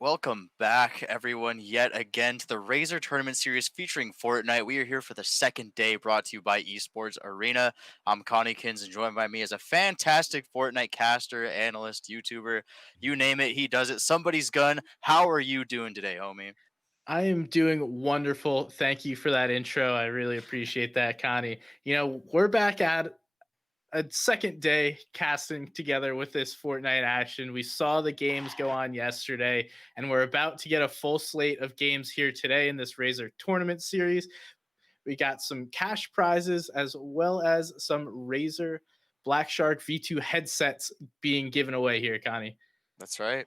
Welcome back, everyone, yet again to the Razer Tournament Series featuring Fortnite. We are here for the second day, brought to you by Esports Arena. I'm Connie Kins, and joined by me is a fantastic Fortnite caster, analyst, YouTuber, you name it, he does it. Somebody's gun. How are you doing today, homie? I am doing wonderful. Thank you for that intro. I really appreciate that, Connie. We're back at a second day casting together with this Fortnite action. We saw the games go on yesterday, and we're about to get a full slate of games here today in this Razer tournament series. We got some cash prizes as well as some Razer Black Shark V2 headsets being given away here, Connie. That's right.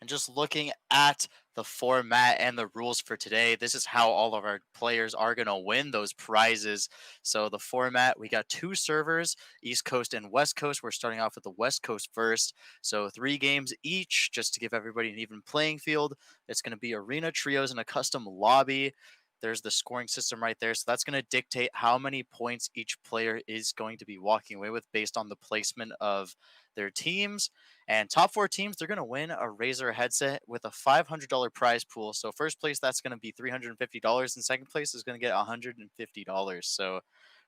And just looking at the format and the rules for today, this is how all of our players are going to win those prizes. So, the format, we got two servers, East Coast and West Coast. We're starting off with the West Coast first. So, three games each, just to give everybody an even playing field. It's going to be arena trios and a custom lobby. There's the scoring system right there. So, that's going to dictate how many points each player is going to be walking away with based on the placement of their teams. And top four teams, they're going to win a Razer headset with a $500 prize pool. So first place, that's going to be $350, and second place is going to get $150. So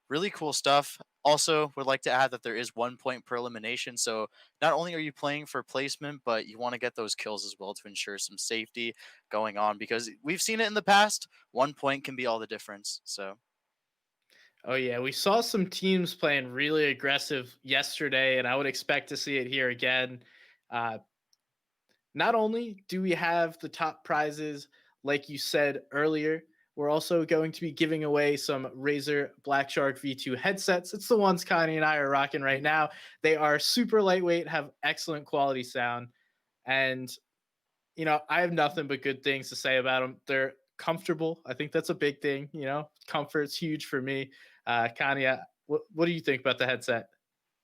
really cool stuff. Also, would like to add that there is 1 point per elimination. So not only are you playing for placement, but you want to get those kills as well to ensure some safety going on because we've seen it in the past. 1 point can be all the difference. So Oh yeah, we saw some teams playing really aggressive yesterday, and I would expect to see it here again. Uh, Not only do we have the top prizes, like you said earlier, we're also going to be giving away some Razer Black Shark V2 headsets. It's the ones Connie and I are rocking right now. They are super lightweight, have excellent quality sound, and I have nothing but good things to say about them. They're comfortable. I think that's a big thing. Comfort's huge for me. Connie, what do you think about the headset?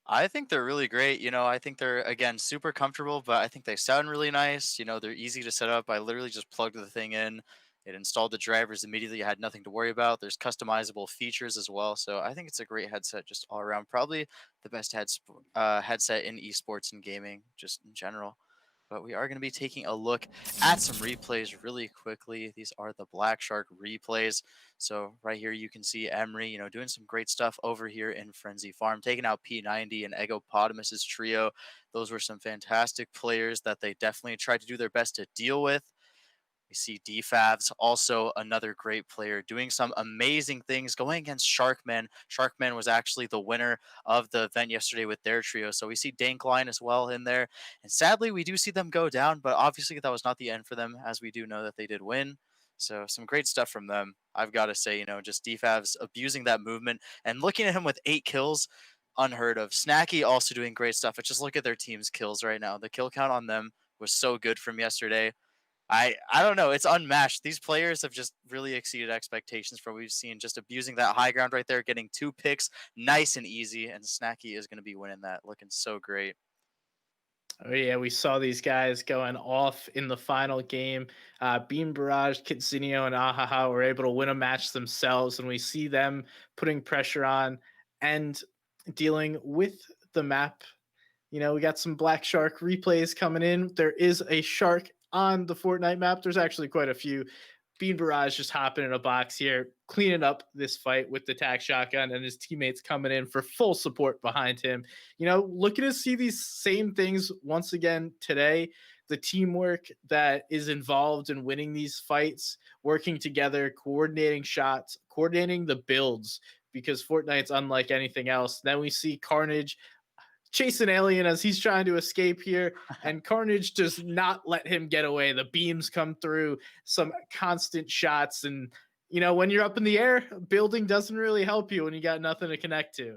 I think they're really great. I think they're again super comfortable, but I think they sound really nice. They're easy to set up. I literally just plugged the thing in. It installed the drivers immediately. I had nothing to worry about. There's customizable features as well. So I think it's a great headset just all around. Probably the best headset in esports and gaming just in general. But we are going to be taking a look at some replays really quickly. These are the Black Shark replays. So right here you can see Emery, doing some great stuff over here in Frenzy Farm, taking out P90 and Egopotamus's trio. Those were some fantastic players that they definitely tried to do their best to deal with. We see DFAVs, also another great player, doing some amazing things, going against Sharkman. Sharkman was actually the winner of the event yesterday with their trio. So we see Dankline as well in there. And sadly, we do see them go down, but obviously that was not the end for them, as we do know that they did win. So some great stuff from them. I've got to say, just DFAVs abusing that movement and looking at him with 8 kills, unheard of. Snacky also doing great stuff, but just look at their team's kills right now. The kill count on them was so good from yesterday. I don't know. It's unmatched. These players have just really exceeded expectations from what we've seen. Just abusing that high ground right there, getting 2 picks, nice and easy. And Snacky is going to be winning that, looking so great. Oh yeah, we saw these guys going off in the final game. Beam Barrage, Kitzinio, and Ahaha were able to win a match themselves, and we see them putting pressure on and dealing with the map. We got some Black Shark replays coming in. There is a shark on the Fortnite map. There's actually quite a few. Bean Barrage just hopping in a box here, cleaning up this fight with the tac shotgun, and his teammates coming in for full support behind him. Looking to see these same things once again today. The teamwork that is involved in winning these fights, working together, coordinating shots, coordinating the builds, because Fortnite's unlike anything else. Then we see Carnage chase an alien as he's trying to escape here, and Carnage does not let him get away. The beams come through, some constant shots, and when you're up in the air, building doesn't really help you when you got nothing to connect to.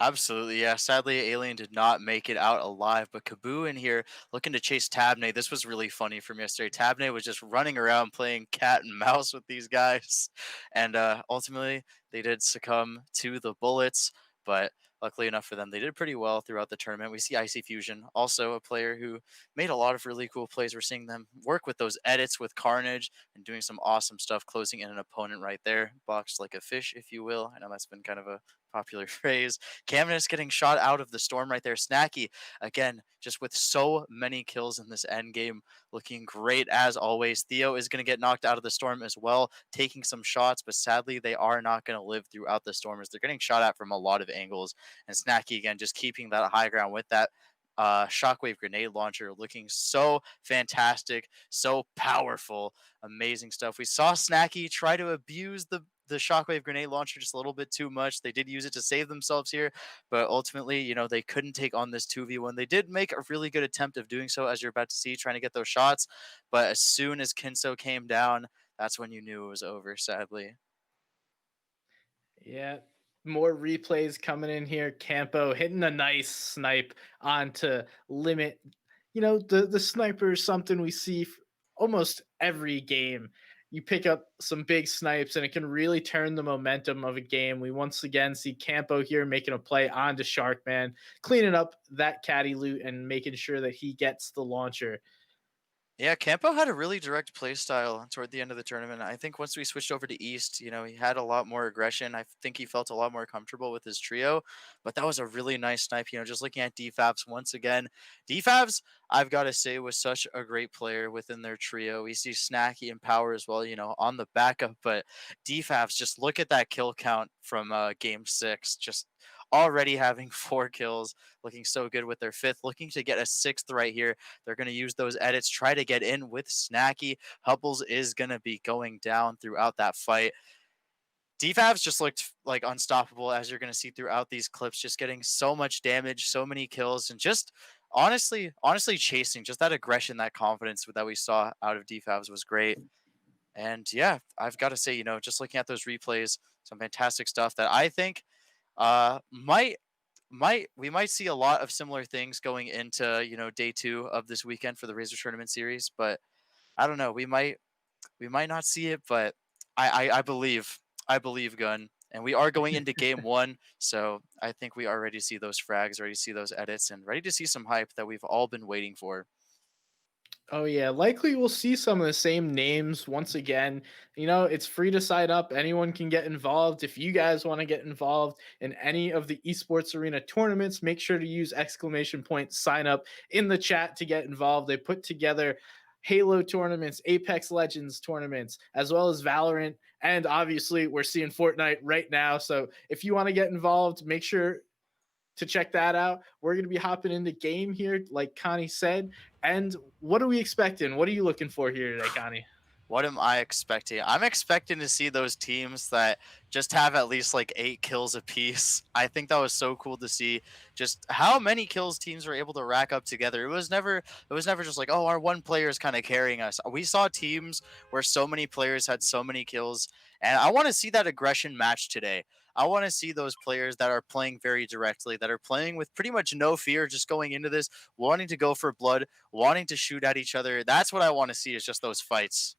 Absolutely, yeah. Sadly, Alien did not make it out alive, but Kaboo in here looking to chase Tabney. This was really funny from yesterday. Tabney was just running around playing cat and mouse with these guys, and ultimately they did succumb to the bullets. But luckily enough for them, they did pretty well throughout the tournament. We see Icy Fusion, also a player who made a lot of really cool plays. We're seeing them work with those edits with Carnage and doing some awesome stuff, closing in an opponent right there, boxed like a fish, if you will. I know that's been kind of a popular phrase. Caminus getting shot out of the storm right there. Snacky, again, just with so many kills in this end game, looking great as always. Theo is going to get knocked out of the storm as well, taking some shots, but sadly, they are not going to live throughout the storm as they're getting shot at from a lot of angles. And Snacky, again, just keeping that high ground with that shockwave grenade launcher, looking so fantastic, so powerful, amazing stuff. We saw Snacky try to abuse the shockwave grenade launcher just a little bit too much. They did use it to save themselves here, but ultimately, they couldn't take on this 2v1. They did make a really good attempt of doing so, as you're about to see, trying to get those shots. But as soon as Kinso came down, that's when you knew it was over, sadly. Yeah. More replays coming in here. Campo hitting a nice snipe on to limit. The sniper is something we see almost every game. You pick up some big snipes and it can really turn the momentum of a game. We once again see Campo here making a play onto Sharkman, cleaning up that caddy loot and making sure that he gets the launcher. Yeah, Campo had a really direct play style toward the end of the tournament. I think once we switched over to East, he had a lot more aggression. I think he felt a lot more comfortable with his trio, but that was a really nice snipe. Just looking at DFABs once again. DFABs, I've got to say, was such a great player within their trio. We see Snacky and Power as well, on the backup, but DFABs, just look at that kill count from game six. Just already having 4 kills, looking so good with their fifth, looking to get a sixth right here. They're going to use those edits, try to get in with Snacky. Hubbles is going to be going down throughout that fight. DFABs just looked like unstoppable, as you're going to see throughout these clips, just getting so much damage, so many kills, and just honestly chasing. Just that aggression, that confidence that we saw out of DFABs was great. And yeah, I've got to say, just looking at those replays, some fantastic stuff that I think might we might see a lot of similar things going into day two of this weekend for the Razer tournament series, but I don't know. We might not see it, but I believe Gun, and we are going into game one, so I think we are ready to see those frags, ready to see those edits, and ready to see some hype that we've all been waiting for. Oh yeah, likely we'll see some of the same names once again. It's free to sign up. Anyone can get involved. If you guys want to get involved in any of the esports arena tournaments, make sure to use exclamation point sign up in the chat to get involved. They put together Halo tournaments, Apex Legends tournaments, as well as Valorant, and obviously we're seeing Fortnite right now. So if you want to get involved, make sure to check that out. We're going to be hopping into game here, like Connie said. And what are we expecting? What are you looking for here today, Connie? What am I expecting? I'm expecting to see those teams that just have at least like 8 kills apiece. I think that was so cool to see just how many kills teams were able to rack up together. It was never just like, oh, our one player is kind of carrying us. We saw teams where so many players had so many kills, and I want to see that aggression match today. I want to see those players that are playing very directly, that are playing with pretty much no fear, just going into this, wanting to go for blood, wanting to shoot at each other. That's what I want to see, is just those fights.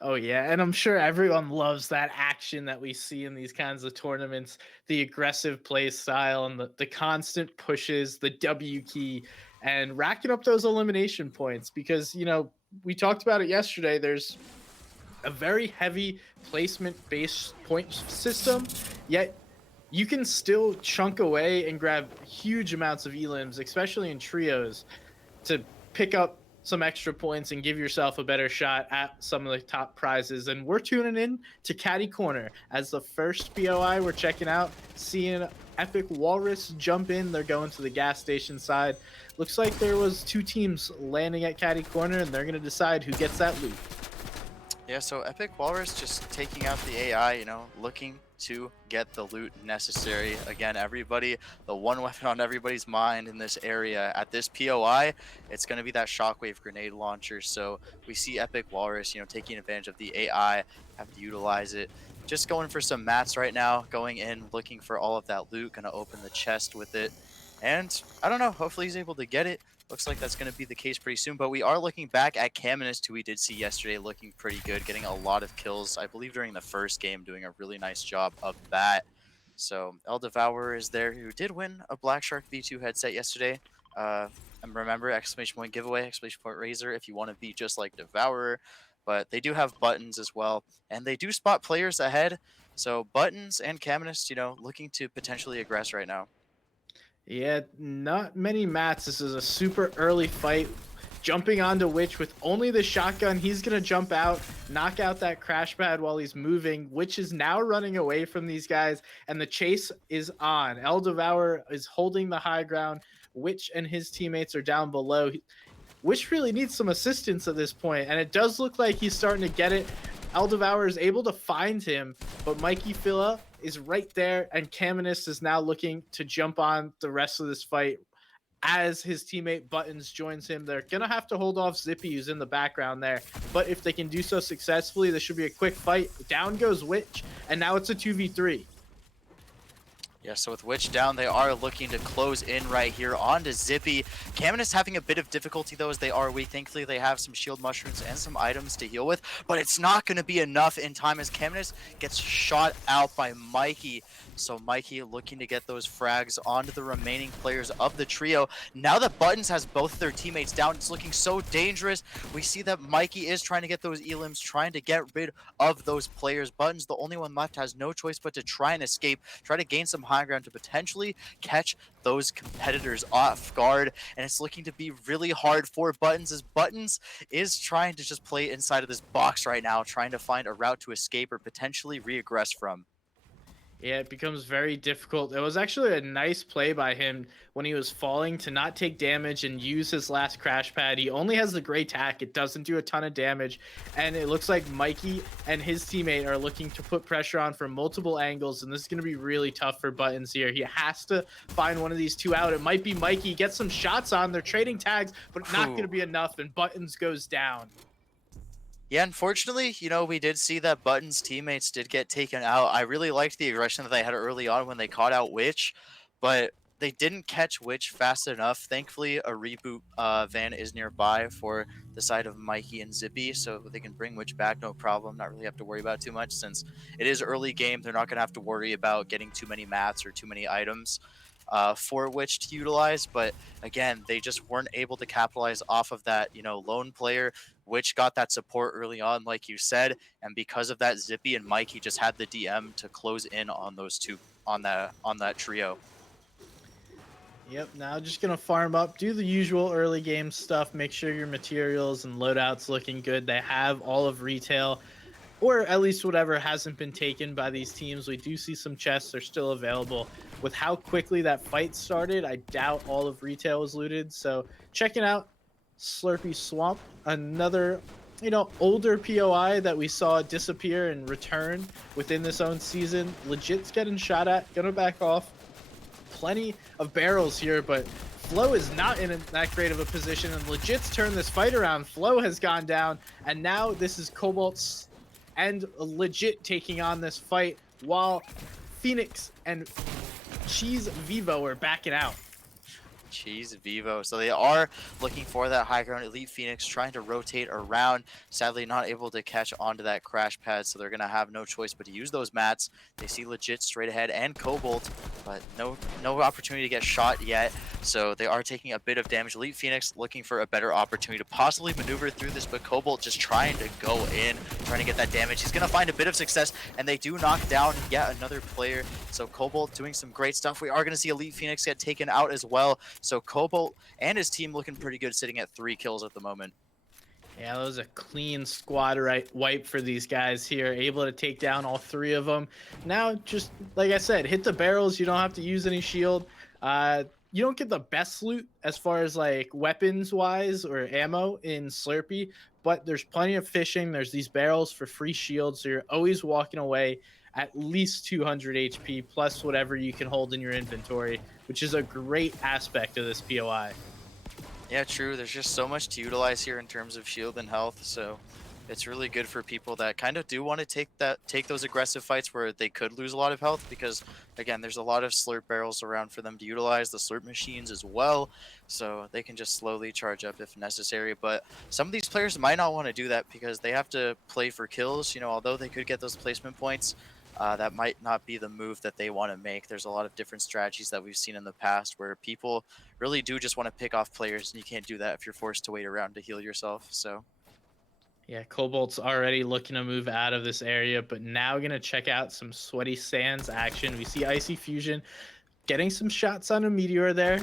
Oh yeah, and I'm sure everyone loves that action that we see in these kinds of tournaments, the aggressive play style and the constant pushes, the W key, and racking up those elimination points because we talked about it yesterday. There's a very heavy placement based point system, yet you can still chunk away and grab huge amounts of elims, especially in trios, to pick up some extra points and give yourself a better shot at some of the top prizes. And we're tuning in to Caddy Corner as the first POI we're checking out, seeing Epic Walrus jump in. They're going to the gas station side. Looks like there was 2 teams landing at Caddy Corner, and they're going to decide who gets that loot. Yeah, so Epic Walrus just taking out the AI, looking to get the loot necessary. Again, everybody, the one weapon on everybody's mind in this area at this POI, it's going to be that shockwave grenade launcher. So we see Epic Walrus, taking advantage of the AI, having to utilize it. Just going for some mats right now, going in, looking for all of that loot, going to open the chest with it. And I don't know, hopefully he's able to get it. Looks like that's going to be the case pretty soon, but we are looking back at Caminist, who we did see yesterday, looking pretty good, getting a lot of kills, I believe, during the first game, doing a really nice job of that. So El Devourer is there, who did win a Black Shark V2 headset yesterday. And remember, exclamation point giveaway, exclamation point Razer, if you want to be just like Devourer. But they do have buttons as well, and they do spot players ahead. So Buttons and Caminus, looking to potentially aggress right now. Yeah, not many mats. This is a super early fight. Jumping onto Witch with only the shotgun, he's gonna jump out, knock out that crash pad while he's moving. Witch is now running away from these guys, and the chase is on. El Devour is holding the high ground. Witch and his teammates are down below. Wish really needs some assistance at this point, and it does look like he's starting to get it. Eldevour is able to find him, but Mikey Phila is right there, and Caminus is now looking to jump on the rest of this fight as his teammate Buttons joins him. They're gonna have to hold off Zippy, who's in the background there, but if they can do so successfully, this should be a quick fight. Down goes Witch, and now it's a 2v3. Yeah, so with Witch down, they are looking to close in right here onto Zippy. Caminus having a bit of difficulty though, as they are weak. Thankfully, they have some shield mushrooms and some items to heal with, but it's not going to be enough in time as Caminus gets shot out by Mikey. So Mikey looking to get those frags onto the remaining players of the trio. Now that Buttons has both their teammates down, it's looking so dangerous. We see that Mikey is trying to get those elims, trying to get rid of those players. Buttons, the only one left, has no choice but to try and escape, try to gain some high ground to potentially catch those competitors off guard. And it's looking to be really hard for Buttons, as Buttons is trying to just play inside of this box right now, trying to find a route to escape or potentially regress from. Yeah, it becomes very difficult. It was actually a nice play by him when he was falling to not take damage and use his last crash pad. He only has the gray tack. It doesn't do a ton of damage. And it looks like Mikey and his teammate are looking to put pressure on from multiple angles. And this is going to be really tough for Buttons here. He has to find one of these two out. It might be Mikey. Get some shots on. They're trading tags, but not going to Whew. be enough. And Buttons goes down. Yeah, unfortunately, we did see that Button's teammates did get taken out. I really liked the aggression that they had early on when they caught out Witch, but they didn't catch Witch fast enough. Thankfully, a reboot van is nearby for the side of Mikey and Zippy, so they can bring Witch back, no problem. Not really have to worry about too much since it is early game. They're not going to have to worry about getting too many mats or too many items for Witch to utilize. But again, they just weren't able to capitalize off of that, lone player, which got that support early on, like you said, and because of that, Zippy and Mikey just had the DM to close in on those two on that trio. Yep, now just gonna farm up, do the usual early game stuff, make sure your materials and loadouts looking good. They have all of retail, or at least whatever hasn't been taken by these teams. We do see some chests are still available. With how quickly that fight started, I doubt all of retail was looted. So checking out Slurpee Swamp, another older POI that we saw disappear and return within this own season. Legit's getting shot at, gonna back off. Plenty of barrels here, but Flo is not in that great of a position, and Legit's turned this fight around. Flo has gone down, and now this is Cobalt's and Legit taking on this fight, while Phoenix and Cheese Vivo are backing out. Cheese Vivo. So they are looking for that high ground. Elite Phoenix trying to rotate around. Sadly, not able to catch onto that crash pad, so they're going to have no choice but to use those mats. They see Legit straight ahead and Cobalt, but no opportunity to get shot yet. So they are taking a bit of damage. Elite Phoenix looking for a better opportunity to possibly maneuver through this, but Cobalt just trying to go in, trying to get that damage. He's going to find a bit of success, and they do knock down yet another player. So Cobalt doing some great stuff. We are going to see Elite Phoenix get taken out as well. So Cobalt and his team looking pretty good, sitting at 3 kills at the moment. Yeah, that was a clean squad wipe for these guys here, able to take down all three of them. Now, just like I said, hit the barrels. You don't have to use any shield. You don't get the best loot as far as like weapons wise or ammo in Slurpee, but there's plenty of fishing. There's these barrels for free shields, so you're always walking away at least 200 HP plus whatever you can hold in your inventory, which is a great aspect of this POI. Yeah, true. There's just so much to utilize here in terms of shield and health, so it's really good for people that kind of do want to take those aggressive fights where they could lose a lot of health, because again, there's a lot of slurp barrels around for them to utilize, the slurp machines as well, so they can just slowly charge up if necessary. But some of these players might not want to do that because they have to play for kills. Although they could get those placement points, that might not be the move that they want to make. There's a lot of different strategies that we've seen in the past where people really do just want to pick off players, and you can't do that if you're forced to wait around to heal yourself. So Yeah, Cobalt's already looking to move out of this area, but now gonna check out some Sweaty Sands action. We see Icy Fusion getting some shots on a Meteor there.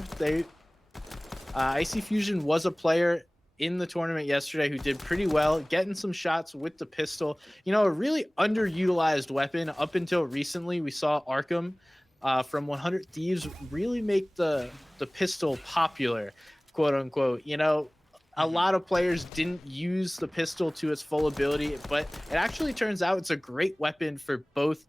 Icy Fusion was a player in the tournament yesterday who did pretty well, getting some shots with the pistol. You know, a really underutilized weapon up until recently. We saw Arkham from 100 Thieves really make the pistol popular, quote unquote. You know, a Mhm. lot of players didn't use the pistol to its full ability, but it actually turns out it's a great weapon for both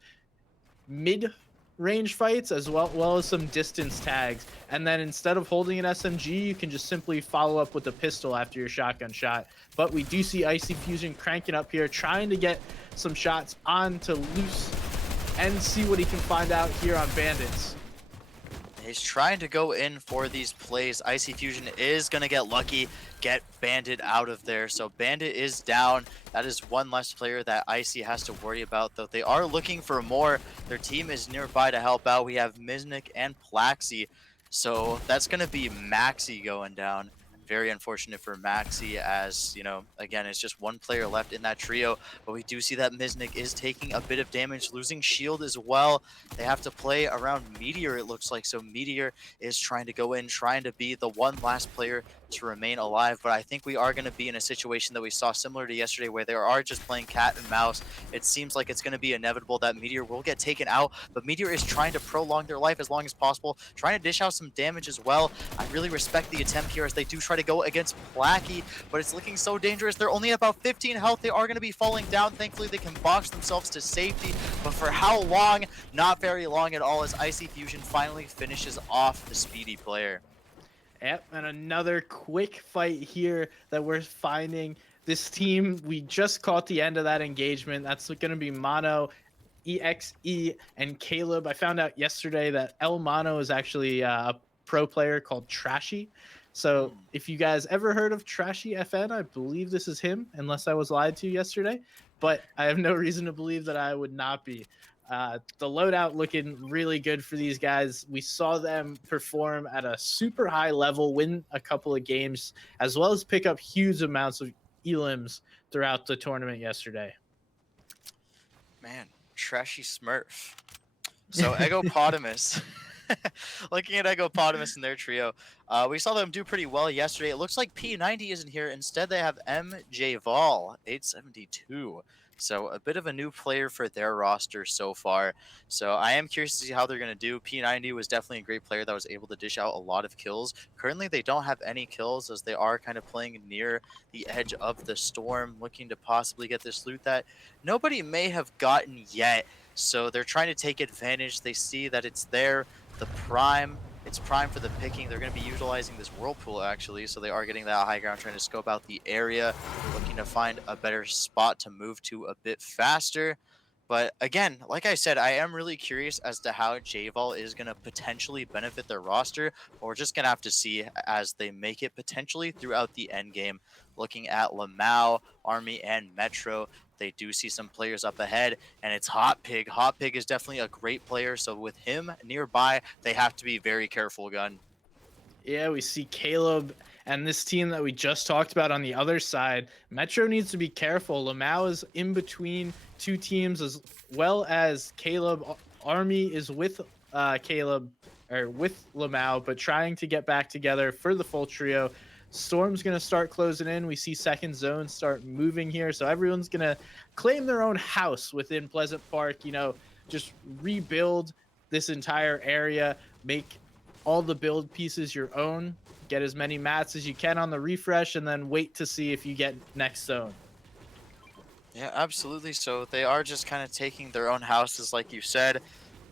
mid range fights as well as some distance tags. And then instead of holding an SMG, you can just simply follow up with a pistol after your shotgun shot. But we do see Icy Fusion cranking up here, trying to get some shots on to Loose and see what he can find out here on Bandits. He's trying to go in for these plays. Icy Fusion is going to get lucky, get Bandit out of there. So Bandit is down. That is one less player that Icy has to worry about, though they are looking for more. Their team is nearby to help out. We have Miznik and Plaxi. So that's going to be Maxi going down. Very unfortunate for Maxi as, you know, again, it's just one player left in that trio. But we do see that Miznik is taking a bit of damage, losing shield as well. They have to play around Meteor, it looks like. So Meteor is trying to go in, trying to be the one last player to remain alive. But I think we are going to be in a situation that we saw similar to yesterday where they are just playing cat and mouse. It seems like it's going to be inevitable that Meteor will get taken out. But Meteor is trying to prolong their life as long as possible, trying to dish out some damage as well. I really respect the attempt here as they do try to go against Placky, but it's looking so dangerous. They're only at about 15 health. They are going to be falling down. Thankfully, they can box themselves to safety. But for how long? Not very long at all as Icy Fusion finally finishes off the speedy player. Yep, and another quick fight here that we're finding. This team, we just caught the end of that engagement. That's going to be Mono, EXE, and Caleb. I found out yesterday that El Mono is actually a pro player called Trashy. So Hmm. if you guys ever heard of Trashy FN, I believe this is him, unless I was lied to yesterday. But I have no reason to believe that I would not be. The loadout looking really good for these guys. We saw them perform at a super high level, win a couple of games, as well as pick up huge amounts of elims throughout the tournament yesterday. Man, trashy Smurf. So Egopotamus. Looking at Egopotamus and their trio, we saw them do pretty well yesterday. It looks like P90 isn't here. Instead, they have MJ Vol, 872. So a bit of a new player for their roster so far. So I am curious to see how they're going to do. P90 was definitely a great player that was able to dish out a lot of kills. Currently, they don't have any kills as they are kind of playing near the edge of the storm, looking to possibly get this loot that nobody may have gotten yet. So they're trying to take advantage. They see that it's there, the prime. It's prime for the picking. They're going to be utilizing this whirlpool actually, so they are getting that high ground, trying to scope out the area, looking to find a better spot to move to a bit faster. But again, like I said, I am really curious as to how JVol is going to potentially benefit their roster. But we're just going to have to see as they make it potentially throughout the end game. Looking at Lamau, Army, and Metro, they do see some players up ahead, and it's Hot Pig. Hot Pig is definitely a great player, so with him nearby, they have to be very careful, Gun. Yeah, we see Caleb and this team that we just talked about on the other side. Metro needs to be careful. Lamau is in between two teams as well as Caleb. Army is with Caleb or with Lamau, but trying to get back together for the full trio. Storm's going to start closing in. We see second zone start moving here. So everyone's going to claim their own house within Pleasant Park, you know, just rebuild this entire area, make all the build pieces your own, get as many mats as you can on the refresh, and then wait to see if you get next zone. Yeah, absolutely. So they are just kind of taking their own houses, like you said.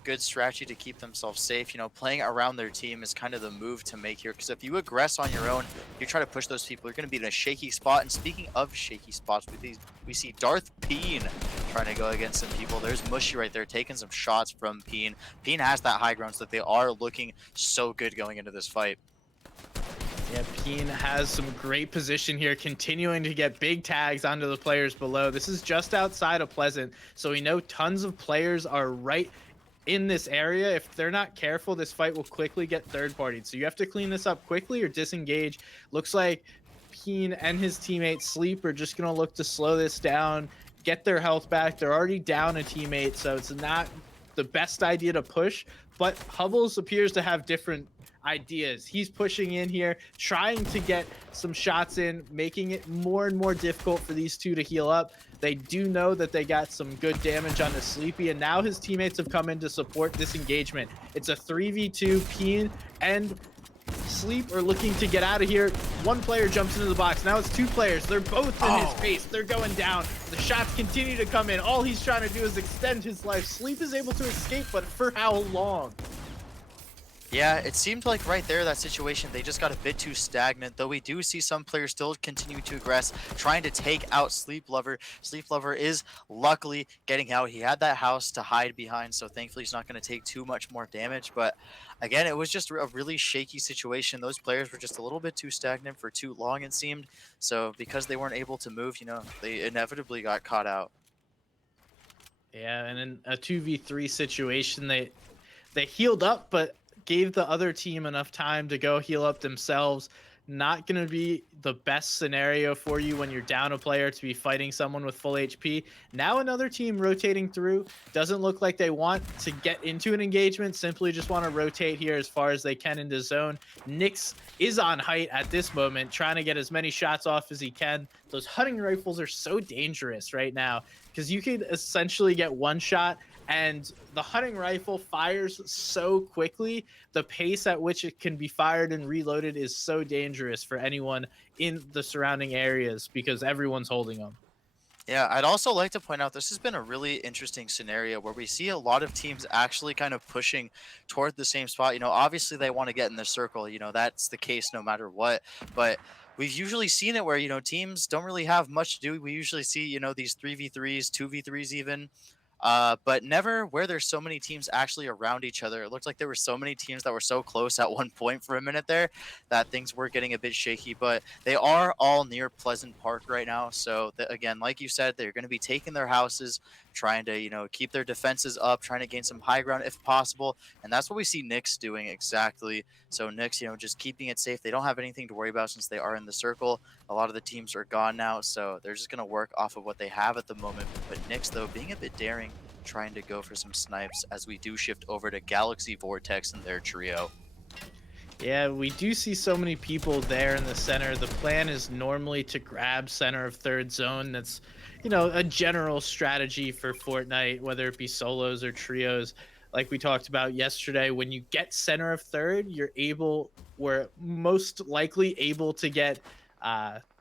Good strategy to keep themselves safe. You know, playing around their team is kind of the move to make here. Because if you aggress on your own, you try to push those people, you're going to be in a shaky spot. And speaking of shaky spots, we see Darth Peen trying to go against some people. There's Mushy right there taking some shots from Peen. Peen has that high ground, so that they are looking so good going into this fight. Yeah, Peen has some great position here, continuing to get big tags onto the players below. This is just outside of Pleasant, so we know tons of players are right in this area. If they're not careful, this fight will quickly get third partied. So you have to clean this up quickly or disengage. Looks like Peen and his teammate Sleep are just going to look to slow this down, get their health back. They're already down a teammate, so it's not the best idea to push. But Hubbles appears to have different ideas. He's pushing in here, trying to get some shots in, making it more and more difficult for these two to heal up. They do know that they got some good damage on the Sleepy, and now his teammates have come in to support this engagement. It's a 3v2. Peen and Sleep are looking to get out of here. One player jumps into the box. Now it's two players. They're both in his face. They're going down. The shots continue to come in. All he's trying to do is extend his life. Sleep is able to escape, but for how long? Yeah, it seemed like right there, that situation, they just got a bit too stagnant, though we do see some players still continue to aggress, trying to take out Sleep Lover. Sleep Lover is luckily getting out. He had that house to hide behind, so thankfully he's not going to take too much more damage. But again, it was just a really shaky situation. Those players were just a little bit too stagnant for too long, it seemed. So because they weren't able to move, they inevitably got caught out. Yeah, and in a 2v3 situation, they healed up, but gave the other team enough time to go heal up themselves. Not going to be the best scenario for you when you're down a player to be fighting someone with full HP. Now another team rotating through. Doesn't look like they want to get into an engagement. Simply just want to rotate here as far as they can into zone. Nyx is on height at this moment, trying to get as many shots off as he can. Those hunting rifles are so dangerous right now because you could essentially get one shot, and the hunting rifle fires so quickly. The pace at which it can be fired and reloaded is so dangerous for anyone in the surrounding areas because everyone's holding them. Yeah, I'd also like to point out this has been a really interesting scenario where we see a lot of teams actually kind of pushing toward the same spot. Obviously they want to get in the circle. That's the case no matter what. But we've usually seen it where, teams don't really have much to do. We usually see, these 3v3s, 2v3s even. But never where there's so many teams actually around each other. It looked like there were so many teams that were so close at one point for a minute there that things were getting a bit shaky. But they are all near Pleasant Park right now. So again, like you said, they're going to be taking their houses, trying to keep their defenses up, trying to gain some high ground if possible. And that's what we see Nyx doing exactly. So Nyx, just keeping it safe. They don't have anything to worry about since they are in the circle. A lot of the teams are gone now, so they're just going to work off of what they have at the moment. But Nyx, though, being a bit daring, trying to go for some snipes as we do shift over to Galaxy Vortex and their trio. Yeah, we do see so many people there in the center. The plan is normally to grab center of third zone. That's, a general strategy for Fortnite, whether it be solos or trios. Like we talked about yesterday, when you get center of third, we're most likely able to get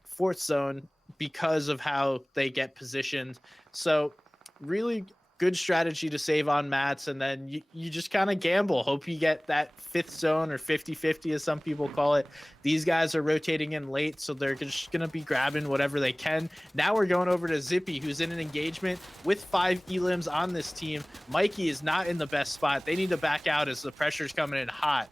fourth zone because of how they get positioned. So really good strategy to save on mats, and then you just kind of gamble, hope you get that fifth zone or 50-50 as some people call it. These guys are rotating in late, so they're just going to be grabbing whatever they can. Now we're going over to Zippy, who's in an engagement with 5 elims on this team. Mikey is not in the best spot. They need to back out as the pressure's coming in hot.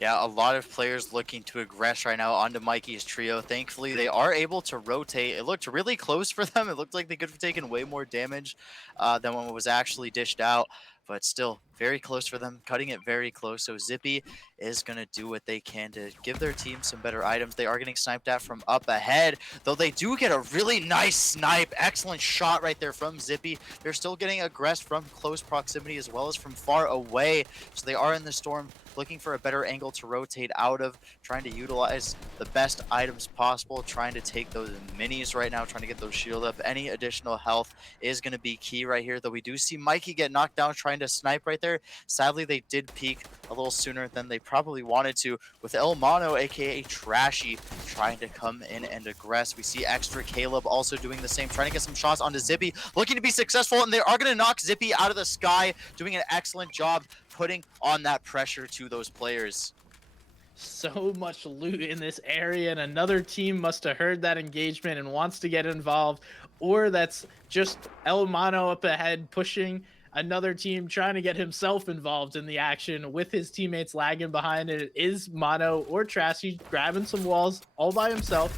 Yeah, a lot of players looking to aggress right now onto Mikey's trio. Thankfully, they are able to rotate. It looked really close for them. It looked like they could have taken way more damage than when it was actually dished out. But still, very close for them, cutting it very close. So Zippy is going to do what they can to give their team some better items. They are getting sniped at from up ahead, though they do get a really nice snipe. Excellent shot right there from Zippy. They're still getting aggressed from close proximity as well as from far away. So they are in the storm, looking for a better angle to rotate out of, trying to utilize the best items possible, trying to take those minis right now, trying to get those shield up. Any additional health is going to be key right here, though we do see Mikey get knocked down trying to snipe right there. Sadly, they did peek a little sooner than they probably wanted to, with El Mono, aka Trashy, trying to come in and aggress. We see Extra Caleb also doing the same, trying to get some shots onto Zippy, looking to be successful, and they are going to knock Zippy out of the sky, doing an excellent job putting on that pressure to those players. So much loot in this area, and another team must have heard that engagement and wants to get involved, or that's just El Mano up ahead pushing another team trying to get himself involved in the action with his teammates lagging behind. It is Mono or Trashy grabbing some walls all by himself,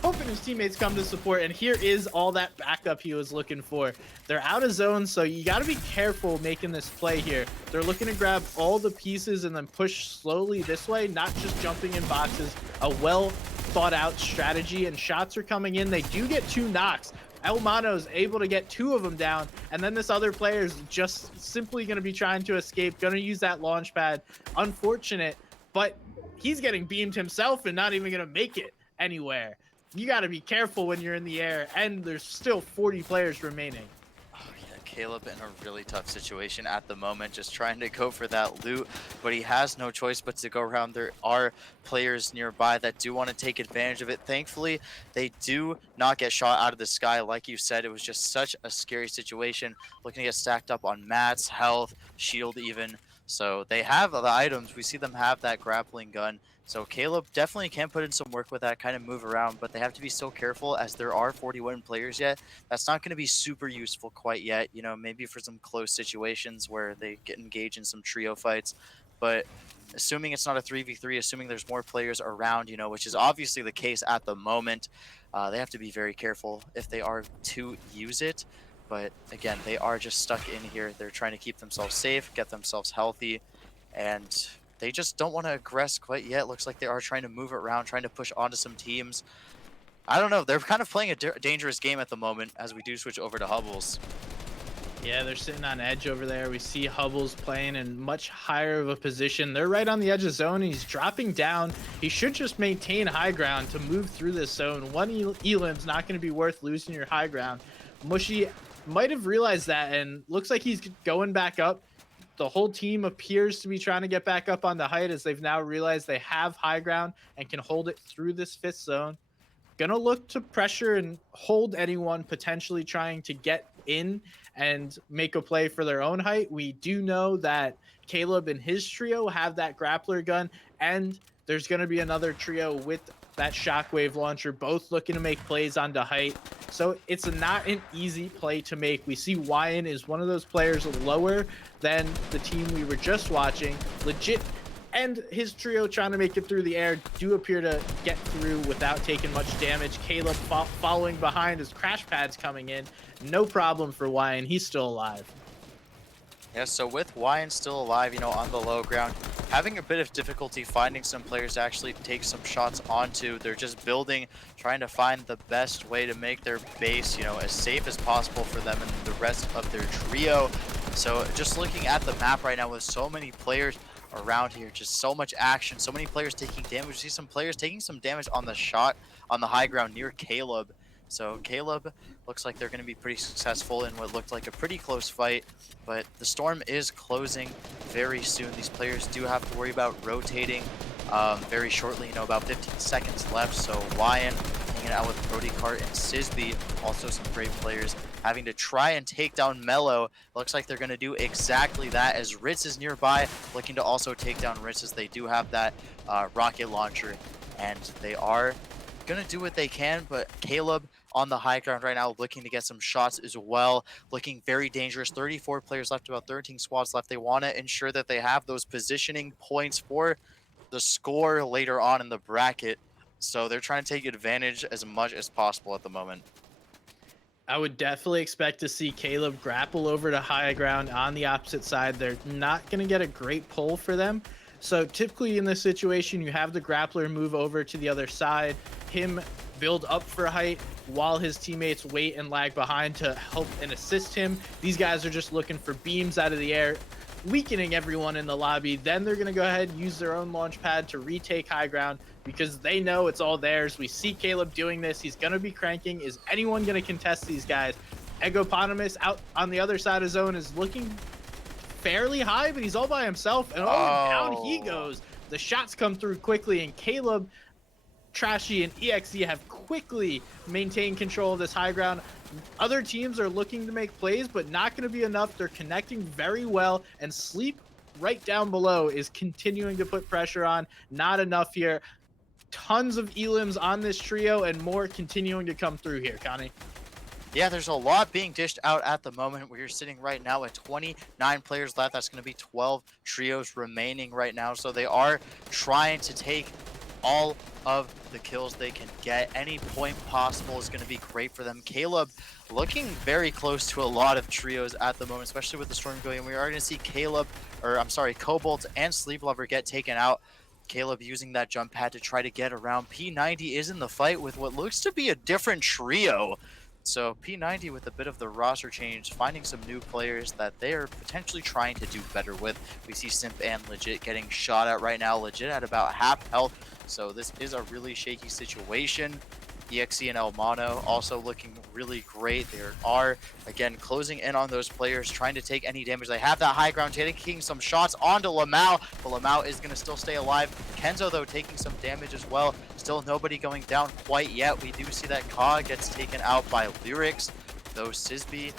hoping his teammates come to support, and here is all that backup he was looking for. They're out of zone, so you got to be careful making this play here. They're looking to grab all the pieces and then push slowly this way, not just jumping in boxes. A well thought out strategy, and shots are coming in. They do get 2 knocks. El Mano's able to get 2 of them down, and then this other player is just simply going to be trying to escape, going to use that launch pad. Unfortunate, but he's getting beamed himself and not even going to make it anywhere. You got to be careful when you're in the air, and there's still 40 players remaining. Oh, yeah, Caleb in a really tough situation at the moment, just trying to go for that loot, but he has no choice but to go around. There are players nearby that do want to take advantage of it. Thankfully, they do not get shot out of the sky. Like you said, it was just such a scary situation, looking to get stacked up on mats, health, shield even. So they have the items. We see them have that grappling gun. So Caleb definitely can put in some work with that, kind of move around, but they have to be so careful as there are 41 players yet. That's not going to be super useful quite yet, you know, maybe for some close situations where they get engaged in some trio fights. But assuming it's not a 3v3, assuming there's more players around, you know, which is obviously the case at the moment, they have to be very careful if they are to use it. But again, they are just stuck in here. They're trying to keep themselves safe, get themselves healthy, and they just don't want to aggress quite yet. Looks like they are trying to move it around, trying to push onto some teams. I don't know. They're kind of playing a dangerous game at the moment as we do switch over to Hubbles. Yeah, they're sitting on edge over there. We see Hubbles playing in much higher of a position. They're right on the edge of zone. He's dropping down. He should just maintain high ground to move through this zone. One Elim's not going to be worth losing your high ground. Mushy might have realized that and looks like he's going back up. The whole team appears to be trying to get back up on the height as they've now realized they have high ground and can hold it through this 5th zone. Gonna look to pressure and hold anyone potentially trying to get in and make a play for their own height. We do know that Caleb and his trio have that grappler gun, and there's going to be another trio with that shockwave launcher, both looking to make plays onto height. So it's not an easy play to make. We see Wyan is one of those players lower than the team we were just watching. Legit, and his trio trying to make it through the air do appear to get through without taking much damage. Caleb following behind as crash pads coming in. No problem for Wyan. He's still alive. Yeah, so with Wyan still alive, you know, on the low ground, having a bit of difficulty finding some players to actually take some shots onto. They're just building, trying to find the best way to make their base, you know, as safe as possible for them and the rest of their trio. So just looking at the map right now with so many players around here, just so much action, so many players taking damage. We see some players taking some damage on the shot on the high ground near Caleb. So Caleb looks like they're going to be pretty successful in what looked like a pretty close fight, but the storm is closing very soon. These players do have to worry about rotating very shortly, you know, about 15 seconds left. So Wyan hanging out with Brody Cart and Sisby, also some great players, having to try and take down Mello. Looks like they're going to do exactly that as Ritz is nearby, looking to also take down Ritz as they do have that rocket launcher, and they are going to do what they can. But Caleb on the high ground right now, looking to get some shots as well, looking very dangerous. 34 players left, about 13 squads left. They want to ensure that they have those positioning points for the score later on in the bracket. So they're trying to take advantage as much as possible at the moment. I would definitely expect to see Caleb grapple over to high ground on the opposite side. They're not going to get a great pull for them. So typically in this situation, you have the grappler move over to the other side, him build up for height while his teammates wait and lag behind to help and assist him. These guys are just looking for beams out of the air, weakening everyone in the lobby. Then they're going to go ahead and use their own launch pad to retake high ground because they know it's all theirs. We see Caleb doing this. He's going to be cranking. Is anyone going to contest these guys? Egoponymous out on the other side of zone is looking fairly high, but he's all by himself, and down he goes. The shots come through quickly, and Caleb, Trashy, and EXE have quickly maintained control of this high ground. Other teams are looking to make plays, but not going to be enough. They're connecting very well, and Sleep right down below is continuing to put pressure on. Not enough here. Tons of elims on this trio, and more continuing to come through here, Connie. Yeah, there's a lot being dished out at the moment. We're sitting right now at 29 players left. That's going to be 12 trios remaining right now. So they are trying to take all of the kills they can get. Any point possible is going to be great for them. Caleb looking very close to a lot of trios at the moment, especially with the storm going. We are going to see Cobalt and Sleep Lover get taken out. Caleb using that jump pad to try to get around. P90 is in the fight with what looks to be a different trio. So P90 with a bit of the roster change, finding some new players that they are potentially trying to do better with. We see Simp and Legit getting shot at right now. Legit at about half health. So this is a really shaky situation. EXE and El Mono also looking really great. They are, again, closing in on those players, trying to take any damage. They have that high ground, taking some shots onto Lamau, but Lamau is going to still stay alive. Kenzo, though, taking some damage as well. Still nobody going down quite yet. We do see that Ka gets taken out by Lyrics, though Sisby,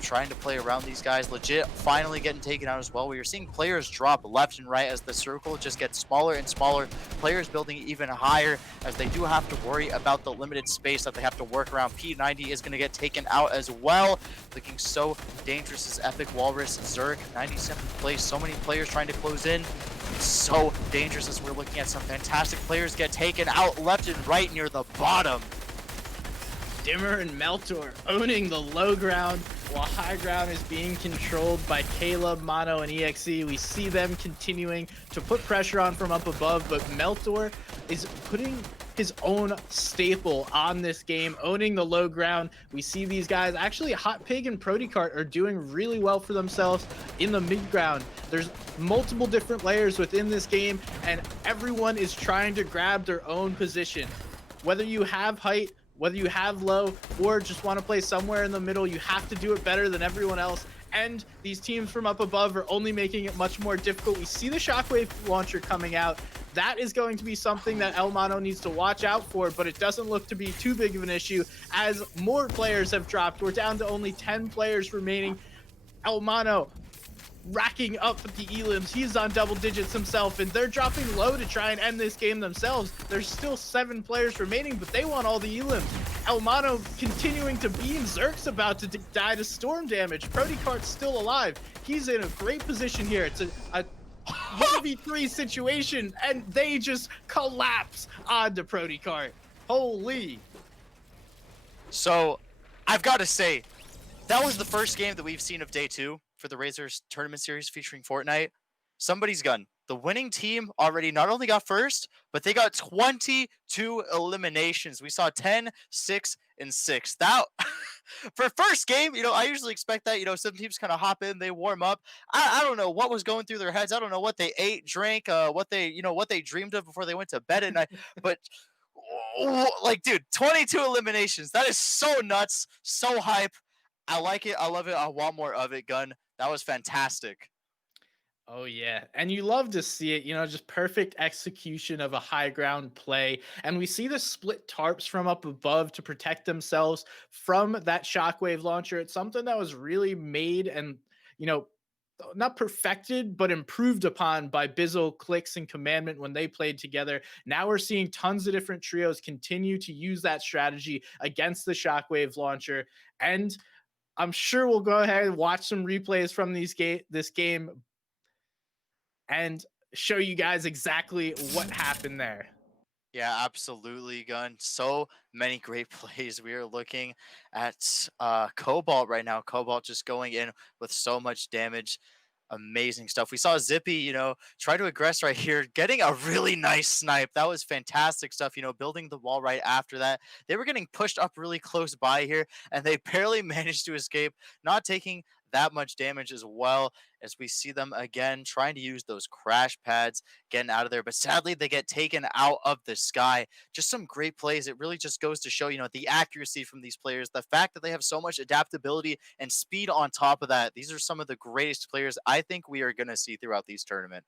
trying to play around these guys. Legit finally getting taken out as well. We are seeing players drop left and right as the circle just gets smaller and smaller. Players building even higher as they do have to worry about the limited space that they have to work around. P90 is going to get taken out as well. Looking so dangerous as Epic Walrus. Zerk, 97th place. So many players trying to close in. So dangerous as we're looking at some fantastic players get taken out left and right near the bottom. Dimmer and Meltor owning the low ground while high ground is being controlled by Caleb, Mono, and EXE. We see them continuing to put pressure on from up above, but Meltor is putting his own staple on this game, owning the low ground. We see these guys, actually Hot Pig and Proticart are doing really well for themselves in the mid ground. There's multiple different layers within this game, and everyone is trying to grab their own position. Whether you have height, whether you have low, or just want to play somewhere in the middle, you have to do it better than everyone else. And these teams from up above are only making it much more difficult. We see the Shockwave launcher coming out. That is going to be something that El Mono needs to watch out for, but it doesn't look to be too big of an issue as more players have dropped. We're down to only 10 players remaining. El Mono racking up the elims. He's on double digits himself, and they're dropping low to try and end this game themselves. There's still 7 players remaining, but they want all the elims. El Mono continuing to beam. Zerk's about to die to storm damage. Proticart's still alive. He's in a great position here. It's a 1v3 situation, and they just collapse onto Proticart. Holy. So I've got to say, that was the first game that we've seen of day 2 for the Razer's tournament series featuring Fortnite. Somebody's gun. The winning team already not only got first, but they got 22 eliminations. We saw 10, 6, and 6. That for first game, I usually expect that, some teams kind of hop in, they warm up. I don't know what was going through their heads. I don't know what they ate, drank, what they dreamed of before they went to bed at night. But dude, 22 eliminations. That is so nuts, so hype. I like it. I love it. I want more of it, Gun. That was fantastic. Oh yeah, and you love to see it, just perfect execution of a high ground play. And we see the split tarps from up above to protect themselves from that shockwave launcher. It's something that was really made and, not perfected, but improved upon by Bizzle, Clicks, and Commandment when they played together. Now we're seeing tons of different trios continue to use that strategy against the shockwave launcher. And I'm sure we'll go ahead and watch some replays from this game and show you guys exactly what happened there. Yeah, absolutely, Gun. So many great plays. We are looking at Cobalt right now. Cobalt just going in with so much damage. Amazing stuff. We saw Zippy, try to aggress right here, getting a really nice snipe. That was fantastic stuff, building the wall right after that. They were getting pushed up really close by here, and they barely managed to escape, not taking that much damage as well, as we see them again trying to use those crash pads, getting out of there. But sadly, they get taken out of the sky. Just some great plays. It really just goes to show, the accuracy from these players, the fact that they have so much adaptability and speed on top of that. These are some of the greatest players I think we are going to see throughout these tournament.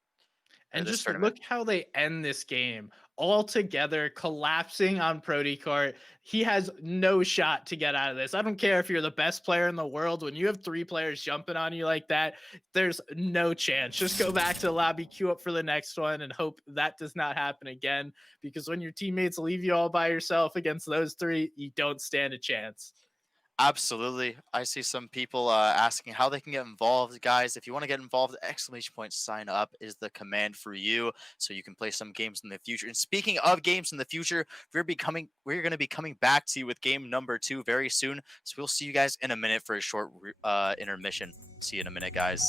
And This just tournament. look how they end this game all together, collapsing on Proticart. He has no shot to get out of this. I don't care if you're the best player in the world. When you have 3 players jumping on you like that, there's no chance. Just go back to the lobby, queue up for the next one, and hope that does not happen again. Because when your teammates leave you all by yourself against those 3, you don't stand a chance. Absolutely. I see some people asking how they can get involved. Guys, if you want to get involved, exclamation point sign up is the command for you so you can play some games in the future. And speaking of games in the future, we're going to be coming back to you with game number 2 very soon. So we'll see you guys in a minute for a short intermission. See you in a minute, guys.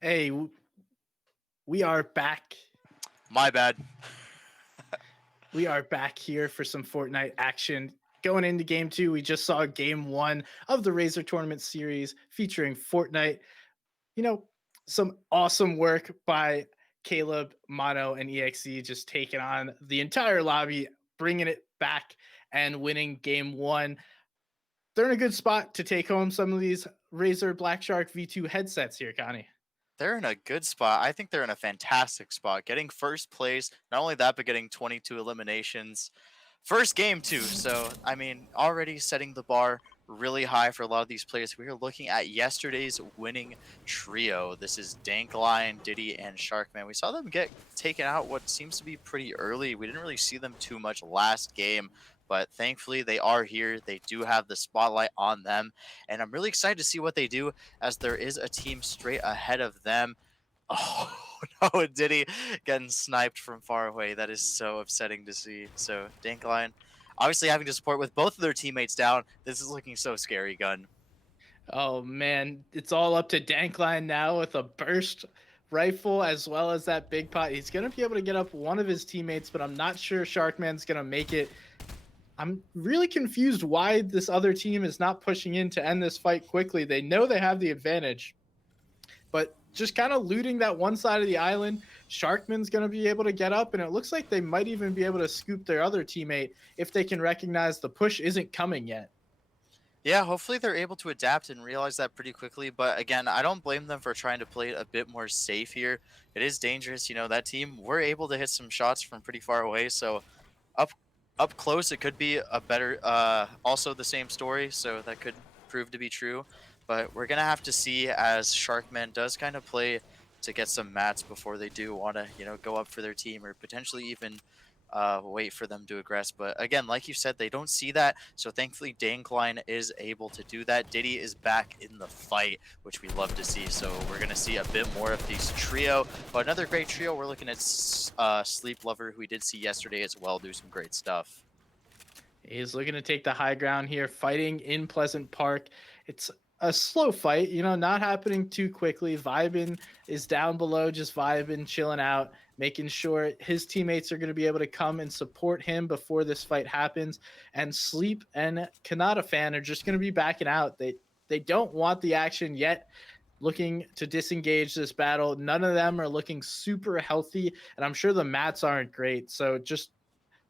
Hey, we are back. My bad. We are back here for some Fortnite action. Going into game two, we just saw game one of the Razer Tournament series featuring Fortnite. You know, some awesome work by Caleb, Mono, and EXE just taking on the entire lobby, bringing it back and winning game one. They're in a good spot to take home some of these Razer Black Shark V2 headsets here, Connie. They're in a good spot. I think they're in a fantastic spot. Getting first place, not only that, but getting 22 eliminations. First game, too. So, I mean, already setting the bar really high for a lot of these players. We are looking at yesterday's winning trio. This is Danklion, Diddy, and Sharkman. We saw them get taken out what seems to be pretty early. We didn't really see them too much last game, but thankfully they are here. They do have the spotlight on them, and I'm really excited to see what they do as there is a team straight ahead of them. Oh no, Diddy getting sniped from far away. That is so upsetting to see. So Dankline obviously having to support with both of their teammates down. This is looking so scary, Gun. Oh man, it's all up to Dankline now with a burst rifle as well as that big pot. He's gonna be able to get up one of his teammates, but I'm not sure Sharkman's gonna make it. I'm really confused why this other team is not pushing in to end this fight quickly. They know they have the advantage, but just kind of looting that one side of the island, Sharkman's going to be able to get up, and it looks like they might even be able to scoop their other teammate if they can recognize the push isn't coming yet. Yeah, hopefully they're able to adapt and realize that pretty quickly. But again, I don't blame them for trying to play it a bit more safe here. It is dangerous. That team were able to hit some shots from pretty far away. So up up close, it could be a better also the same story, so that could prove to be true. But we're gonna have to see as Sharkman does kind of play to get some mats before they do want to, go up for their team or potentially even wait for them to aggress. But again, like you said, they don't see that. So thankfully, Dankline is able to do that. Diddy is back in the fight, which we love to see. So we're going to see a bit more of these trio. But another great trio, we're looking at Sleep Lover, who we did see yesterday as well, do some great stuff. He's looking to take the high ground here, fighting in Pleasant Park. It's a slow fight, not happening too quickly. Vibin is down below, just vibing, chilling out, making sure his teammates are going to be able to come and support him before this fight happens. And Sleep and Kanata fan are just going to be backing out. They don't want the action yet. Looking to disengage this battle. None of them are looking super healthy, and I'm sure the mats aren't great. So just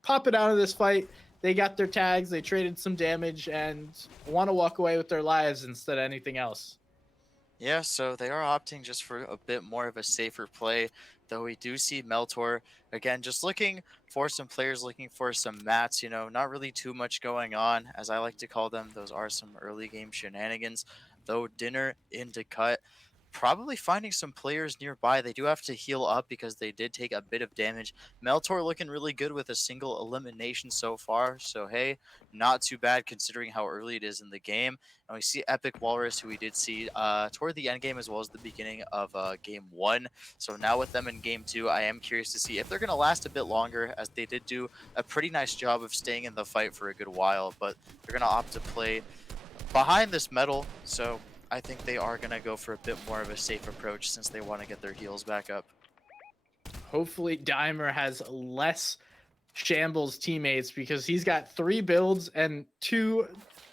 pop it out of this fight. They got their tags, they traded some damage, and want to walk away with their lives instead of anything else. Yeah, so they are opting just for a bit more of a safer play, though we do see Meltor again just looking for some players looking for some mats, not really too much going on, as I like to call them. Those are some early game shenanigans, though dinner into cut. Probably finding some players nearby. They do have to heal up because they did take a bit of damage. Meltor looking really good with a single elimination so far. So hey, not too bad considering how early it is in the game. And we see Epic Walrus, who we did see toward the end game as well as the beginning of game one. So now with them in game two, I am curious to see if they're going to last a bit longer, as they did do a pretty nice job of staying in the fight for a good while. But they're going to opt to play behind this metal. So I think they are going to go for a bit more of a safe approach since they want to get their heals back up. Hopefully, Dimer has less shambles teammates because he's got three builds and two,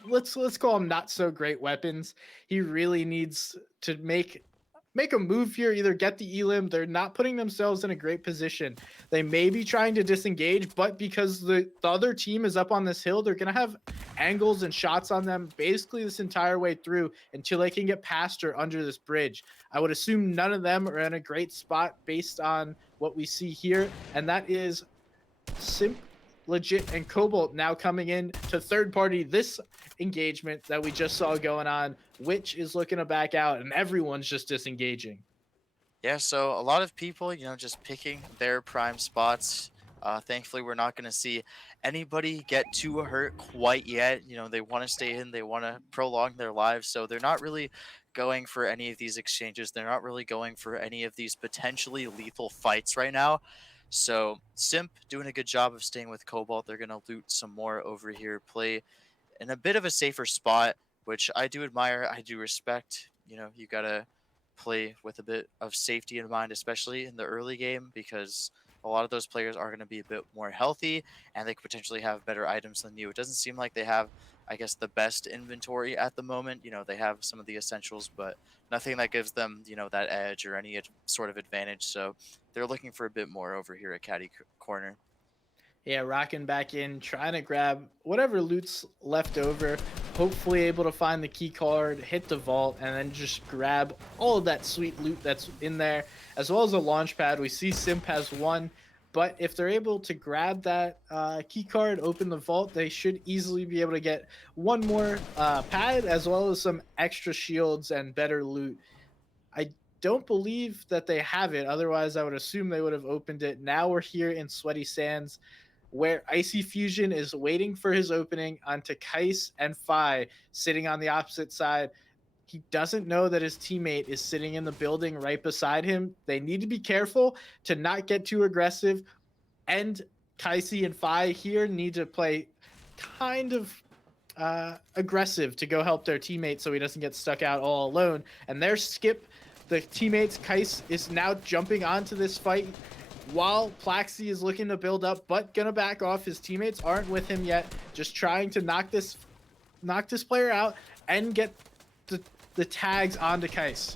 let's call them not so great weapons. He really needs to make a move here, either get the elim. They're not putting themselves in a great position. They may be trying to disengage, but because the other team is up on this hill, they're going to have angles and shots on them basically this entire way through until they can get past or under this bridge. I would assume none of them are in a great spot based on what we see here, and that is Simp, Legit, and Cobalt now coming in to third party this engagement that we just saw going on, which is looking to back out, and everyone's just disengaging. Yeah, so a lot of people, just picking their prime spots. Thankfully, we're not going to see anybody get too hurt quite yet. They want to stay in, they want to prolong their lives. So they're not really going for any of these exchanges. They're not really going for any of these potentially lethal fights right now. So Simp doing a good job of staying with Cobalt. They're going to loot some more over here, play in a bit of a safer spot, which I do admire. I do respect. You got to play with a bit of safety in mind, especially in the early game, because a lot of those players are going to be a bit more healthy and they could potentially have better items than you. It doesn't seem like they have, I guess, the best inventory at the moment. They have some of the essentials, but nothing that gives them, that edge or any sort of advantage. So they're looking for a bit more over here at Caddy Corner. Yeah, rocking back in, trying to grab whatever loot's left over. Hopefully, able to find the key card, hit the vault, and then just grab all of that sweet loot that's in there, as well as a launch pad. We see Simp has one, but if they're able to grab that key card, open the vault, they should easily be able to get one more pad, as well as some extra shields and better loot. I don't believe that they have it. Otherwise, I would assume they would have opened it. Now we're here in Sweaty Sands, where Icy Fusion is waiting for his opening onto Kais and Phi sitting on the opposite side. He doesn't know that his teammate is sitting in the building right beside him. They need to be careful to not get too aggressive. And Kaisi and Phi here need to play kind of aggressive to go help their teammate so he doesn't get stuck out all alone. And their skip, the teammates, Kais is now jumping onto this fight while Plaxi is looking to build up, but gonna back off. His teammates aren't with him yet, just trying to knock this player out and get the tags onto Kais.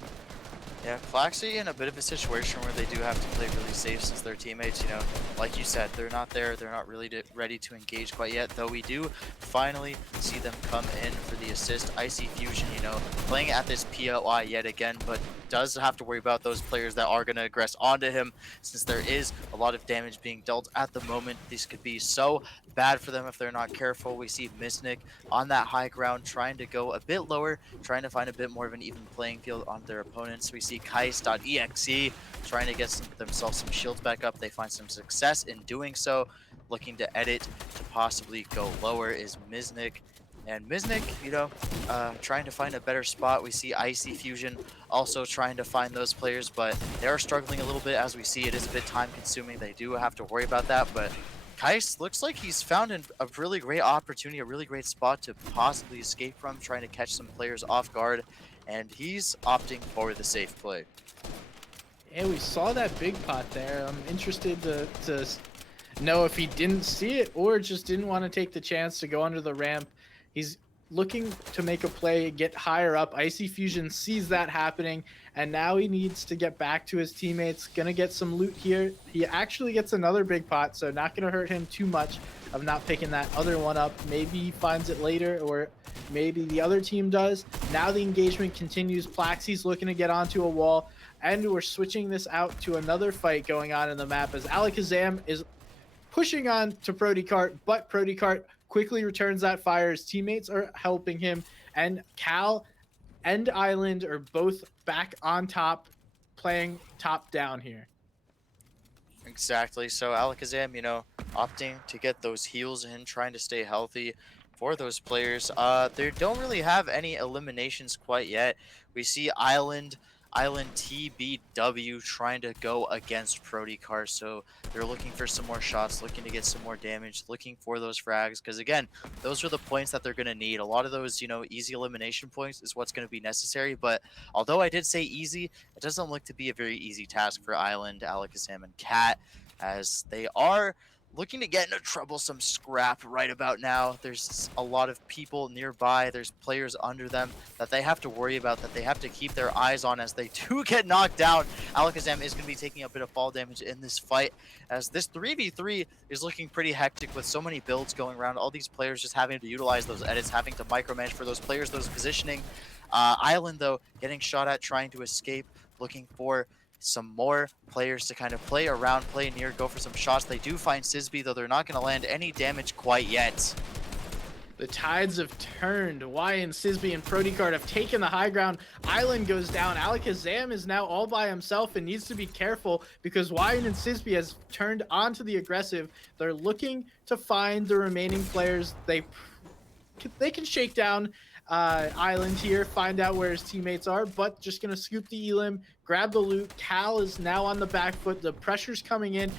Yeah, Flaxy in a bit of a situation where they do have to play really safe since their teammates, like you said, they're not there. They're not really ready to engage quite yet, though we do finally see them come in for the assist. Icy Fusion, playing at this POI yet again, but does have to worry about those players that are going to aggress onto him since there is a lot of damage being dealt at the moment. This could be so bad for them if they're not careful. We see Misnik on that high ground trying to go a bit lower, trying to find a bit more of an even playing field on their opponents. We see Kais.exe trying to get themselves some shields back up. They find some success in doing so. Looking to edit to possibly go lower is Misnik. And Misnik, trying to find a better spot. We see Icy Fusion also trying to find those players, but they are struggling a little bit. As we see, it is a bit time consuming. They do have to worry about that, but Kais looks like he's found a really great opportunity, a really great spot to possibly escape from, trying to catch some players off guard, and he's opting for the safe play. Yeah, we saw that big pot there. I'm interested to know if he didn't see it or just didn't want to take the chance to go under the ramp. He's looking to make a play, get higher up. Icy Fusion sees that happening, and now he needs to get back to his teammates. Gonna get some loot here. He actually gets another big pot, so not gonna hurt him too much of not picking that other one up. Maybe he finds it later, or maybe the other team does. Now the engagement continues. Plaxi's looking to get onto a wall, and we're switching this out to another fight going on in the map as Alakazam is pushing on to Prodicart, but Prodicart quickly returns that fire. His teammates are helping him, and Cal and Island are both back on top, playing top down here. Exactly. So Alakazam, opting to get those heals in, trying to stay healthy for those players. They don't really have any eliminations quite yet. We see Island TBW trying to go against Prodicart, so they're looking for some more shots, looking to get some more damage, looking for those frags, because again, those are the points that they're going to need. A lot of those, easy elimination points is what's going to be necessary, but although I did say easy, it doesn't look to be a very easy task for Island, Alakazam, and Cat, as they are looking to get in a troublesome scrap right about now. There's a lot of people nearby. There's players under them that they have to worry about, that they have to keep their eyes on as they do get knocked down. Alakazam is going to be taking a bit of fall damage in this fight, as this 3v3 is looking pretty hectic with so many builds going around. All these players just having to utilize those edits, having to micromanage for those players, those positioning. Island, though, getting shot at, trying to escape, looking for some more players to kind of play around, play near, go for some shots. They do find Sisby, though they're not going to land any damage quite yet. The tides have turned. Wyan, Sisby, and Prodicart have taken the high ground. Island goes down. Alakazam is now all by himself and needs to be careful because Wyan and Sisby has turned onto the aggressive. They're looking to find the remaining players. They can shake down Island here, find out where his teammates are, but just gonna scoop the elim, grab the loot. Cal is now on the back foot. The pressure's coming in.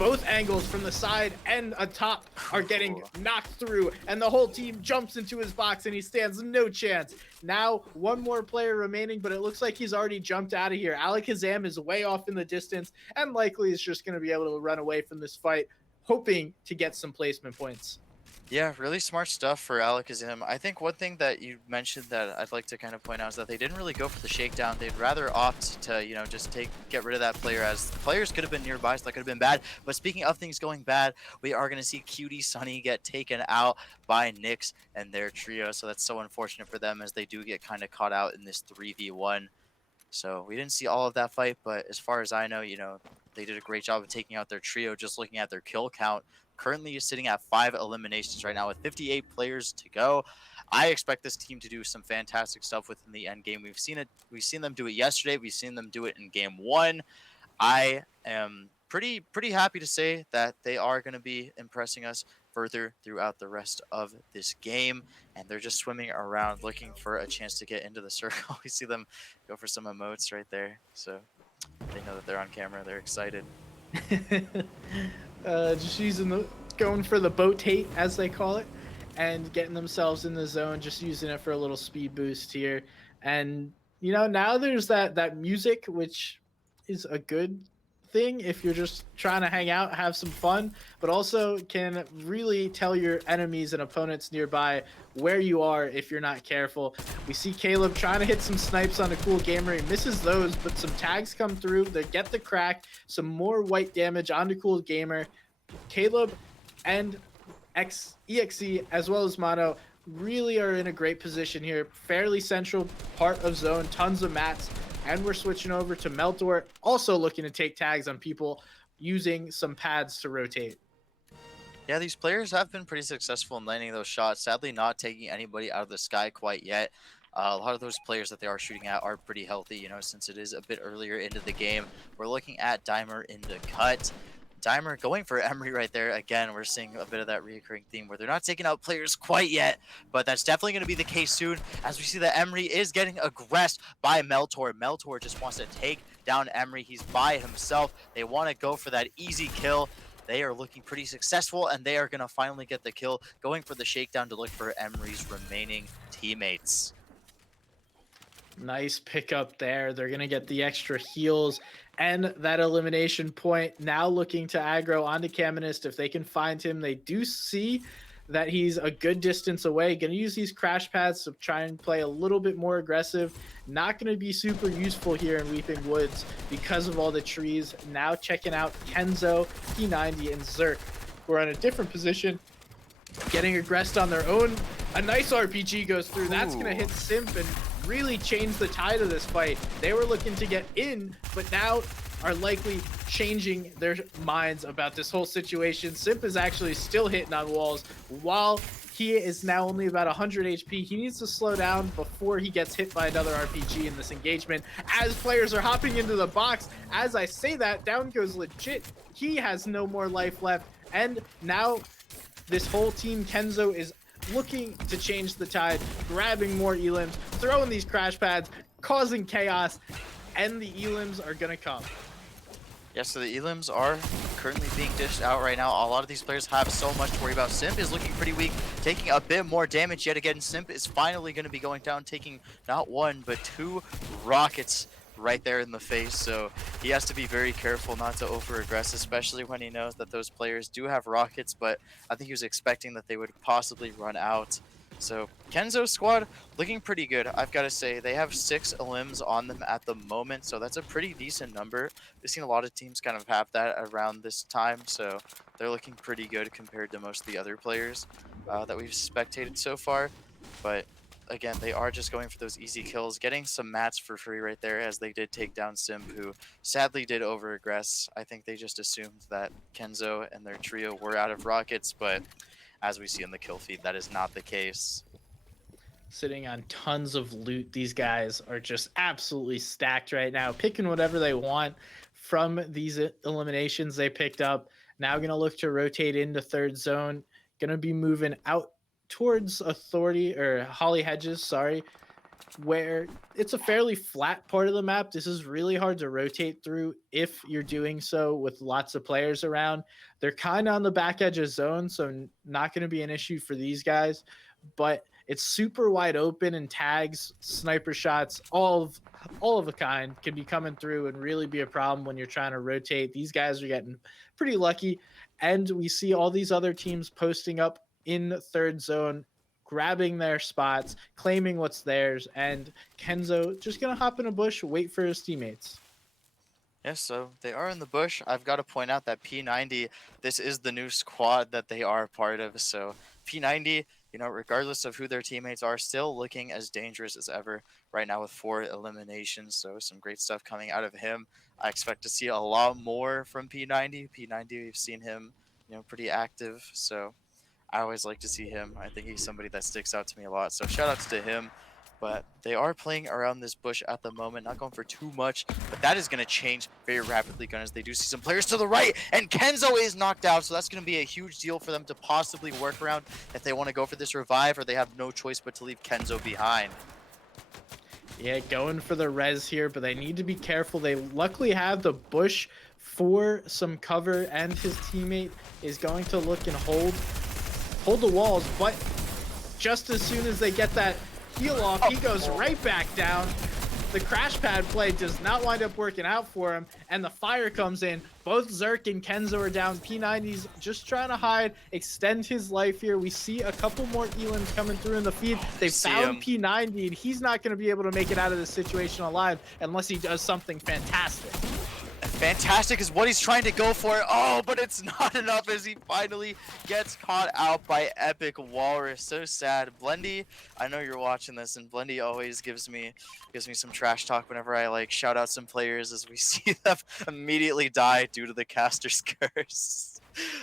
both angles from the side and atop are getting knocked through, and the whole team jumps into his box and he stands no chance. Now, one more player remaining, but it looks like he's already jumped out of here. Alakazam is way off in the distance and likely is just going to be able to run away from this fight, hoping to get some placement points. Yeah, really smart stuff for Alakazam. I think one thing that you mentioned that I'd like to kind of point out is that they didn't really go for the shakedown. They'd rather opt to, just get rid of that player, as the players could have been nearby, so that could have been bad. But speaking of things going bad, we are going to see Cutie Sunny get taken out by Nyx and their trio. So that's so unfortunate for them, as they do get kind of caught out in this 3v1. So we didn't see all of that fight, but as far as I know, they did a great job of taking out their trio. Just looking at their kill count, currently is sitting at 5 eliminations right now with 58 players to go. I expect this team to do some fantastic stuff within the end game. We've seen it. We've seen them do it yesterday. We've seen them do it in game 1. I am pretty happy to say that they are going to be impressing us further throughout the rest of this game, and they're just swimming around looking for a chance to get into the circle. We see them go for some emotes right there, so they know that they're on camera. They're excited. Just using the going for the boat hate as they call it, and getting themselves in the zone, just using it for a little speed boost here. And now there's that music, which is a good thing if you're just trying to hang out, have some fun, but also can really tell your enemies and opponents nearby where you are if you're not careful. We see Caleb trying to hit some snipes on a Cool Gamer. He misses those, but some tags come through. They get the crack, some more white damage onto Cool Gamer. Caleb and EXE as well as Mono really are in a great position here. Fairly central part of zone, tons of mats. And we're switching over to Meltor, also looking to take tags on people using some pads to rotate. Yeah, these players have been pretty successful in landing those shots. Sadly, not taking anybody out of the sky quite yet. A lot of those players that they are shooting at are pretty healthy, since it is a bit earlier into the game. We're looking at Dimer in the cut. Dimer going for Emery right there. Again, we're seeing a bit of that recurring theme where they're not taking out players quite yet, but that's definitely going to be the case soon, as we see that Emery is getting aggressed by Meltor. Meltor just wants to take down Emery. He's by himself. They want to go for that easy kill. They are looking pretty successful, and they are going to finally get the kill, going for the shakedown to look for Emery's remaining teammates. Nice pickup there. They're going to get the extra heals and that elimination point. Now looking to aggro onto Caminist. If they can find him, they do see that he's a good distance away. Going to use these crash pads to try and play a little bit more aggressive. Not going to be super useful here in Weeping Woods because of all the trees. Now checking out Kenzo, P90, and Zerk, who are in a different position, getting aggressed on their own. A nice RPG goes through. That's going to hit Simp and really change the tide of this fight. They were looking to get in, but now are likely changing their minds about this whole situation. Simp is actually still hitting on walls while he is now only about 100 HP. He needs to slow down before he gets hit by another RPG in this engagement. As players are hopping into the box, as I say that, down goes legit. He has no more life left. And now this whole team, Kenzo, is looking to change the tide, grabbing more elims, throwing these crash pads, causing chaos, and the elims are gonna come. Yeah, so the elims are currently being dished out right now. A lot of these players have so much to worry about. Simp is looking pretty weak, taking a bit more damage yet again. Simp is finally going to be going down, taking not one, but 2 rockets right there in the face. So he has to be very careful not to over-aggress, especially when he knows that those players do have rockets, but I think he was expecting that they would possibly run out. So Kenzo's squad looking pretty good. I've got to say, they have 6 elims on them at the moment, so that's a pretty decent number. We've seen a lot of teams kind of have that around this time, so they're looking pretty good compared to most of the other players that we've spectated so far. But again, they are just going for those easy kills, getting some mats for free right there, as they did take down Simp, who sadly did over-aggress. I think they just assumed that Kenzo and their trio were out of rockets, but as we see in the kill feed, that is not the case. Sitting on tons of loot. These guys are just absolutely stacked right now, picking whatever they want from these eliminations they picked up. Now going to look to rotate into third zone. Going to be moving out towards Authority, or Holly Hedges, sorry. where it's a fairly flat part of the map. This is really hard to rotate through if you're doing so with lots of players around. They're kind of on the back edge of zone, so not going to be an issue for these guys. But it's super wide open, and tags, sniper shots, all of a kind can be coming through and really be a problem when you're trying to rotate. These guys are getting pretty lucky, and we see all these other teams posting up in third zone, grabbing their spots, claiming what's theirs, and Kenzo just gonna hop in a bush, wait for his teammates. Yeah, so they are in the bush. I've got to point out that P90, this is the new squad that they are a part of. So P90, regardless of who their teammates are, still looking as dangerous as ever right now with 4 eliminations. So some great stuff coming out of him. I expect to see a lot more from P90. P90, we've seen him, pretty active. So I always like to see him. I think he's somebody that sticks out to me a lot. So shout outs to him. But they are playing around this bush at the moment, not going for too much. But that is going to change very rapidly, gunners. They do see some players to the right, and Kenzo is knocked out. So that's going to be a huge deal for them to possibly work around if they want to go for this revive, or they have no choice but to leave Kenzo behind. Yeah, going for the res here, but they need to be careful. They luckily have the bush for some cover, and his teammate is going to look and hold the walls, but just as soon as they get that heal off, he goes right back down. The crash pad play does not wind up working out for him, and the fire comes in. Both Zerk and Kenzo are down. P90's just trying to hide, extend his life here. We see a couple more elims coming through in the feed. They found P90, and he's not going to be able to make it out of this situation alive unless he does something fantastic. Fantastic is what he's trying to go for. Oh, but it's not enough as he finally gets caught out by Epic Walrus. So sad. Blendy, I know you're watching this, and Blendy always gives me some trash talk whenever I like shout out some players as we see them immediately die due to the caster's curse.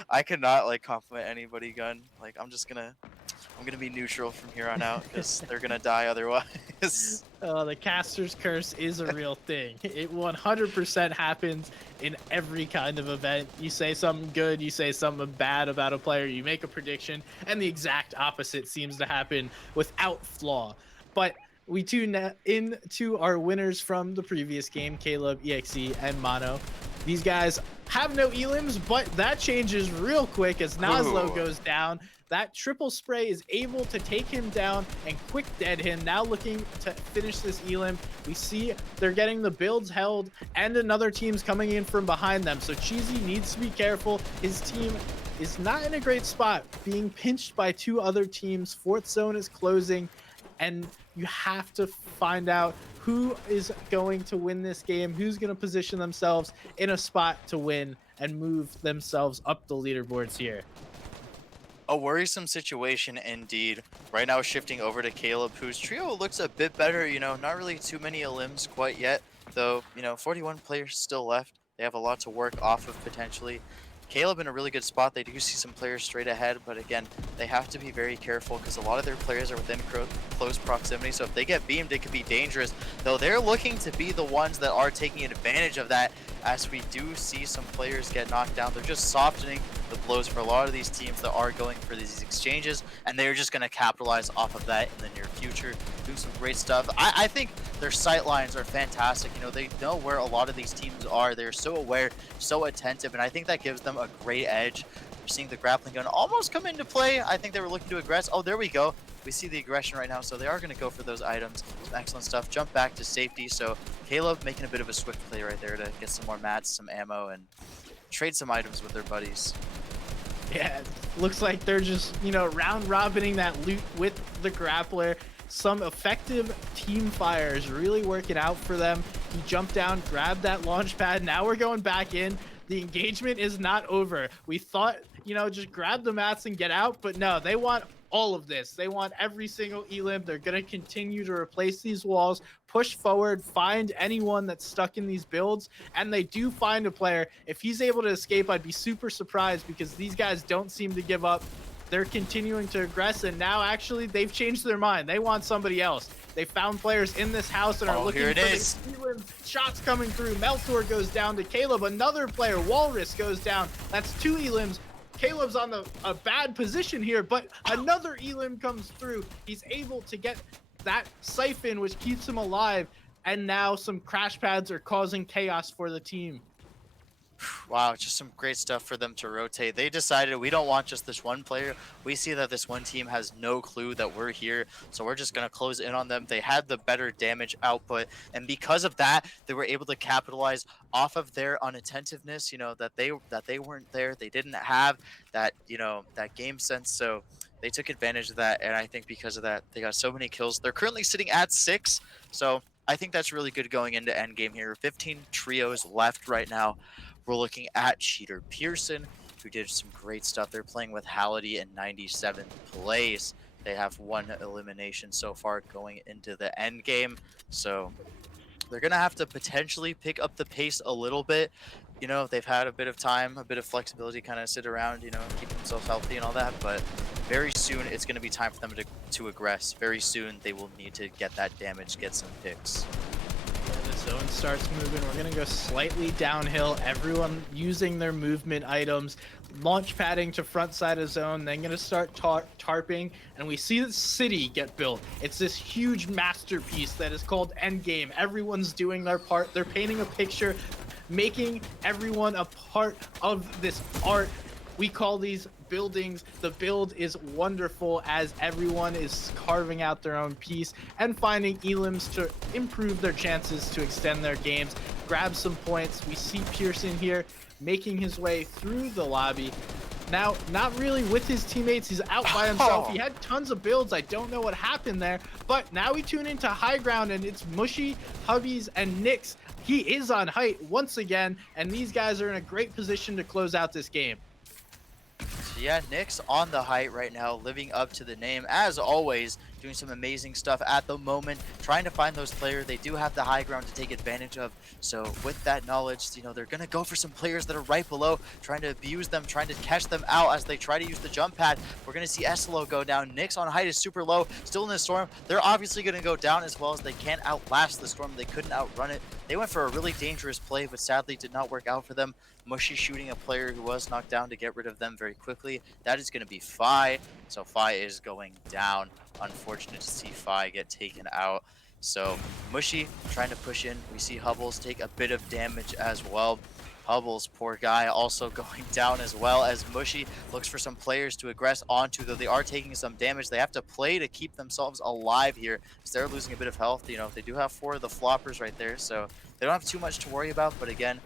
I cannot like compliment anybody, Gun. Like I'm gonna be neutral from here on out because they're gonna die otherwise. The caster's curse is a real thing. It 100% happens in every kind of event. You say something good, you say something bad about a player, you make a prediction, and the exact opposite seems to happen without flaw. But we tune into our winners from the previous game, Caleb, EXE, and Mono. These guys have no elims, but that changes real quick as Naslo goes down. That triple spray is able to take him down and quick dead him. Now looking to finish this elim. We see they're getting the builds held, and another team's coming in from behind them. So Cheesy needs to be careful. His team is not in a great spot, being pinched by 2 other teams. Fourth zone is closing, and you have to find out who is going to win this game, who's going to position themselves in a spot to win and move themselves up the leaderboards here. A worrisome situation indeed. Right now shifting over to Caleb, whose trio looks a bit better, not really too many elims quite yet, though, 41 players still left. They have a lot to work off of potentially. Caleb in a really good spot. They do see some players straight ahead, but again, they have to be very careful because a lot of their players are within close proximity. So if they get beamed, it could be dangerous, though they're looking to be the ones that are taking advantage of that. As we do see some players get knocked down, they're just softening the blows for a lot of these teams that are going for these exchanges, and they're just going to capitalize off of that in the near future, doing some great stuff. I think their sight lines are fantastic. They know where a lot of these teams are. They're so aware, so attentive, and I think that gives them a great edge. We're seeing the grappling gun almost come into play. I think they were looking to aggress. Oh, there we go. We see the aggression right now, so they are going to go for those items. Some excellent stuff. Jump back to safety. So Caleb making a bit of a swift play right there to get some more mats, some ammo, and trade some items with their buddies. Yeah, looks like they're just, round robining that loot with the grappler. Some effective team fires really working out for them. He jumped down, grabbed that launch pad. Now we're going back in. The engagement is not over. We thought, just grab the mats and get out, but no, they want all of this. They want every single elim. They're going to continue to replace these walls, push forward, find anyone that's stuck in these builds, and they do find a player. If he's able to escape, I'd be super surprised because these guys don't seem to give up. They're continuing to aggress, and now actually they've changed their mind. They want somebody else. They found players in this house and are looking for the elim. Shots coming through. Meltor goes down to Caleb. Another player, Walrus, goes down. That's 2 elims. Caleb's on a bad position here, but another Elim comes through. He's able to get that siphon, which keeps him alive. And now some crash pads are causing chaos for the team. Wow, just some great stuff for them to rotate. They decided we don't want just this one player. We see that this one team has no clue that we're here, so we're just going to close in on them. They had the better damage output, and because of that, they were able to capitalize off of their unattentiveness, that they weren't there. They didn't have that, that game sense. So they took advantage of that, and I think because of that, they got so many kills. They're currently sitting at 6, so I think that's really good going into endgame here. 15 trios left right now. We're looking at Cheater Pearson, who did some great stuff. They're playing with Halliday in 97th place. They have 1 elimination so far going into the end game. So they're going to have to potentially pick up the pace a little bit. They've had a bit of time, a bit of flexibility, kind of sit around, keep themselves healthy and all that. But very soon it's going to be time for them to aggress. Very soon they will need to get that damage, get some picks. The zone starts moving. We're going to go slightly downhill. Everyone using their movement items, launch padding to front side of zone, then going to start tarping, and we see the city get built. It's this huge masterpiece that is called Endgame. Everyone's doing their part. They're painting a picture, making everyone a part of this art. We call these buildings. The build is wonderful as everyone is carving out their own piece and finding elims to improve their chances to extend their games, grab some points. We see Pearson here making his way through the lobby. Now, not really with his teammates. He's out by himself. He had tons of builds. I don't know what happened there, but now we tune into high ground and it's Mushy, Hubbies, and Nyx. He is on height once again, and these guys are in a great position to close out this game. Yeah, Nyx on the height right now, living up to the name. As always, doing some amazing stuff at the moment, trying to find those players. They do have the high ground to take advantage of. So with that knowledge, they're going to go for some players that are right below, trying to abuse them, trying to catch them out as they try to use the jump pad. We're going to see Eslo go down. Nyx on height is super low, still in the storm. They're obviously going to go down as well as they can't outlast the storm. They couldn't outrun it. They went for a really dangerous play, but sadly did not work out for them. Mushy shooting a player who was knocked down to get rid of them very quickly. That is going to be Fi. So Fi is going down. Unfortunate to see Fi get taken out. So Mushy trying to push in. We see Hubbles take a bit of damage as well. Hubbles, poor guy, also going down as well as Mushy looks for some players to aggress onto, though they are taking some damage. They have to play to keep themselves alive here because they're losing a bit of health. They do have 4 of the floppers right there, so they don't have too much to worry about. But again,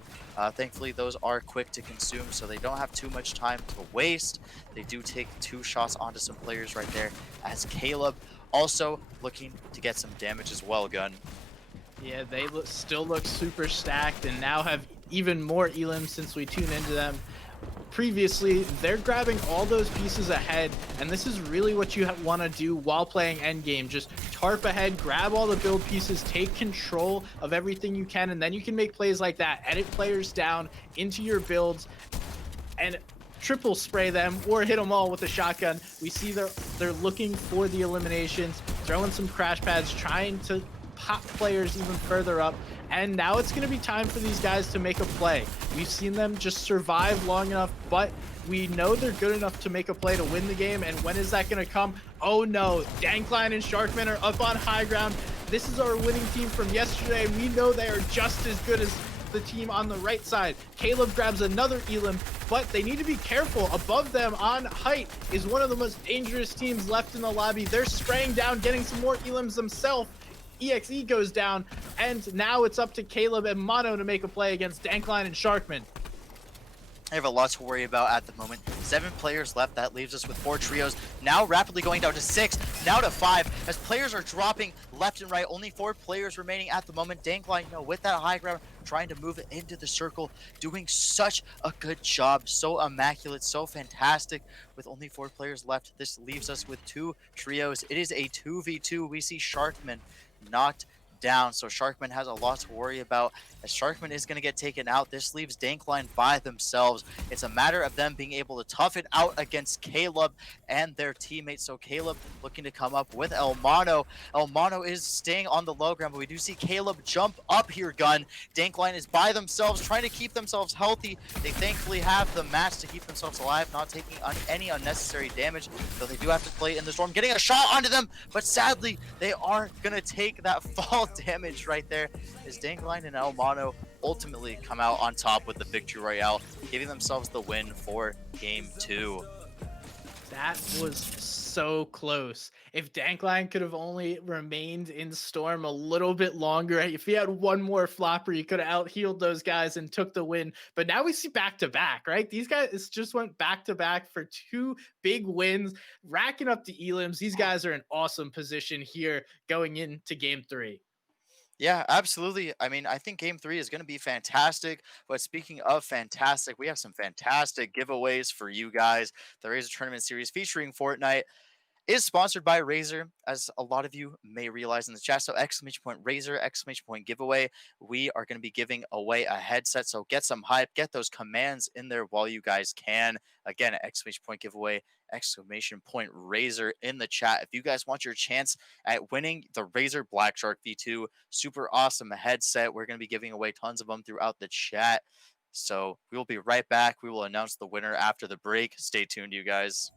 thankfully those are quick to consume, so they don't have too much time to waste. They do take 2 shots onto some players right there as Caleb also looking to get some damage as well, Gun. Yeah, they still look super stacked and now have even more elims since we tune into them. Previously, they're grabbing all those pieces ahead, and this is really what you want to do while playing endgame. Just tarp ahead, grab all the build pieces, take control of everything you can, and then you can make plays like that. Edit players down into your builds and triple spray them or hit them all with a shotgun. We see they're looking for the eliminations, throwing some crash pads, trying to pop players even further up, and now it's going to be time for these guys to make a play. We've seen them just survive long enough, but we know they're good enough to make a play to win the game. And when is that going to come? Oh no, Dankline and Sharkman are up on high ground. This is our winning team from yesterday. We know they are just as good as the team on the right side. Caleb grabs another elim, but they need to be careful. Above them on height is one of the most dangerous teams left in the lobby. They're spraying down, getting some more elims themselves. EXE goes down, and now it's up to Caleb and Mono to make a play against Dankline and Sharkman. I have a lot to worry about at the moment. 7 players left. That leaves us with 4 trios. Now rapidly going down to 6, now to 5. As players are dropping left and right. Only 4 players remaining at the moment. Dankline, with that high ground, trying to move it into the circle. Doing such a good job. So immaculate, so fantastic. With only 4 players left, this leaves us with 2 trios. It is a 2v2. We see Sharkman knocked down. So Sharkman has a lot to worry about. As Sharkman is going to get taken out, this leaves Dankline by themselves. It's a matter of them being able to tough it out against Caleb and their teammates. So Caleb looking to come up with El Mono. El Mono is staying on the low ground, but we do see Caleb jump up here, Gun. Dankline is by themselves, trying to keep themselves healthy. They thankfully have the match to keep themselves alive, not taking any unnecessary damage, though they do have to play in the storm. Getting a shot onto them, but sadly, they are going to take that fall damage right there as Dankline and El Mono ultimately come out on top with the victory royale, giving themselves the win for Game 2. That was so close. If Dankline could have only remained in Storm a little bit longer, if he had one more flopper, he could have out healed those guys and took the win. But now we see back to back, right? These guys just went back to back for two big wins, racking up the elims. These guys are in awesome position here going into game 3. Yeah, absolutely. I mean, I think game 3 is going to be fantastic. But speaking of fantastic, we have some fantastic giveaways for you guys. The Razer Tournament Series featuring Fortnite is sponsored by Razer, as a lot of you may realize in the chat. So exclamation point Razer, exclamation point giveaway. We are going to be giving away a headset. So get some hype, get those commands in there while you guys can. Again, exclamation point giveaway, exclamation point Razer in the chat. If you guys want your chance at winning the Razer Black Shark V2, super awesome headset. We're going to be giving away tons of them throughout the chat. So we will be right back. We will announce the winner after the break. Stay tuned, you guys.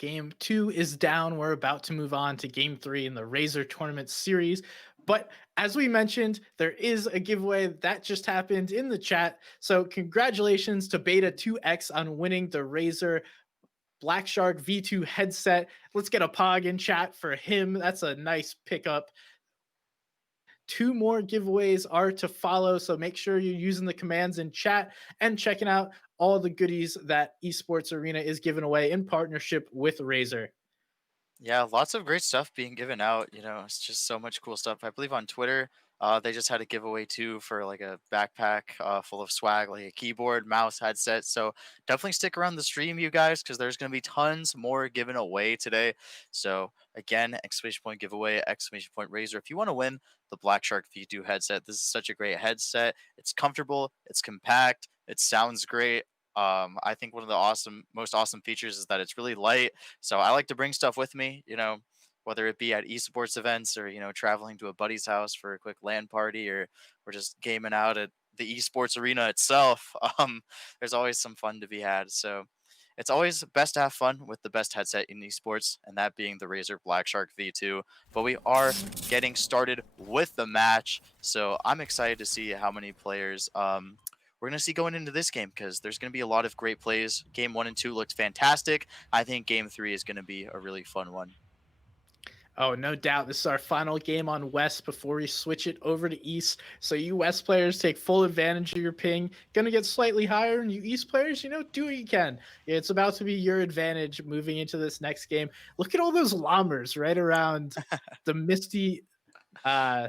Game two is down. We're about to move on to game three in the Razer Tournament Series. But as we mentioned, there is a giveaway that just happened in the chat. So, congratulations to Beta 2X on winning the Razer Black Shark V2 headset. Let's get a pog in chat for him. That's a nice pickup. Two more giveaways are to follow, so make sure you're using the commands in chat and checking out all the goodies that Esports Arena is giving away in partnership with Razer. Yeah, lots of great stuff being given out. It's just so much cool stuff. I believe on Twitter, they just had a giveaway too for like a backpack full of swag, like a keyboard, mouse, headset. So definitely stick around the stream, you guys, because there's going to be tons more given away today. So again, exclamation point giveaway, exclamation point Razer. If you want to win the Black Shark V2 headset, this is such a great headset. It's comfortable, it's compact, it sounds great. I think one of the most awesome features is that it's really light, so I like to bring stuff with me, whether it be at esports events or, traveling to a buddy's house for a quick LAN party or just gaming out at the esports arena itself. There's always some fun to be had. So it's always best to have fun with the best headset in esports, and that being the Razer Black Shark V2. But we are getting started with the match, so I'm excited to see how many players we're going to see going into this game because there's going to be a lot of great plays. Game one and two looked fantastic. I think game three is going to be a really fun one. Oh, no doubt. This is our final game on West before we switch it over to East. So, you West players take full advantage of your ping. Going to get slightly higher. And you East players, do what you can. It's about to be your advantage moving into this next game. Look at all those llamas right around the Misty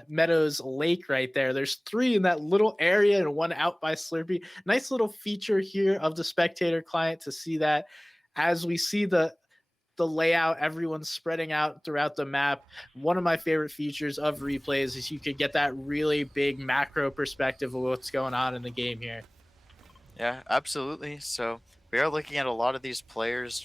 Meadows Lake right there. There's three in that little area and one out by Slurpee. Nice little feature here of the spectator client to see that as we see the layout, everyone's spreading out throughout the map. One of my favorite features of replays is you could get that really big macro perspective of what's going on in the game here. Yeah, absolutely. So we are looking at a lot of these players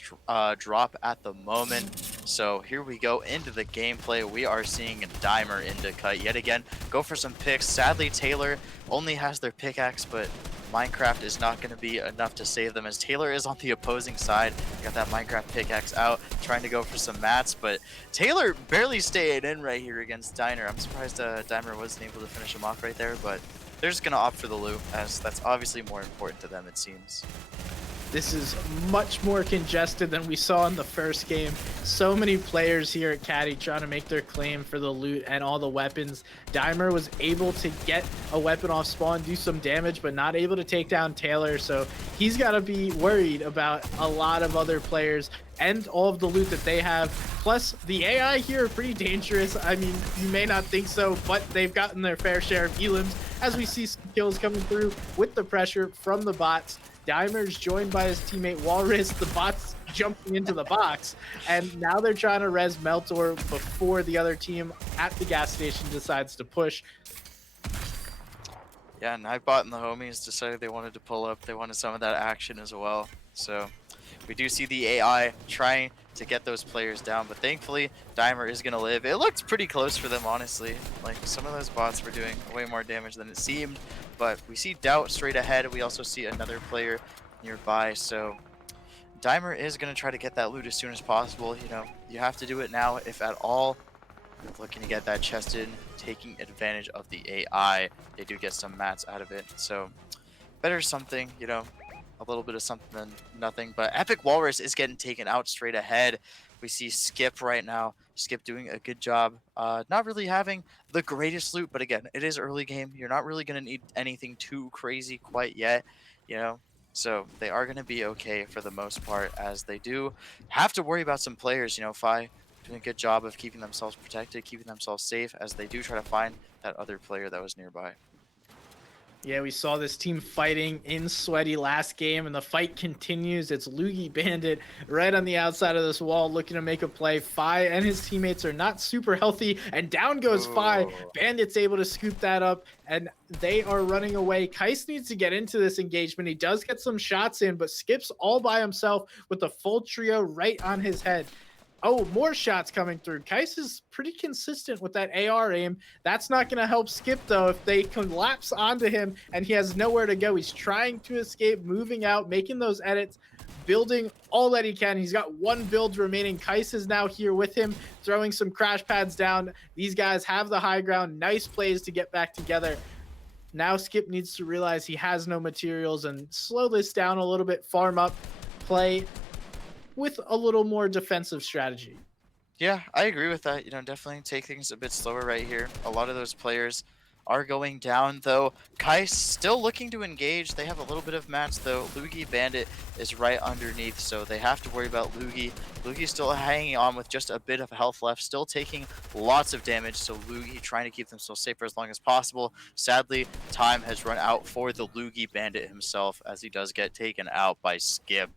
drop at the moment. So here we go into the gameplay. We are seeing Dimer into cut yet again. Go for some picks. Sadly, Taylor only has their pickaxe, but Minecraft is not going to be enough to save them as Taylor is on the opposing side. Got that Minecraft pickaxe out, trying to go for some mats, but Taylor barely stayed in right here against Diner. I'm surprised Dimer wasn't able to finish him off right there, but they're just going to opt for the loot as that's obviously more important to them, it seems. This is much more congested than we saw in the first game. So many players here at Caddy trying to make their claim for the loot and all the weapons. Dimer was able to get a weapon off spawn, do some damage, but not able to take down Taylor. So he's got to be worried about a lot of other players and all of the loot that they have. Plus, the AI here are pretty dangerous. I mean, you may not think so, but they've gotten their fair share of elims as we see some kills coming through with the pressure from the bots. Dimer's joined by his teammate Walrus, the bots jumping into the box, and now they're trying to res Meltor before the other team at the gas station decides to push. Yeah, Nightbot and the homies decided they wanted to pull up. They wanted some of that action as well. So we do see the AI trying to get those players down, but thankfully Dimer is going to live. It looked pretty close for them, honestly. Like, some of those bots were doing way more damage than it seemed, but we see Doubt straight ahead. We also see another player nearby, so Dimer is going to try to get that loot as soon as possible. You have to do it now, if at all. Looking to get that chest in, taking advantage of the AI. They do get some mats out of it, so better something, a little bit of something than nothing. But Epic Walrus is getting taken out straight ahead. We see Skip right now. Skip doing a good job. Not really having the greatest loot, but again, it is early game. You're not really going to need anything too crazy quite yet, So they are going to be okay for the most part, as they do have to worry about some players. Fi doing a good job of keeping themselves protected, keeping themselves safe, as they do try to find that other player that was nearby. Yeah, we saw this team fighting in Sweaty last game, and the fight continues. It's Loogie Bandit right on the outside of this wall looking to make a play. Fi and his teammates are not super healthy, and down goes Fi. Bandit's able to scoop that up, and they are running away. Kais needs to get into this engagement. He does get some shots in, but Skip's all by himself with the full trio right on his head. Oh, more shots coming through. Kais is pretty consistent with that AR aim. That's not going to help Skip, though, if they collapse onto him and he has nowhere to go. He's trying to escape, moving out, making those edits, building all that he can. He's got one build remaining. Kais is now here with him, throwing some crash pads down. These guys have the high ground. Nice plays to get back together. Now Skip needs to realize he has no materials and slow this down a little bit, farm up, play with a little more defensive strategy. Yeah, I agree with that. Definitely take things a bit slower right here. A lot of those players are going down, though. Kai's still looking to engage. They have a little bit of mats, though. Lugi Bandit is right underneath, so they have to worry about Lugi. Lugi's still hanging on with just a bit of health left, still taking lots of damage, so Lugi trying to keep themselves safe for as long as possible. Sadly, time has run out for the Lugi Bandit himself, as he does get taken out by Skip.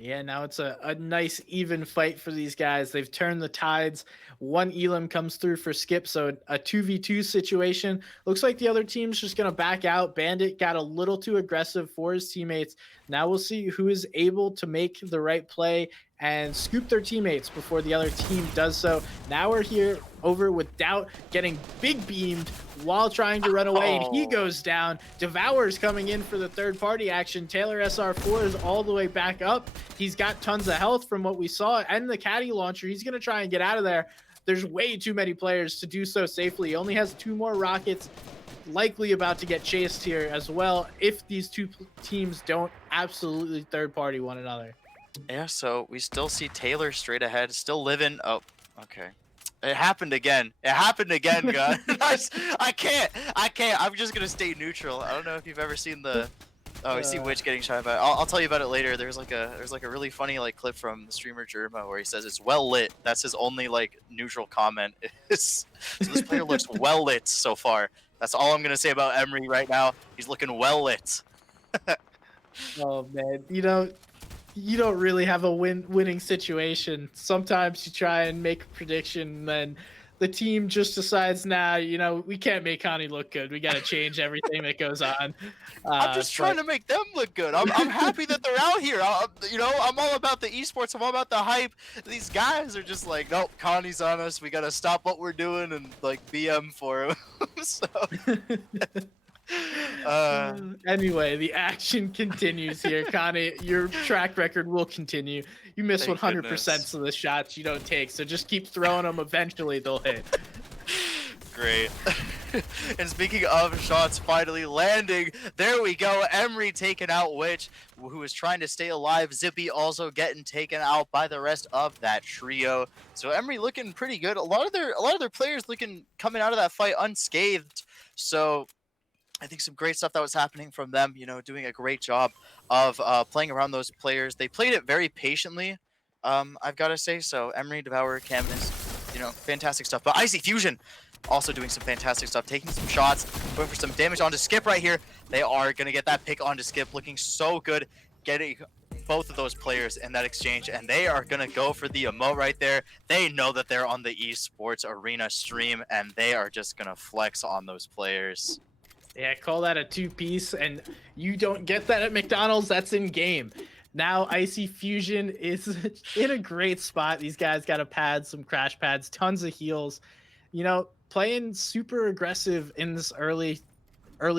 Yeah, now it's a nice even fight for these guys. They've turned the tides. One Elam comes through for Skip, so a 2v2 situation. Looks like the other team's just going to back out. Bandit got a little too aggressive for his teammates. Now we'll see who is able to make the right play and scoop their teammates before the other team does so. Now we're here over with Doubt getting big beamed while trying to run away, and he Oh. goes down. Devour's coming in for the third party action. Taylor SR4 is all the way back up. He's got tons of health from what we saw, and the caddy launcher. He's going to try and get out of there. There's way too many players to do so safely. He only has 2 more rockets, likely about to get chased here as well if these two teams don't absolutely third party one another. Yeah, so we still see Taylor straight ahead, still living. Oh, okay. It happened again. It happened again, guys. I can't. I can't. I'm just gonna stay neutral. I don't know if you've ever seen the. Oh, we see Witch getting shot by. I'll tell you about it later. There's like a really funny like clip from the streamer Germa where he says it's well lit. That's his only like neutral comment. So this player looks well lit so far. That's all I'm gonna say about Emery right now. He's looking well lit. Oh man, you don't really have a winning situation. Sometimes you try and make a prediction, and then the team just decides, nah, we can't make Connie look good. We got to change everything that goes on. I'm just trying to make them look good. I'm happy that they're out here. I'm all about the esports. I'm all about the hype. These guys are just like, nope, Connie's on us. We gotta stop what we're doing and like BM for him. So, Anyway, the action continues here. Connie, your track record will continue. You miss thank 100% goodness. of the shots you don't take, so just keep throwing them. Eventually, they'll hit. Great. And speaking of shots finally landing, there we go. Emery taking out Witch, who is trying to stay alive. Zippy also getting taken out by the rest of that trio. So Emery looking pretty good. A lot of their players looking coming out of that fight unscathed. So I think some great stuff that was happening from them, doing a great job of playing around those players. They played it very patiently, I've got to say. So Emery, Devourer, Caminus, fantastic stuff. But Icy Fusion also doing some fantastic stuff, taking some shots, going for some damage onto Skip right here. They are going to get that pick onto Skip, looking so good, getting both of those players in that exchange, and they are going to go for the emote right there. They know that they're on the esports arena stream, and they are just going to flex on those players. Yeah, call that a 2-piece, and you don't get that at McDonald's. That's in game. Now Icy Fusion is in a great spot. These guys got to pad some crash pads, tons of heals. Playing super aggressive in this early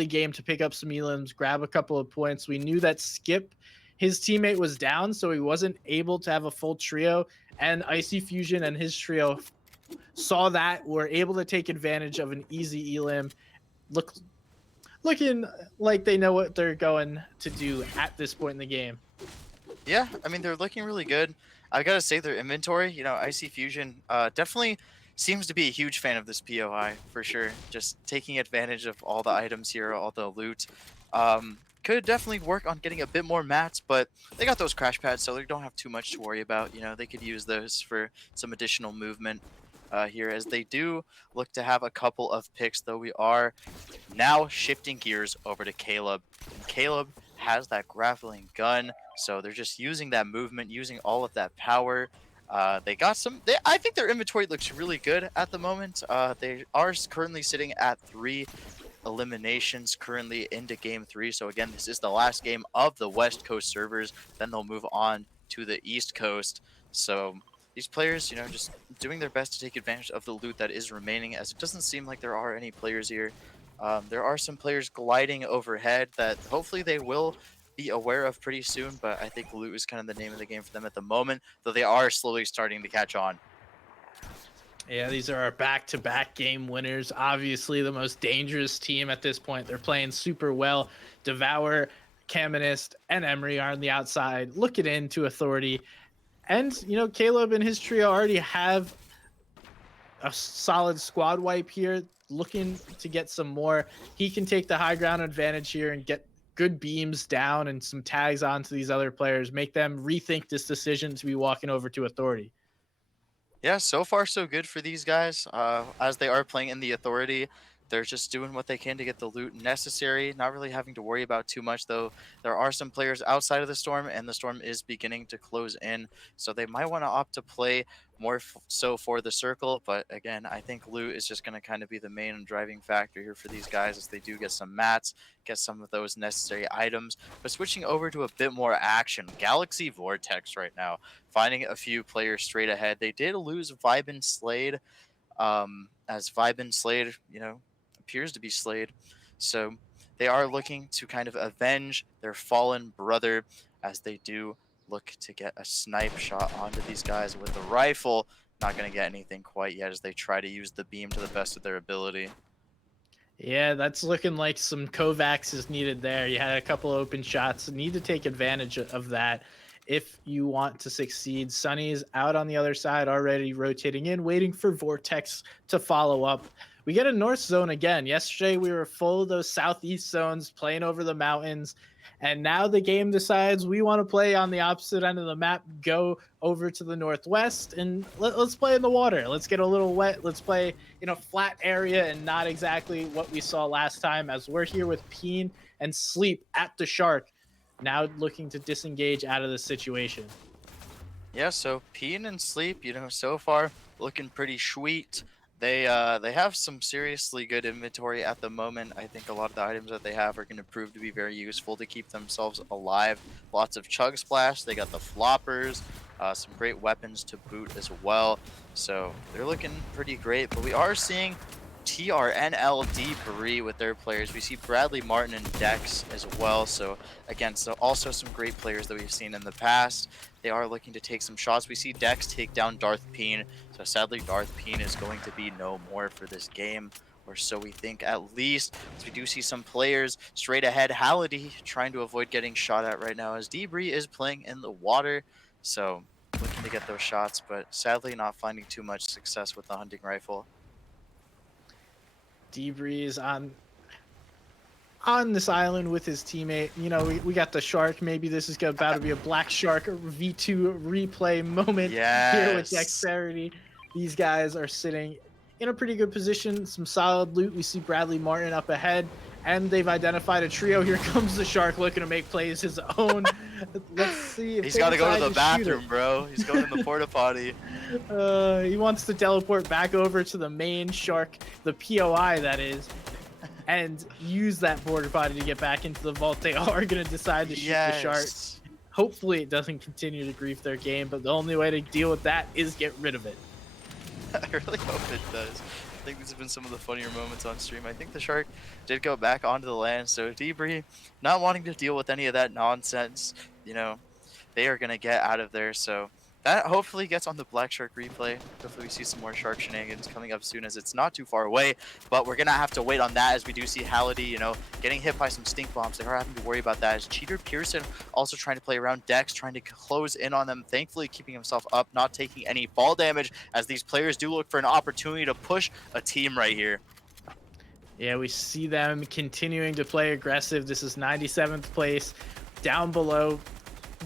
game to pick up some elims, grab a couple of points. We knew that Skip, his teammate, was down, so he wasn't able to have a full trio. And Icy Fusion and his trio saw that, were able to take advantage of an easy elim. Looking like they know what they're going to do at this point in the game. Yeah, I mean, they're looking really good. I gotta say, their inventory, Icy Fusion definitely seems to be a huge fan of this POI for sure. Just taking advantage of all the items here, all the loot. Could definitely work on getting a bit more mats, but they got those crash pads, so they don't have too much to worry about. They could use those for some additional movement here, as they do look to have a couple of picks, though we are now shifting gears over to Caleb. And Caleb has that grappling gun, so they're just using that movement, using all of that power. They got some. I think their inventory looks really good at the moment. They are currently sitting at 3 eliminations currently into game 3. So again, this is the last game of the West Coast servers. Then they'll move on to the East Coast. So these players, just doing their best to take advantage of the loot that is remaining, as it doesn't seem like there are any players here. There are some players gliding overhead that hopefully they will be aware of pretty soon, but I think loot is kind of the name of the game for them at the moment, though they are slowly starting to catch on. Yeah, these are our back-to-back game winners. Obviously, the most dangerous team at this point. They're playing super well. Devour, Caminist, and Emery are on the outside, looking into Authority. And, Caleb and his trio already have a solid squad wipe here, looking to get some more. He can take the high ground advantage here and get good beams down and some tags onto these other players, make them rethink this decision to be walking over to Authority. Yeah, so far so good for these guys. As they are playing in the authority, they're just doing what they can to get the loot necessary, not really having to worry about too much though. There are some players outside of the storm, and the storm is beginning to close in, so they might want to opt to play more so for the circle. But again, I think loot is just going to kind of be the main driving factor here for these guys, as they do get some mats, get some of those necessary items. But switching over to a bit more action, Galaxy Vortex right now finding a few players straight ahead. They did lose Vibin Slade, as Vibin Slade, appears to be Slade. So they are looking to kind of avenge their fallen brother, as they do look to get a snipe shot onto these guys with a rifle. Not going to get anything quite yet, as they try to use the beam to the best of their ability. Yeah, that's looking like some Kovacs is needed there. You had a couple open shots. Need to take advantage of that if you want to succeed. Sunny's out on the other side, already rotating in, waiting for Vortex to follow up. We get a north zone again. Yesterday, we were full of those southeast zones, playing over the mountains. And now the game decides we want to play on the opposite end of the map, go over to the northwest, and let's play in the water. Let's get a little wet. Let's play in a flat area and not exactly what we saw last time, as we're here with Peen and Sleep at the Shark, now looking to disengage out of the situation. Yeah, so Peen and Sleep, so far looking pretty sweet. They have some seriously good inventory at the moment. I think a lot of the items that they have are going to prove to be very useful to keep themselves alive. Lots of Chug Splash. They got the floppers, some great weapons to boot as well. So they're looking pretty great. But we are seeing TRNL Debris with their players. We see Bradley Martin and Dex as well. So again, so also some great players that we've seen in the past. They are looking to take some shots. We see Dex take down Darth Peen. So sadly, Darth Peen is going to be no more for this game, or so we think at least. As we do see some players straight ahead. Halliday trying to avoid getting shot at right now, as Debris is playing in the water. So looking to get those shots, but sadly not finding too much success with the hunting rifle. Debris is on this island with his teammate. We got the shark. Maybe this is about to be a black shark V2 replay moment here with Yes. dexterity. These guys are sitting in a pretty good position. Some solid loot. We see Bradley Martin up ahead, and they've identified a trio. Here comes the shark looking to make plays his own. Let's see if He's got to go to the shoot bathroom, bro. He's going in the porta potty. He wants to teleport back over to the main shark, the POI that is, and use that border body to get back into the vault. They are going to decide to shoot the shark. Hopefully it doesn't continue to grief their game, but the only way to deal with that is get rid of it. I really hope it does. I think these have been some of the funnier moments on stream. I think the shark did go back onto the land, so Debris not wanting to deal with any of that nonsense, they are going to get out of there. So that hopefully gets on the Black Shark replay. Hopefully we see some more shark shenanigans coming up soon, as it's not too far away. But we're going to have to wait on that, as we do see Halliday, getting hit by some stink bombs. They are having to worry about that, as Cheater Pearson also trying to play around Dex, trying to close in on them. Thankfully keeping himself up, not taking any fall damage, as these players do look for an opportunity to push a team right here. Yeah, we see them continuing to play aggressive. This is 97th place. Down below,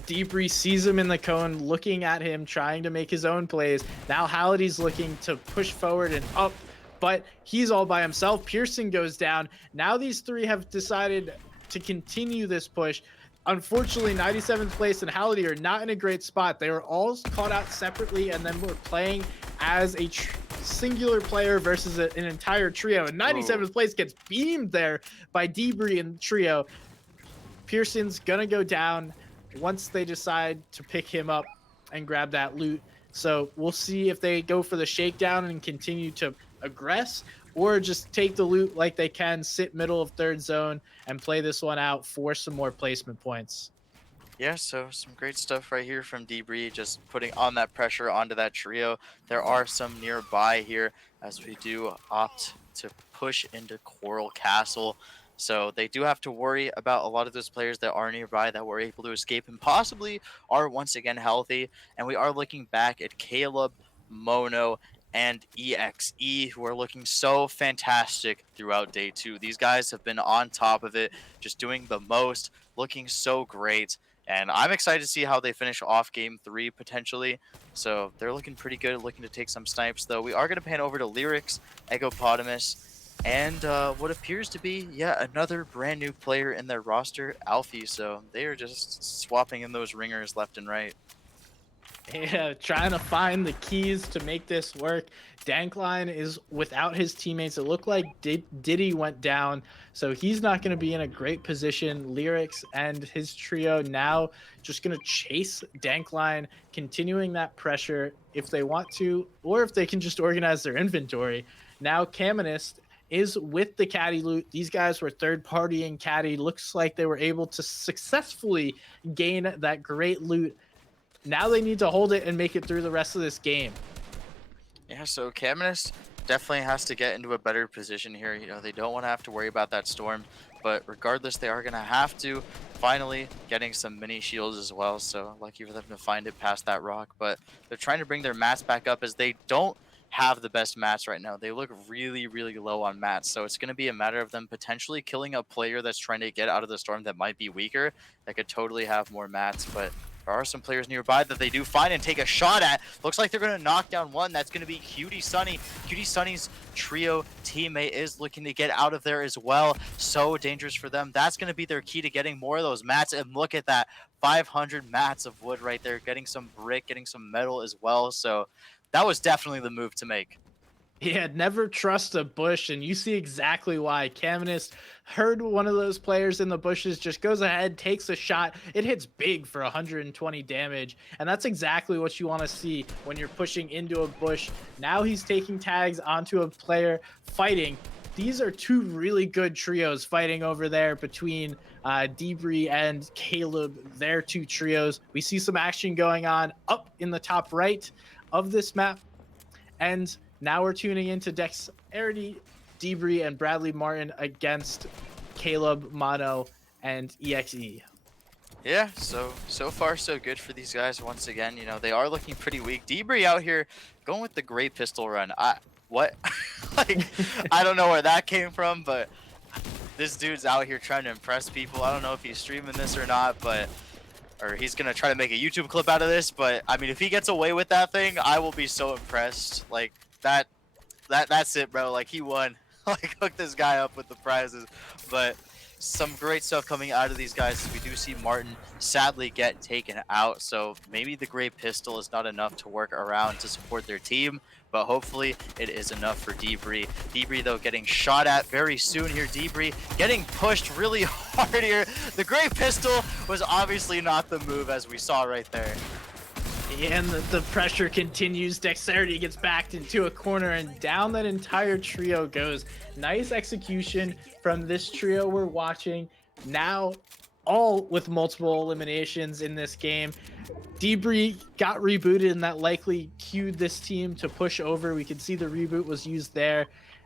Debris sees him in the cone, looking at him, trying to make his own plays. Now Halliday's looking to push forward and up, but he's all by himself. Pearson goes down. Now these three have decided to continue this push. Unfortunately, 97th place and Halliday are not in a great spot. They were all caught out separately, and then we're playing as a singular player versus an entire trio. And 97th place gets beamed there by Debris and trio. Pearson's gonna go down once they decide to pick him up and grab that loot. So we'll see if they go for the shakedown and continue to aggress, or just take the loot like they can, sit middle of third zone, and play this one out for some more placement points. Yeah, so some great stuff right here from Debris, just putting on that pressure onto that trio. There are some nearby here as we do opt to push into Coral Castle. So they do have to worry about a lot of those players that are nearby that were able to escape and possibly are once again healthy. And we are looking back at Caleb, Mono, and EXE, who are looking so fantastic throughout day two. These guys have been on top of it, just doing the most, looking so great. And I'm excited to see how they finish off game three potentially. So they're looking pretty good, looking to take some snipes, though. We are going to pan over to Lyrics, Egopotamus, and what appears to be yet another brand new player in their roster, Alfie. So they are just swapping in those ringers left and right. Yeah, trying to find the keys to make this work. Dankline is without his teammates. It looked like Diddy went down, so he's not going to be in a great position. Lyrics and his trio now just going to chase Dankline, continuing that pressure if they want to, or if they can just organize their inventory. Now, Caminist is with the caddy loot. These guys were third partying caddy. Looks like they were able to successfully gain that great loot. Now they need to hold it and make it through the rest of this game. Yeah, so Caminus definitely has to get into a better position here. You know, they don't want to have to worry about that storm, but regardless, they are going to have to finally getting some mini shields as well. So lucky for them to find it past that rock, but they're trying to bring their mats back up as they don't have the best mats right now. They look really, really low on mats. So it's going to be a matter of them potentially killing a player that's trying to get out of the storm that might be weaker, that could totally have more mats, but there are some players nearby that they do find and take a shot at. Looks like they're going to knock down one. That's going to be Cutie Sunny. Cutie Sunny's trio teammate is looking to get out of there as well. So dangerous for them. That's going to be their key to getting more of those mats. And look at that, 500 mats of wood right there. Getting some brick, getting some metal as well. So that was definitely the move to make. Yeah, never trust a bush, and you see exactly why. Caminist heard one of those players in the bushes, just goes ahead, takes a shot. It hits big for 120 damage, and that's exactly what you want to see when you're pushing into a bush. Now he's taking tags onto a player, fighting. These are two really good trios fighting over there between Debris and Caleb, their two trios. We see some action going on up in the top right of this map. And now we're tuning into Dexterity, Debris, and Bradley Martin against Caleb, Mono, and EXE. Yeah, so far so good for these guys. Once again, you know, they are looking pretty weak. Debris out here going with the great pistol run. What? Like, I don't know where that came from, but this dude's out here trying to impress people. I don't know if he's streaming this or not, but or he's gonna try to make a YouTube clip out of this. But I mean, if he gets away with that thing, I will be so impressed. Like that's it, bro. Like he won. Like hook this guy up with the prizes. But some great stuff coming out of these guys. We do see Martin sadly get taken out, so maybe the great pistol is not enough to work around to support their team, but hopefully it is enough for Debris. Debris, though, getting shot at very soon here. Debris getting pushed really hard here. The great pistol was obviously not the move, as we saw right there. And the pressure continues. Dexterity gets backed into a corner, and down that entire trio goes. Nice execution from this trio we're watching. Now, all with multiple eliminations in this game. Debris got rebooted, and that likely cued this team to push over. We can see the reboot was used there.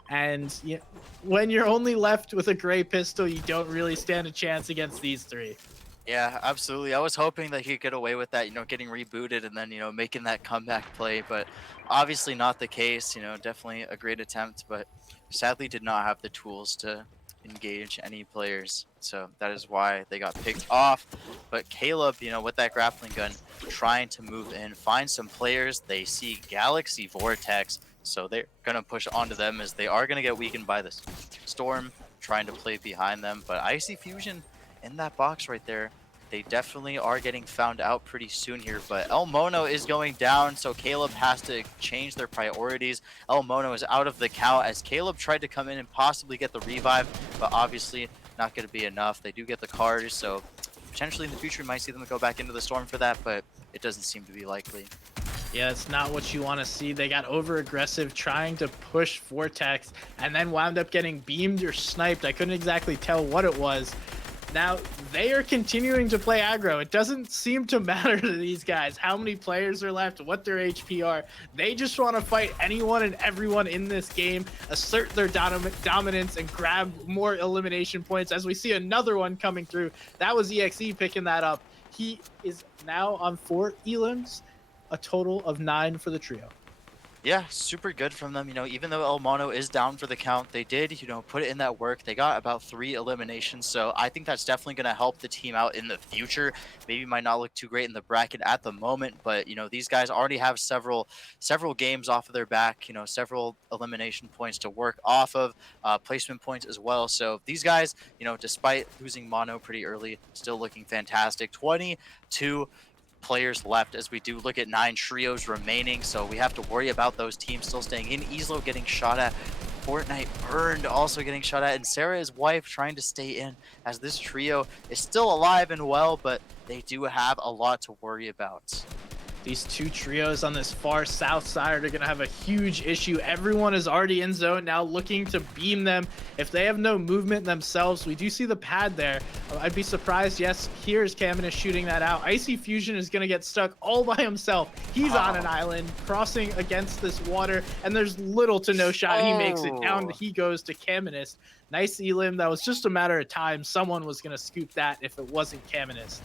And when you're only left with a gray pistol, you don't really stand a chance against these three. Yeah, absolutely. I was hoping that he could get away with that, you know, getting rebooted and then, you know, making that comeback play, but obviously not the case. You know, definitely a great attempt, but sadly did not have the tools to engage any players. So that is why they got picked off. But Caleb, you know, with that grappling gun, trying to move in, find some players. They see Galaxy Vortex, so they're going to push onto them as they are going to get weakened by this storm, trying to play behind them. But Icy Fusion in that box right there, they definitely are getting found out pretty soon here, but El Mono is going down, so Caleb has to change their priorities. El Mono is out of the count as Caleb tried to come in and possibly get the revive, but obviously not going to be enough. They do get the card, so potentially in the future we might see them go back into the storm for that, but it doesn't seem to be likely. Yeah, it's not what you want to see. They got over aggressive trying to push Vortex and then wound up getting beamed or sniped. I couldn't exactly tell what it was. Now, they are continuing to play aggro. It doesn't seem to matter to these guys how many players are left, what their HP are. They just want to fight anyone and everyone in this game, assert their dominance, and grab more elimination points. As we see another one coming through. That was EXE picking that up. He is now on 4 elims, a total of 9 for the trio. Yeah, super good from them. Even though El Mono is down for the count, they did, put it in that work. They got about 3 eliminations. So I think that's definitely going to help the team out in the future. Maybe might not look too great in the bracket at the moment, but these guys already have several games off of their back, several elimination points to work off of, placement points as well. So these guys, despite losing Mono pretty early, still looking fantastic. 22 players left as we do look at 9 trios remaining, so we have to worry about those teams still staying in. Easlo getting shot at, Fortnite burned also getting shot at, and Sarah, his wife, trying to stay in as this trio is still alive and well, but they do have a lot to worry about. These 2 trios on this far south side are going to have a huge issue. Everyone is already in zone now looking to beam them. If they have no movement themselves, we do see the pad there. I'd be surprised. Yes, here's Caminus shooting that out. Icy Fusion is going to get stuck all by himself. He's on an island crossing against this water, and there's little to no shot. He makes it down. He goes to Caminus. Nice elim. That was just a matter of time. Someone was going to scoop that if it wasn't Caminus.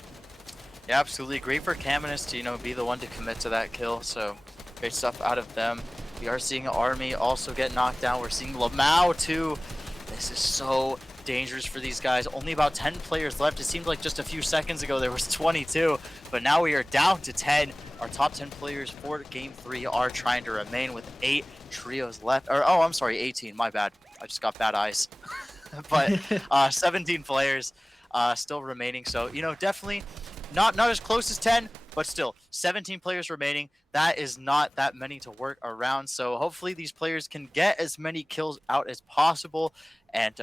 Yeah, absolutely. Great for Caminus to, be the one to commit to that kill. So great stuff out of them. We are seeing Army also get knocked down. We're seeing Lamau too. This is so dangerous for these guys. Only about 10 players left. It seemed like just a few seconds ago there was 22, but now we are down to 10. Our top 10 players for game 3 are trying to remain with 8 trios left. Or, oh, I'm sorry, 18. My bad. I just got bad eyes. But 17 players still remaining. So, definitely not as close as 10, but still 17 players remaining. That is not that many to work around. So hopefully these players can get as many kills out as possible and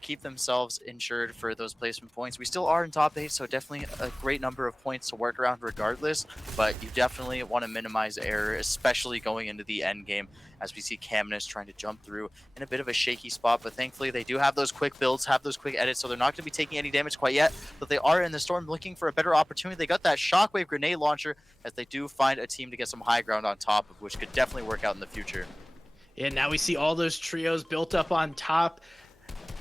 keep themselves insured for those placement points. We still are in top 8, so definitely a great number of points to work around regardless, but you definitely want to minimize error, especially going into the end game, as we see Caminus trying to jump through in a bit of a shaky spot. But thankfully they do have those quick builds, have those quick edits, so they're not going to be taking any damage quite yet, but they are in the storm looking for a better opportunity. They got that shockwave grenade launcher, as they do find a team to get some high ground on top of, which could definitely work out in the future. And now we see all those trios built up on top.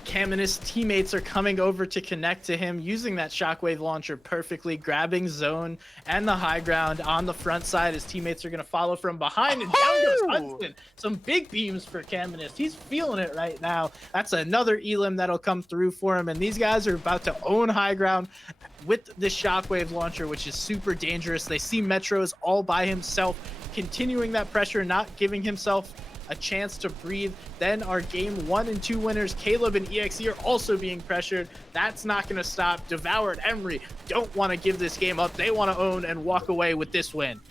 Caminus teammates are coming over to connect to him, using that shockwave launcher perfectly, grabbing zone and the high ground on the front side. His teammates are going to follow from behind, and down goes Hudson. Some big beams for Caminus. He's feeling it right now. That's another elim that'll come through for him, and these guys are about to own high ground with this shockwave launcher, which is super dangerous. They see Metros all by himself, continuing that pressure, not giving himself a chance to breathe. Then our game 1 and 2 winners, Caleb and EXE, are also being pressured. That's not going to stop. Devour and Emery don't want to give this game up. They want to own and walk away with this win.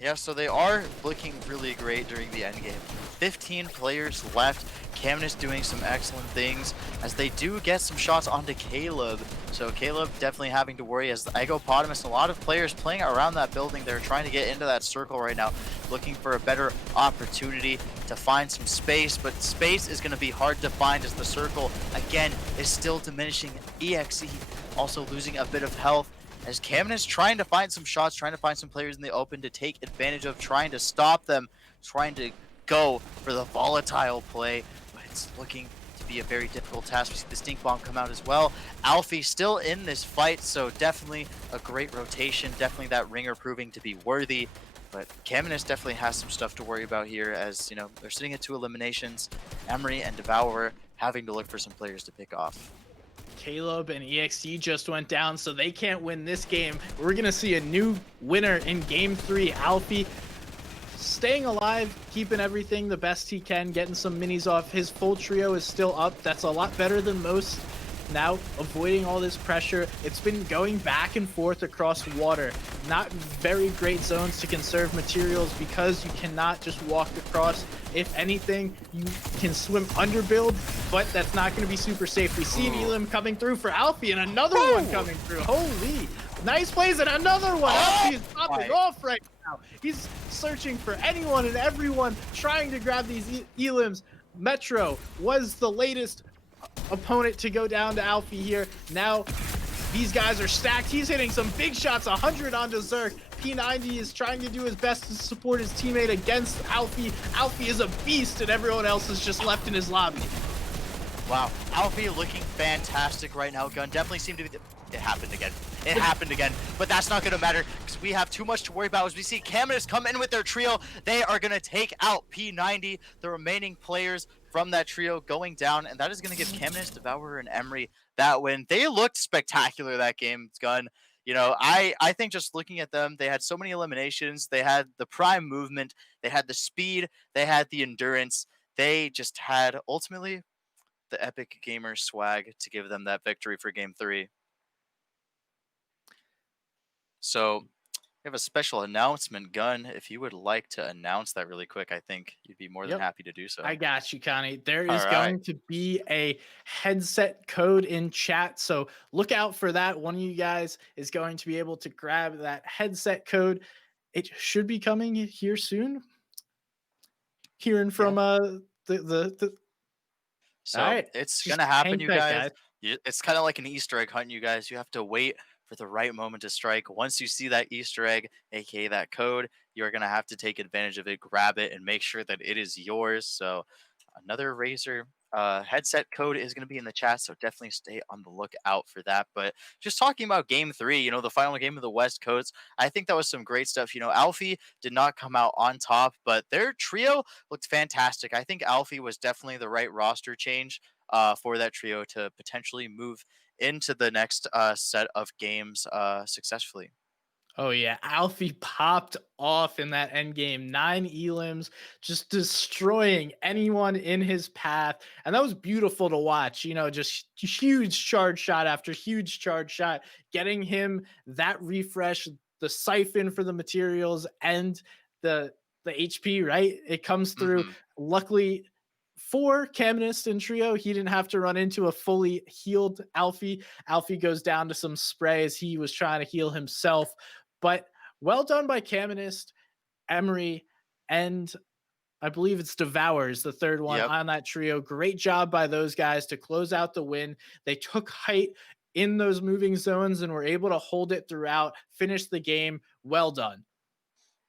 Yeah, so they are looking really great during the end game. 15 players left. Caminus doing some excellent things as they do get some shots onto Caleb. So Caleb definitely having to worry as the Egopotamus, a lot of players playing around that building. They're trying to get into that circle right now, looking for a better opportunity to find some space, but space is going to be hard to find as the circle, again, is still diminishing. EXE also losing a bit of health, as Caminus trying to find some shots, trying to find some players in the open to take advantage of, trying to stop them, trying to go for the volatile play, but it's looking to be a very difficult task. We see the stink bomb come out as well. Alfie still in this fight, so definitely a great rotation, definitely that ringer proving to be worthy, but Caminus definitely has some stuff to worry about here, as they're sitting at 2 eliminations. Emery and Devourer having to look for some players to pick off. Caleb and EXE just went down, so they can't win this game. We're going to see a new winner in game 3. Alfie staying alive, keeping everything the best he can, getting some minis off. His full trio is still up. That's a lot better than most. Now avoiding all this pressure. It's been going back and forth across water. Not very great zones to conserve materials because you cannot just walk across. If anything, you can swim under build, but that's not going to be super safe. We see an elim coming through for Alfie and another one coming through. Holy, nice plays and another one. Alfie is popping off right now. He's searching for anyone and everyone trying to grab these elims. Metro was the latest opponent to go down to Alfie here. Now these guys are stacked. He's hitting some big shots, 100 onto Zerk. P90 is trying to do his best to support his teammate against Alfie. Alfie is a beast, and everyone else is just left in his lobby. Wow, Alfie looking fantastic right now. Gun definitely seemed to be. It happened again. It happened again, but that's not going to matter because we have too much to worry about as we see Caminus come in with their trio. They are going to take out P90, the remaining players from that trio going down, and that is going to give Caminus, Devourer, and Emery that win. They looked spectacular that game, Gun. You know, I think just looking at them, they had so many eliminations. They had the prime movement. They had the speed. They had the endurance. They just had, ultimately, the epic gamer swag to give them that victory for game 3. So we have a special announcement, Gun. If you would like to announce that really quick, I think you'd be more than Yep. happy to do I so. got you, Connie. There All is right. going to be a headset code in chat. So look out for that. One of you guys is going to be able to grab that headset code. It should be coming here soon. Hearing Yeah. from the all So right. it's Just gonna happen, hang you tight, guys. guys. It's kind of like an Easter egg hunt, you guys. You have to wait for the right moment to strike. Once you see that Easter egg, aka that code, you're gonna have to take advantage of it, grab it, and make sure that it is yours. So another Razer headset code is going to be in the chat, so definitely stay on the lookout for that. But just talking about game 3, you know, the final game of the West Coast, I think that was some great stuff. You know, Alfie did not come out on top, but their trio looked fantastic. I think Alfie was definitely the right roster change for that trio to potentially move into the next set of games successfully. Oh yeah, Alfie popped off in that end game. 9 elims, just destroying anyone in his path, and that was beautiful to watch. You know, just huge charge shot after huge charge shot, getting him that refresh, the siphon for the materials, and the the HP. Right, it comes through. Hmm. Luckily for Caminist and Trio, he didn't have to run into a fully healed Alfie. Alfie goes down to some spray as he was trying to heal himself. But well done by Caminist, Emery, and I believe it's Devours, the third one Yep. on that trio. Great job by those guys to close out the win. They took height in those moving zones and were able to hold it throughout, finish the game. Well done.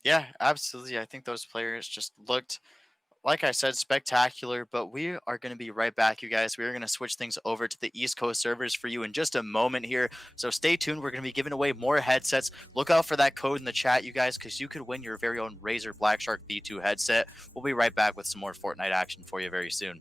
Yeah, absolutely. I think those players just looked, like I said, spectacular. But we are going to be right back, you guys. We're going to switch things over to the East Coast servers for you in just a moment here. So stay tuned. We're going to be giving away more headsets. Look out for that code in the chat, you guys, because you could win your very own Razer Black Shark V2 headset. We'll be right back with some more Fortnite action for you very soon.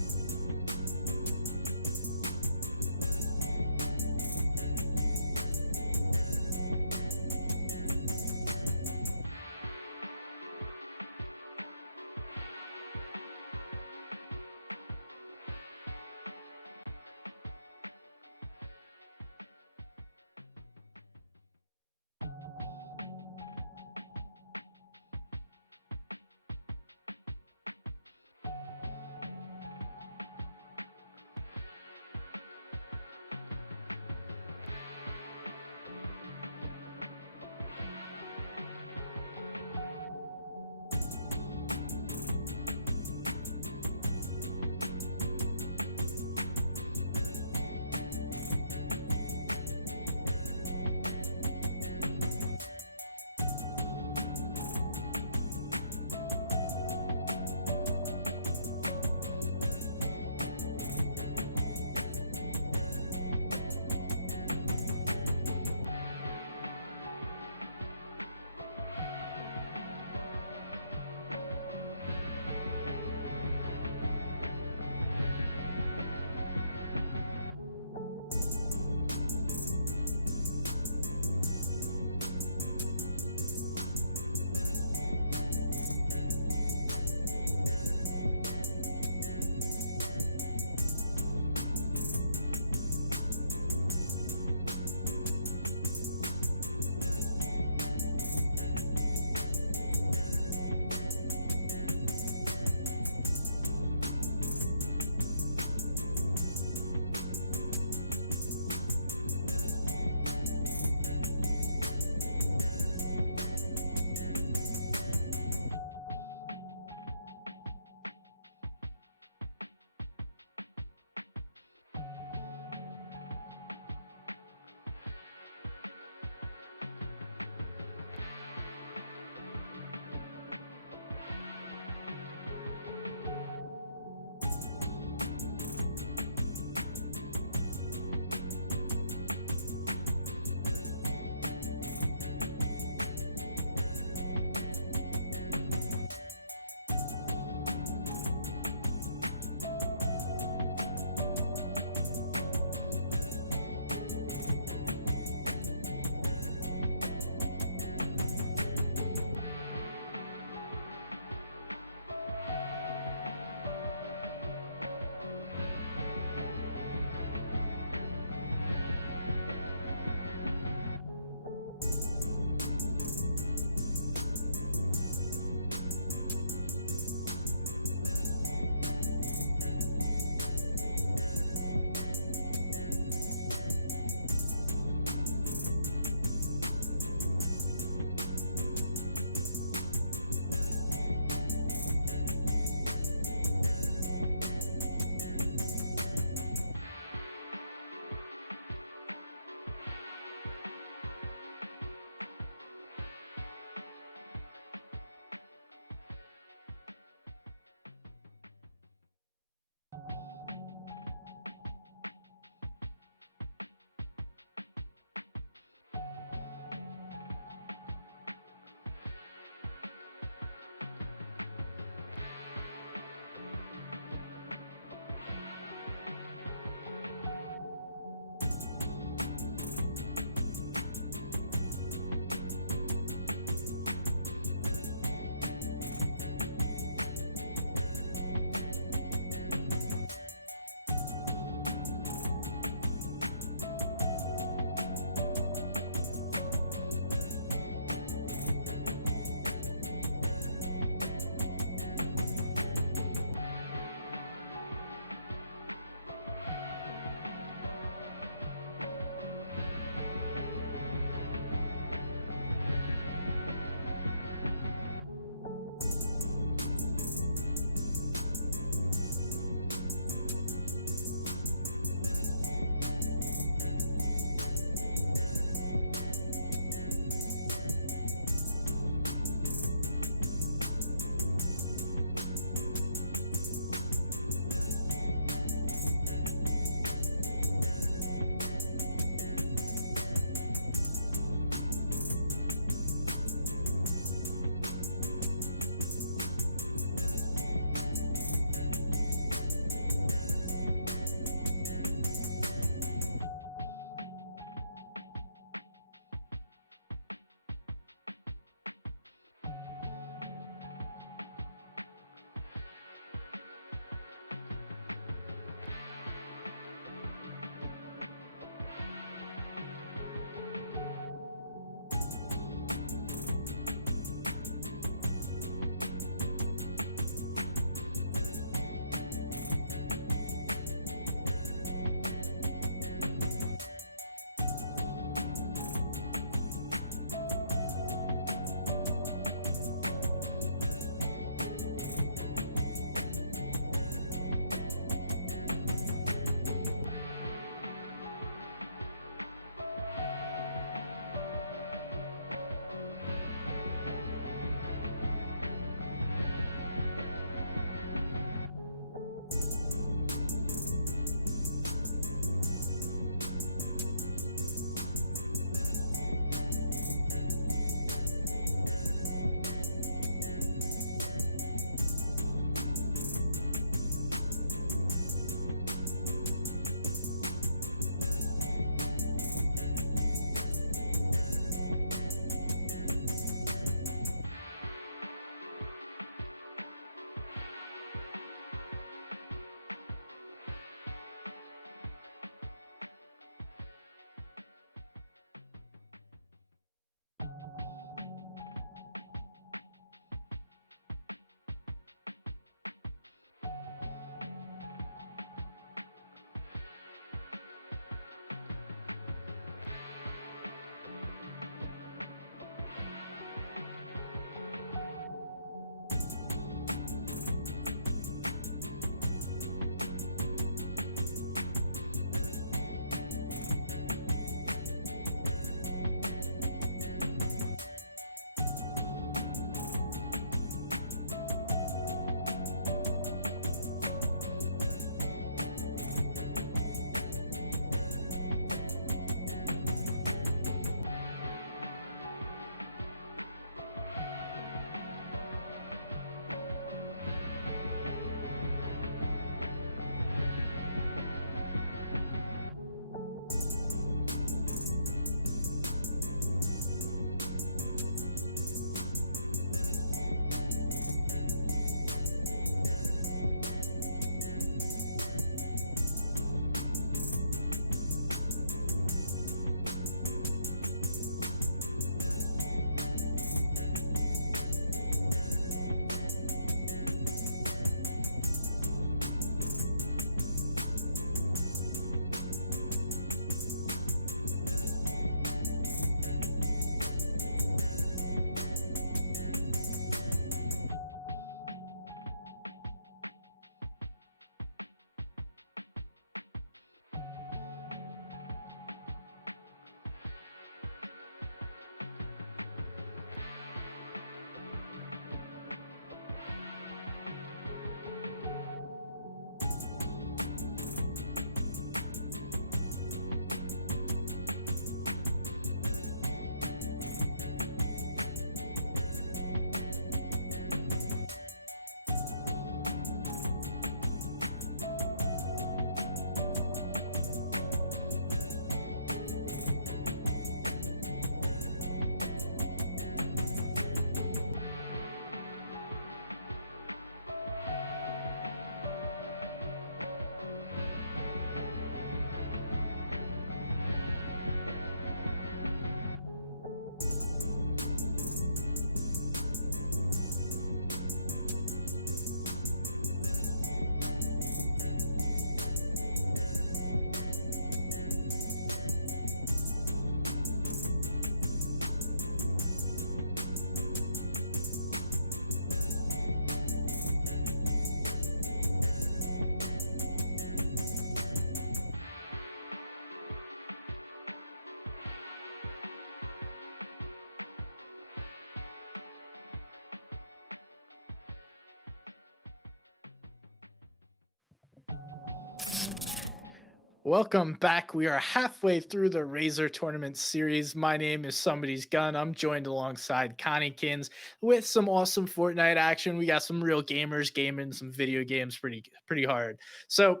Welcome back. We are halfway through the Razer tournament series. My name is Somebody's Gun. I'm joined alongside Connie Kins with some awesome Fortnite action. We got some real gamers gaming some video games pretty hard. So,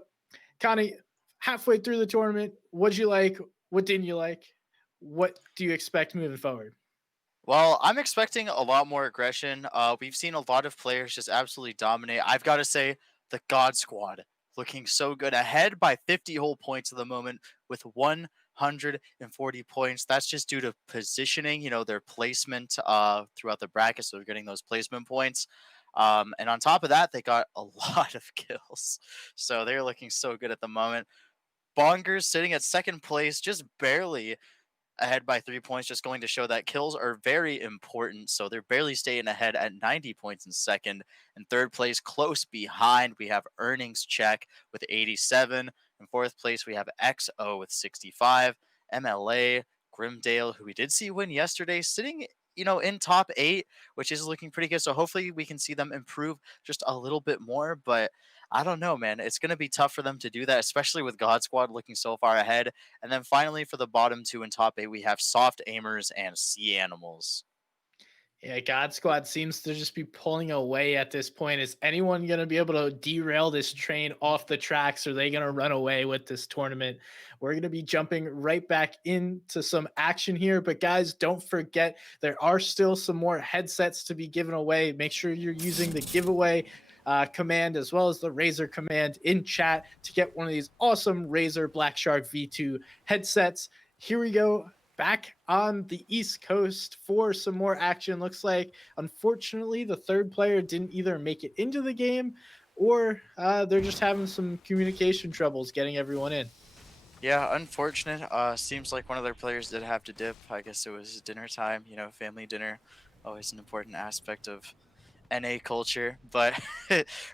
Connie, halfway through the tournament, what'd you like? What didn't you like? What do you expect moving forward? Well, I'm expecting a lot more aggression. We've seen a lot of players just absolutely dominate. I've got to say, the God Squad looking so good, ahead by 50 whole points at the moment with 140 points. That's just due to positioning, their placement throughout the bracket, so they're getting those placement points. And on top of that, they got a lot of kills, so they're looking so good at the moment. Bongers sitting at second place, just barely ahead by 3 points, just going to show that kills are very important. So they're barely staying ahead at 90 points in second. In third place, close behind, we have Earnings Check with 87. In fourth place, we have XO with 65. MLA, Grimdale, who we did see win yesterday, sitting in top eight, which is looking pretty good. So hopefully we can see them improve just a little bit more. But I don't know, man. It's going to be tough for them to do that, especially with God Squad looking so far ahead. And then finally, for the bottom two and top eight, we have Soft Aimers and Sea Animals. Yeah, God Squad seems to just be pulling away at this point. Is anyone going to be able to derail this train off the tracks? Are they going to run away with this tournament? We're going to be jumping right back into some action here. But guys, don't forget there are still some more headsets to be given away. Make sure you're using the giveaway command as well as the Razer command in chat to get one of these awesome Razer Black Shark V2 headsets. Here we go, back on the East Coast for some more action. Looks like, unfortunately, the third player didn't either make it into the game or they're just having some communication troubles getting everyone in. Yeah, unfortunate. Seems like one of their players did have to dip. I guess it was dinner time, family dinner. Always an important aspect of NA culture. But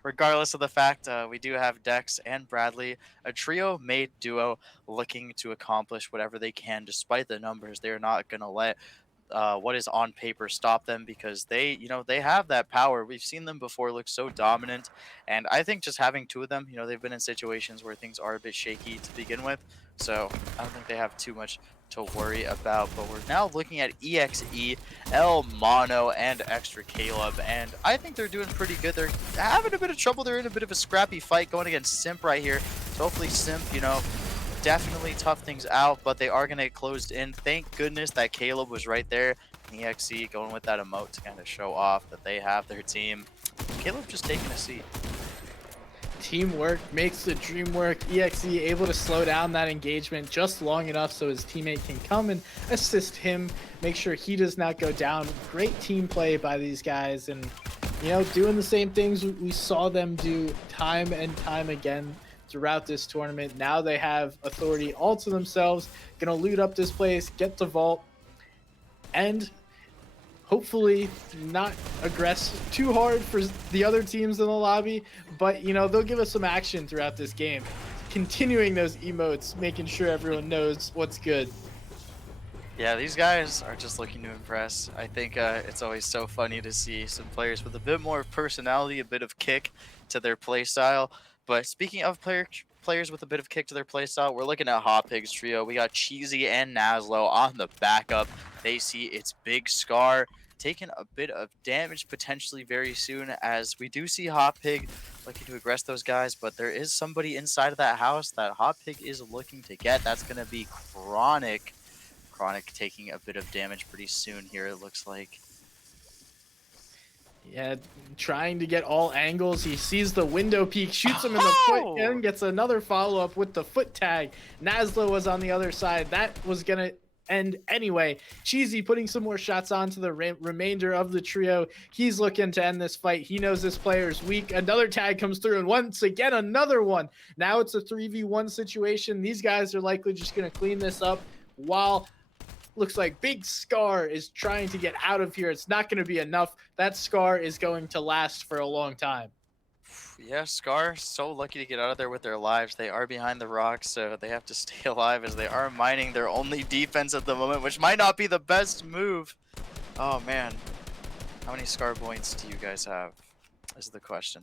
regardless of the fact, we do have Dex and Bradley, a trio made duo looking to accomplish whatever they can despite the numbers. They're not going to let what is on paper stop them because they have that power. We've seen them before look so dominant, and I think just having two of them, they've been in situations where things are a bit shaky to begin with, so I don't think they have too much to worry about. But we're now looking at EXE, El Mono, and Extra Caleb, and I think they're doing pretty good. They're having a bit of trouble. They're in a bit of a scrappy fight going against Simp right here. So hopefully Simp, definitely tough things out, but they are going to get closed in. Thank goodness that Caleb was right there. EXE going with that emote to kind of show off that they have their team. Caleb just taking a seat. Teamwork makes the dream work. EXE able to slow down that engagement just long enough so his teammate can come and assist him, make sure he does not go down. Great team play by these guys, and doing the same things we saw them do time and time again throughout this tournament. Now they have authority all to themselves, gonna loot up this place, get the vault, and hopefully not aggress too hard for the other teams in the lobby, but they'll give us some action throughout this game, continuing those emotes, making sure everyone knows what's good. Yeah, these guys are just looking to impress. I think it's always so funny to see some players with a bit more personality, a bit of kick to their play style. But speaking of players with a bit of kick to their play style, we're looking at Hot Pig's trio. We got Cheesy and Naslo on the backup. They see it's Big Scar taking a bit of damage potentially very soon, as we do see Hot Pig looking to aggress those guys, but there is somebody inside of that house that Hot Pig is looking to get. That's going to be Chronic. Chronic taking a bit of damage pretty soon here, it looks like. Yeah, trying to get all angles. He sees the window peek, shoots him in the foot, Oh! and gets another follow-up with the foot tag. Naslo was on the other side. That was going to end anyway. Cheesy putting some more shots onto the remainder of the trio. He's looking to end this fight. He knows this player's weak. Another tag comes through, and once again, another one. Now it's a 3v1 situation. These guys are likely just going to clean this up while looks like Big Scar is trying to get out of here. It's not going to be enough. That Scar is going to last for a long time. Yeah, Scar, so lucky to get out of there with their lives. They are behind the rocks, so they have to stay alive as they are mining their only defense at the moment, which might not be the best move. Oh, man. How many Scar points do you guys have? Is the question.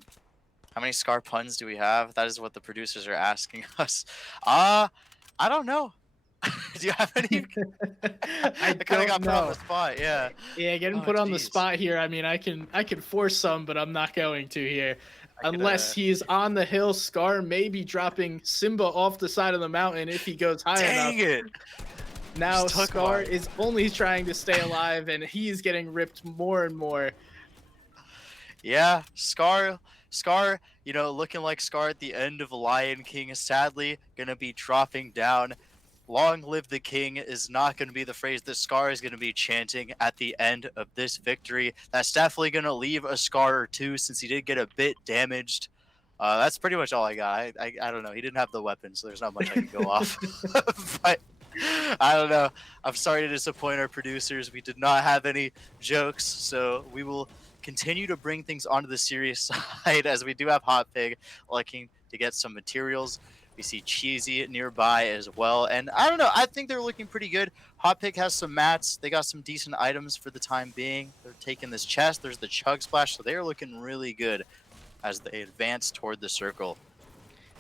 How many Scar puns do we have? That is what the producers are asking us. Uh, I don't know. Do you have any? I I kind of don't got put on the know. spot. Yeah. Yeah, getting Oh, put on the jeez. spot here. I mean, I can force some, but I'm not going to here. I could. Unless he's on the hill, Scar may be dropping Simba off the side of the mountain if he goes high enough. Dang it! Now Just took Scar mine. is only trying to stay alive, and he's getting ripped more and more. Yeah, Scar, looking like Scar at the end of Lion King is sadly gonna be dropping down. Long live the king is not gonna be the phrase that Scar is gonna be chanting at the end of this victory. That's definitely gonna leave a scar or two since he did get a bit damaged. That's pretty much all I got. I don't know. He didn't have the weapon, so there's not much I can go off. But I don't know. I'm sorry to disappoint our producers. We did not have any jokes, so we will continue to bring things onto the serious side as we do have Hot Pig looking to get some materials. We see Cheesy nearby as well. And I don't know. I think they're looking pretty good. Hot Pig has some mats. They got some decent items for the time being. They're taking this chest. There's the Chug Splash. So they're looking really good as they advance toward the circle.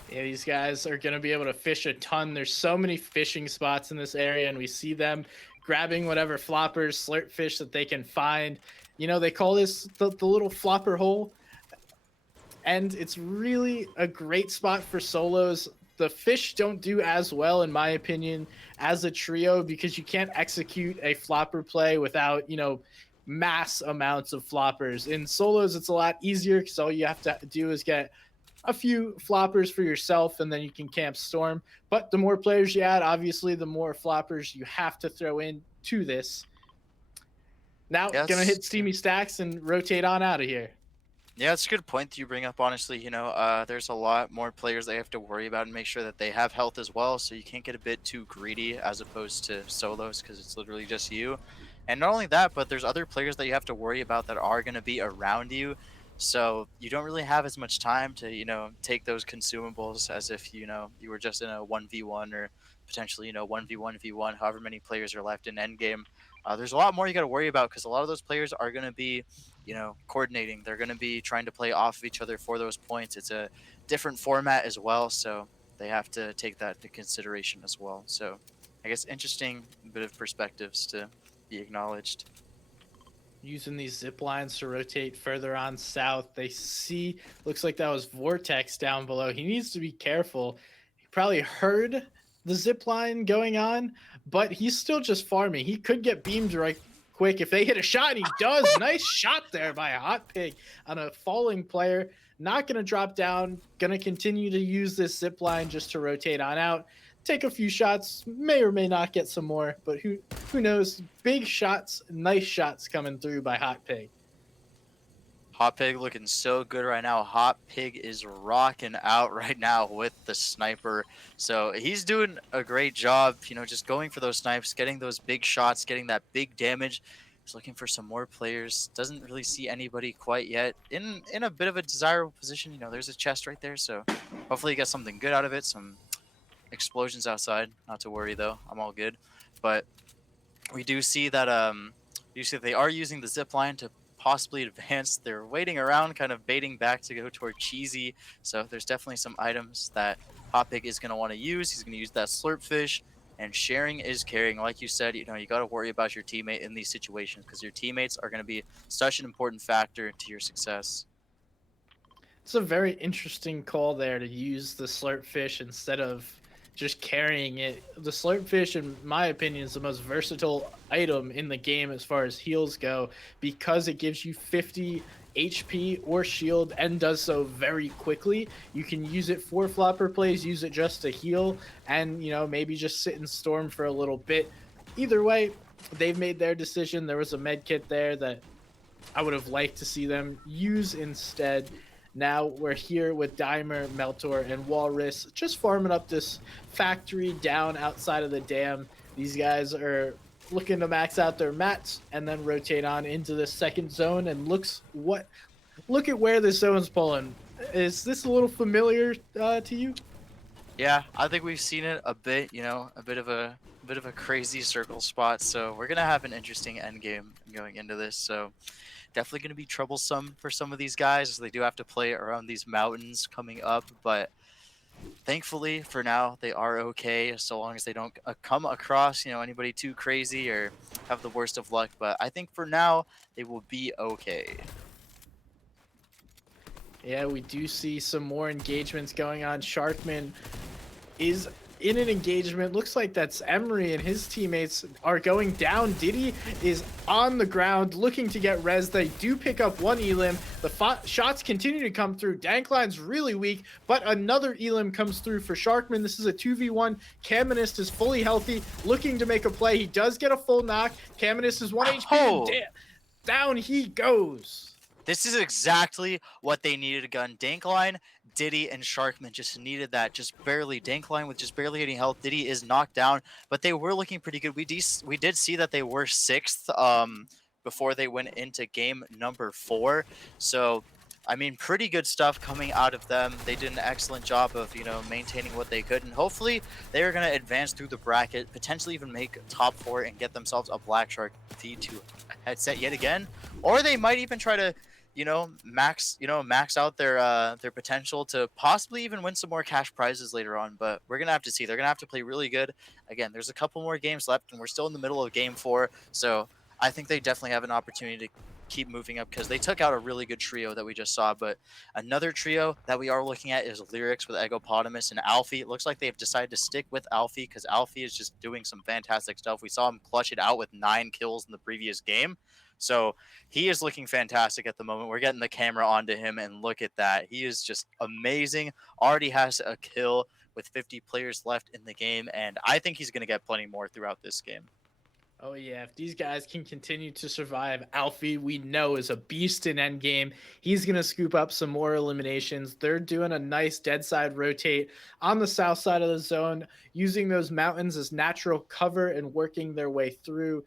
Yeah, these guys are going to be able to fish a ton. There's so many fishing spots in this area, and we see them grabbing whatever floppers, slurp fish that they can find. You know, they call this the little flopper hole, and it's really a great spot for solos. The fish don't do as well, in my opinion, as a trio because you can't execute a flopper play without, mass amounts of floppers. In solos, it's a lot easier because all you have to do is get a few floppers for yourself and then you can camp storm. But the more players you add, obviously, the more floppers you have to throw in to this. Now, gonna Yes. hit Steamy Stacks and rotate on out of here. Yeah, it's a good point that you bring up. Honestly, there's a lot more players they have to worry about and make sure that they have health as well. So you can't get a bit too greedy as opposed to solos because it's literally just you. And not only that, but there's other players that you have to worry about that are going to be around you. So you don't really have as much time to, take those consumables as if, you were just in a 1v1 or potentially, 1v1v1, however many players are left in endgame. There's a lot more you got to worry about because a lot of those players are going to be coordinating. They're going to be trying to play off of each other for those points. It's a different format as well, so they have to take that into consideration as well. So, I guess interesting bit of perspectives to be acknowledged. Using these zip lines to rotate further on south. They see, looks like that was Vortex down below. He needs to be careful. He probably heard the zip line going on, but he's still just farming. He could get beamed right quick if they hit a shot. He does. Nice shot there by a Hot Pig on a falling player. Not going to drop down. Going to continue to use this zip line just to rotate on out. Take a few shots, may or may not get some more, but who knows? Big shots, nice shots coming through by Hot Pig. Hot Pig looking so good right now. Hot Pig is rocking out right now with the sniper. So he's doing a great job, just going for those snipes, getting those big shots, getting that big damage. He's looking for some more players. Doesn't really see anybody quite yet. In a bit of a desirable position. There's a chest right there. So hopefully he gets something good out of it. Some explosions outside. Not to worry though. I'm all good. But we do see that they are using the zip line to possibly advance. They're waiting around, kind of baiting back to go toward Cheesy. So there's definitely some items that Hot Pig is going to want to use. He's going to use that Slurp Fish, and sharing is caring. Like you said, you got to worry about your teammate in these situations because your teammates are going to be such an important factor to your success. It's a very interesting call there to use the Slurp Fish instead of just carrying it. The Slurp Fish, in my opinion, is the most versatile item in the game as far as heals go because it gives you 50 HP or shield and does so very quickly. You can use it for flopper plays, use it just to heal, and maybe just sit and storm for a little bit. Either way, they've made their decision. There was a med kit there that I would have liked to see them use instead. Now we're here with Dimer, Meltor, and Walrus just farming up this factory down outside of the dam. These guys are looking to max out their mats and then rotate on into the second zone. And look at where this zone's pulling. Is this a little familiar to you? Yeah, I think we've seen it a bit. A bit of a crazy circle spot. So we're gonna have an interesting end game going into this. So definitely going to be troublesome for some of these guys as they do have to play around these mountains coming up. But thankfully, for now, they are okay so long as they don't come across, anybody too crazy or have the worst of luck. But I think for now, they will be okay. Yeah, we do see some more engagements going on. Sharkman is in an engagement. Looks like that's Emery and his teammates are going down. Diddy is on the ground looking to get res. They do pick up one elim. The shots continue to come through. Dankline's really weak, but another elim comes through for Sharkman. This is a 2v1. Caminist is fully healthy, looking to make a play. He does get a full knock. Caminist is 1 HP and Oh, down he goes. this is exactly what they needed. A gun. Dankline, Diddy, and Sharkman just needed that. Just barely. Dankline with just barely any health. Diddy is knocked down, but they were looking pretty good. We did see that they were sixth before they went into game number 4. So I mean, pretty good stuff coming out of them. They did an excellent job of, maintaining what they could, and hopefully they are going to advance through the bracket, potentially even make top 4 and get themselves a Black Shark V2 headset yet again, or they might even try to max out their potential to possibly even win some more cash prizes later on. But we're gonna have to see. They're gonna have to play really good. Again, there's a couple more games left, and we're still in the middle of game 4. So I think they definitely have an opportunity to keep moving up because they took out a really good trio that we just saw. But another trio that we are looking at is Lyrics with Egopotamus and Alfie. It looks like they've decided to stick with Alfie because Alfie is just doing some fantastic stuff. We saw him clutch it out with 9 kills in the previous game. So he is looking fantastic at the moment. We're getting the camera onto him, and look at that. He is just amazing. Already has a kill with 50 players left in the game, and I think he's going to get plenty more throughout this game. Oh yeah, if these guys can continue to survive, Alfie we know is a beast in endgame. He's gonna scoop up some more eliminations. They're doing a nice dead side rotate on the south side of the zone, using those mountains as natural cover and working their way through.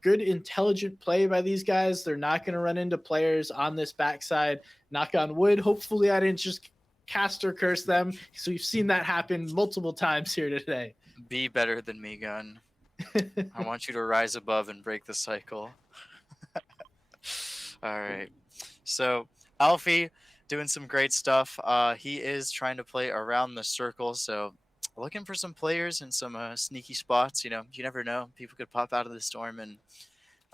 Good intelligent play by these guys. They're not gonna run into players on this backside. Knock on wood. Hopefully I didn't just cast or curse them, because we've seen that happen multiple times here today. Be better than me, Gun. I want you to rise above and break the cycle. All right. So Alfie doing some great stuff. He is trying to play around the circle. So looking for some players and some sneaky spots. You never know. People could pop out of the storm and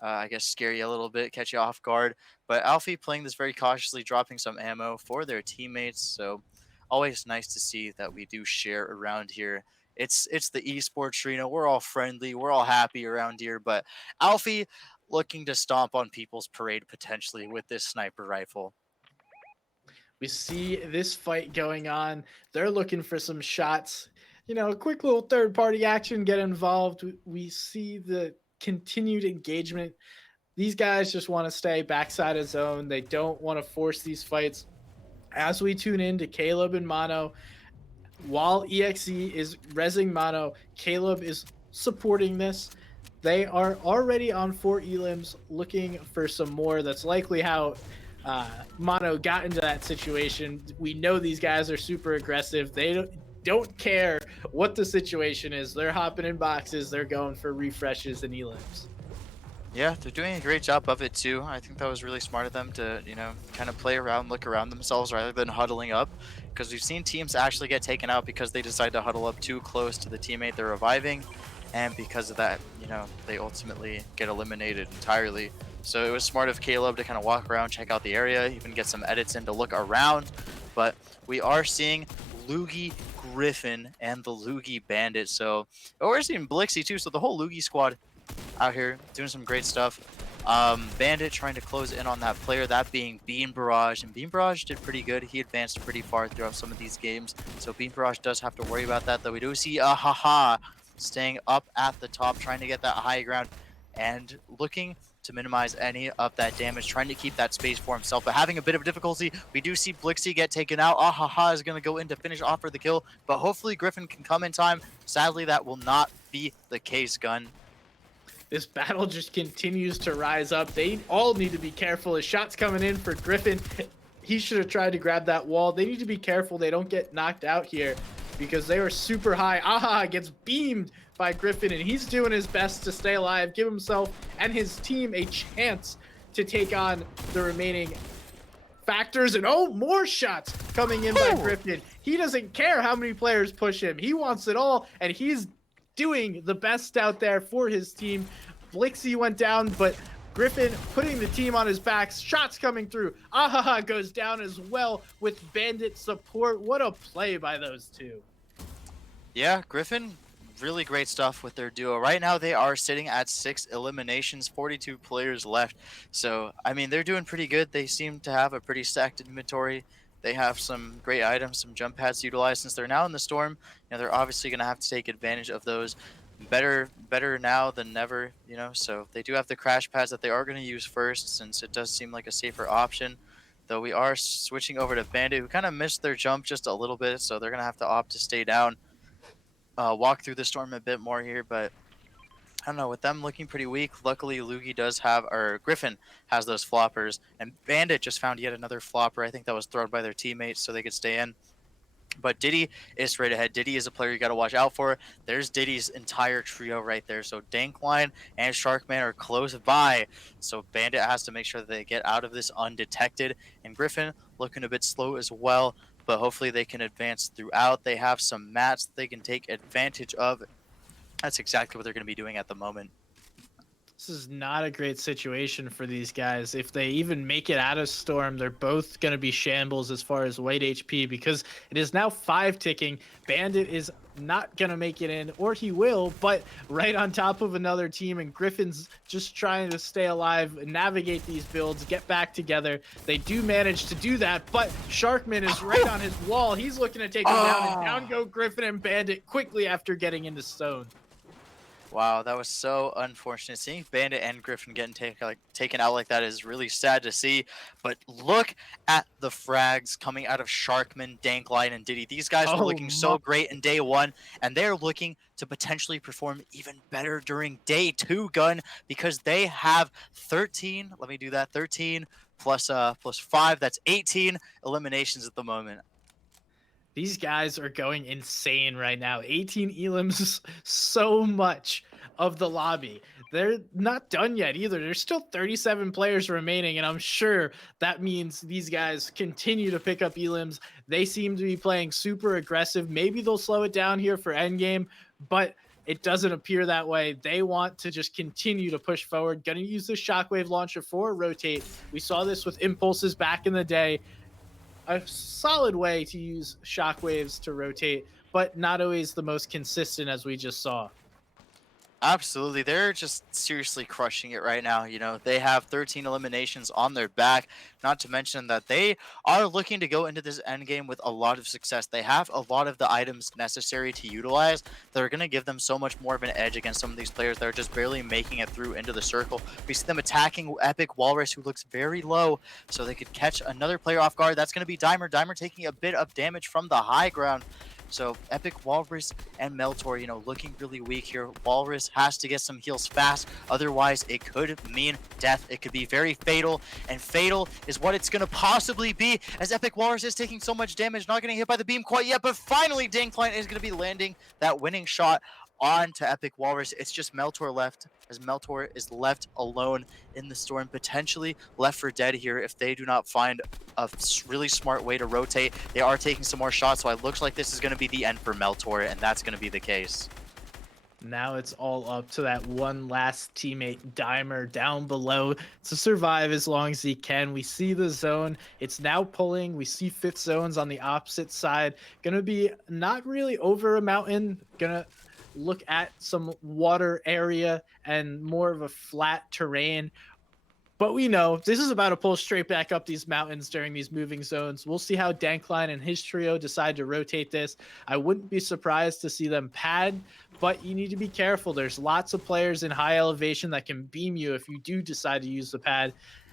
I guess scare you a little bit, catch you off guard. But Alfie playing this very cautiously, dropping some ammo for their teammates. So always nice to see that we do share around here. It's the esports arena. We're all friendly. We're all happy around here. But Alfie looking to stomp on people's parade potentially with this sniper rifle. We see this fight going on. They're looking for some shots. A quick little third party action, get involved. We see the continued engagement. These guys just want to stay backside of zone. They don't want to force these fights. As we tune in to Caleb and Mono, while EXE is resing Mono, Caleb is supporting this. They are already on 4 elims looking for some more. That's likely how Mono got into that situation. We know these guys are super aggressive. They don't care what the situation is. They're hopping in boxes. They're going for refreshes and elims. Yeah, they're doing a great job of it too. I think that was really smart of them to, kind of play around, look around themselves rather than huddling up. Because we've seen teams actually get taken out because they decide to huddle up too close to the teammate they're reviving. And because of that, they ultimately get eliminated entirely. So it was smart of Caleb to kind of walk around, check out the area, even get some edits in to look around. But we are seeing Loogie Griffin and the Loogie Bandit. So we're seeing Blixie too. So the whole Loogie squad out here doing some great stuff. Bandit trying to close in on that player, that being Bean Barrage, and Bean Barrage did pretty good. He advanced pretty far throughout some of these games, so Bean Barrage does have to worry about that, though we do see Ahaha staying up at the top, trying to get that high ground and looking to minimize any of that damage, trying to keep that space for himself, but having a bit of difficulty. We do see Blixie get taken out. Ahaha is going to go in to finish off for the kill, but hopefully Griffin can come in time. Sadly, that will not be the case, Gun. This battle just continues to rise up. They all need to be careful. His shot's coming in for Griffin. He should have tried to grab that wall. They need to be careful they don't get knocked out here because they are super high. Aha gets beamed by Griffin, and he's doing his best to stay alive, give himself and his team a chance to take on the remaining factors. And oh, more shots coming in by Whew. Griffin. He doesn't care how many players push him. He wants it all, and he's doing the best out there for his team. Blixie went down, but Griffin putting the team on his back. Shots coming through. Ahaha goes down as well with Bandit support. What a play by those two. Yeah, Griffin, really great stuff with their duo. Right now, they are sitting at 6 eliminations, 42 players left. So, I mean, they're doing pretty good. They seem to have a pretty stacked inventory. They have some great items, some jump pads to utilize. Since they're now in the storm, they're obviously going to have to take advantage of those. Better now than never, So they do have the crash pads that they are going to use first, since it does seem like a safer option. Though we are switching over to Bandit, who kind of missed their jump just a little bit, so they're going to have to opt to stay down, walk through the storm a bit more here. But I don't know, with them looking pretty weak, luckily Lugi does have, or Griffin has those floppers, and Bandit just found yet another flopper. I think that was thrown by their teammates so they could stay in. But Diddy is straight ahead. Diddy is a player you got to watch out for. There's Diddy's entire trio right there. So Dankline and Sharkman are close by. So Bandit has to make sure that they get out of this undetected. And Griffin looking a bit slow as well, but hopefully they can advance throughout. They have some mats that they can take advantage of. That's exactly what they're going to be doing at the moment. This is not a great situation for these guys. If they even make it out of Storm, they're both going to be shambles as far as white HP, because it is now 5 ticking. Bandit is not going to make it in, or he will, but right on top of another team, and Griffin's just trying to stay alive, navigate these builds, get back together. They do manage to do that, but Sharkman is right on his wall. He's looking to take him down, and down go Griffin and Bandit quickly after getting into stone. Wow, that was so unfortunate. Seeing Bandit and Griffin getting taken out like that is really sad to see. But look at the frags coming out of Sharkman, Dankline, and Diddy. These guys were Oh looking my. so great in day one, and they're looking to potentially perform even better during day two, Gun, because they have 13. Let me do that. 13 plus 5. That's 18 eliminations at the moment. These guys are going insane right now. 18 elims, so much of the lobby. They're not done yet either. There's still 37 players remaining, and I'm sure that means these guys continue to pick up elims. They seem to be playing super aggressive. Maybe they'll slow it down here for endgame, but it doesn't appear that way. They want to just continue to push forward. Gonna use the shockwave launcher for a rotate. We saw this with impulses back in the day. A solid way to use shockwaves to rotate, but not always the most consistent, as we just saw. Absolutely. They're just seriously crushing it right now. They have 13 eliminations on their back, not to mention that they are looking to go into this end game with a lot of success. They have a lot of the items necessary to utilize that are going to give them so much more of an edge against some of these players that are just barely making it through into the circle. We see them attacking Epic Walrus, who looks very low, so they could catch another player off guard. That's going to be Dimer. Dimer taking a bit of damage from the high ground. So Epic Walrus and Meltor, looking really weak here. Walrus has to get some heals fast. Otherwise, it could mean death. It could be very fatal. And fatal is what it's going to possibly be, as Epic Walrus is taking so much damage. Not getting hit by the beam quite yet, but finally Dankline is going to be landing that winning shot on to Epic Walrus. It's just Meltor left, as Meltor is left alone in the storm, potentially left for dead here if they do not find a really smart way to rotate. They are taking some more shots, so it looks like this is going to be the end for Meltor, and that's going to be the case. Now it's all up to that one last teammate, Dimer, down below to survive as long as he can. We see the zone. It's now pulling. We see fifth zones on the opposite side. Gonna be not really over a mountain. Gonna look at some water area and more of a flat terrain. But we know this is about to pull straight back up these mountains during these moving zones. We'll see how Dankline and his trio decide to rotate this. I wouldn't be surprised to see them pad, but you need to be careful. There's lots of players in high elevation that can beam you if you do decide to use the pad.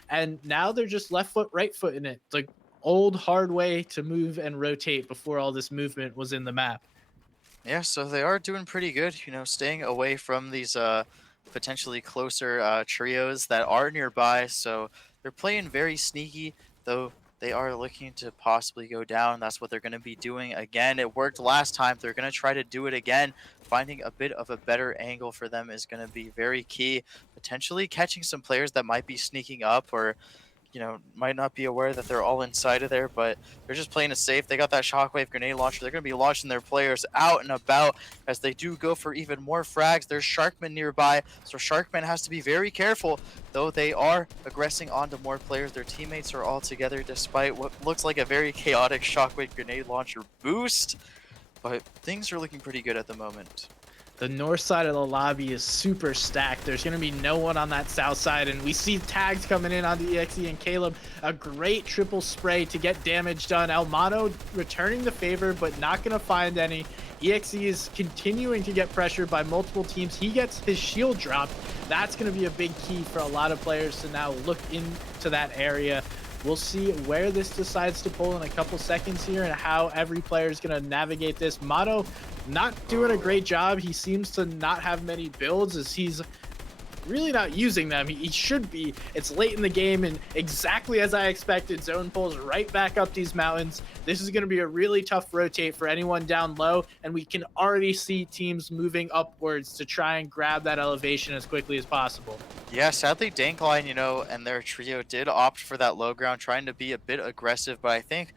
And now they're just left foot, right foot in it. The old hard way to move and rotate before all this movement was in the map. Yeah, so they are doing pretty good, staying away from these potentially closer trios that are nearby. So they're playing very sneaky, though they are looking to possibly go down. That's what they're going to be doing again. It worked last time. They're going to try to do it again. Finding a bit of a better angle for them is going to be very key. Potentially catching some players that might be sneaking up or might not be aware that they're all inside of there, but they're just playing it safe. They got that shockwave grenade launcher. They're going to be launching their players out and about as they do go for even more frags. There's Sharkman nearby, so Sharkman has to be very careful, though they are aggressing onto more players. Their teammates are all together despite what looks like a very chaotic shockwave grenade launcher boost, but things are looking pretty good at the moment. The north side of the lobby is super stacked. There's going to be no one on that south side, and we see tags coming in on the EXE and Caleb. A great triple spray to get damage done. Elmano returning the favor, but not going to find any. EXE is continuing to get pressured by multiple teams. He gets his shield dropped. That's going to be a big key for a lot of players to now look into that area. We'll see where this decides to pull in a couple seconds here and how every player is going to navigate this. Motto not doing a great job. He seems to not have many builds as he's really not using them. He should be. It's late in the game, and exactly as I expected, Zone pulls right back up these mountains. This is going to be a really tough rotate for anyone down low, and we can already see teams moving upwards to try and grab that elevation as quickly as possible. Yeah, sadly, Dankline, and their trio did opt for that low ground, trying to be a bit aggressive, but I think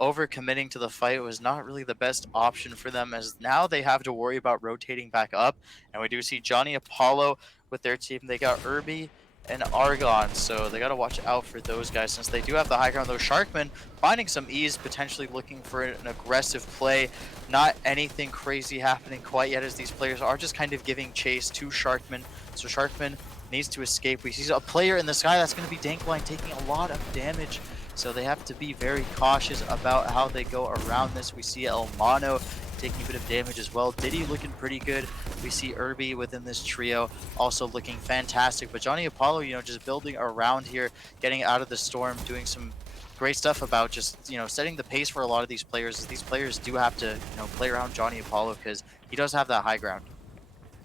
overcommitting to the fight was not really the best option for them, as now they have to worry about rotating back up. And we do see Johnny Apollo with their team. They got Irby and Argon, so they got to watch out for those guys since they do have the high ground. Though Sharkman finding some ease, potentially looking for an aggressive play. Not anything crazy happening quite yet, as these players are just kind of giving chase to Sharkman. So Sharkman needs to escape. We see a player in the sky. That's going to be Dankline taking a lot of damage, so they have to be very cautious about how they go around this. We see El Mano taking a bit of damage as well. Diddy looking pretty good. We see Irby within this trio also looking fantastic. But Johnny Apollo, just building around here, getting out of the storm, doing some great stuff about just, setting the pace for a lot of these players. As these players do have to, play around Johnny Apollo because he does have that high ground.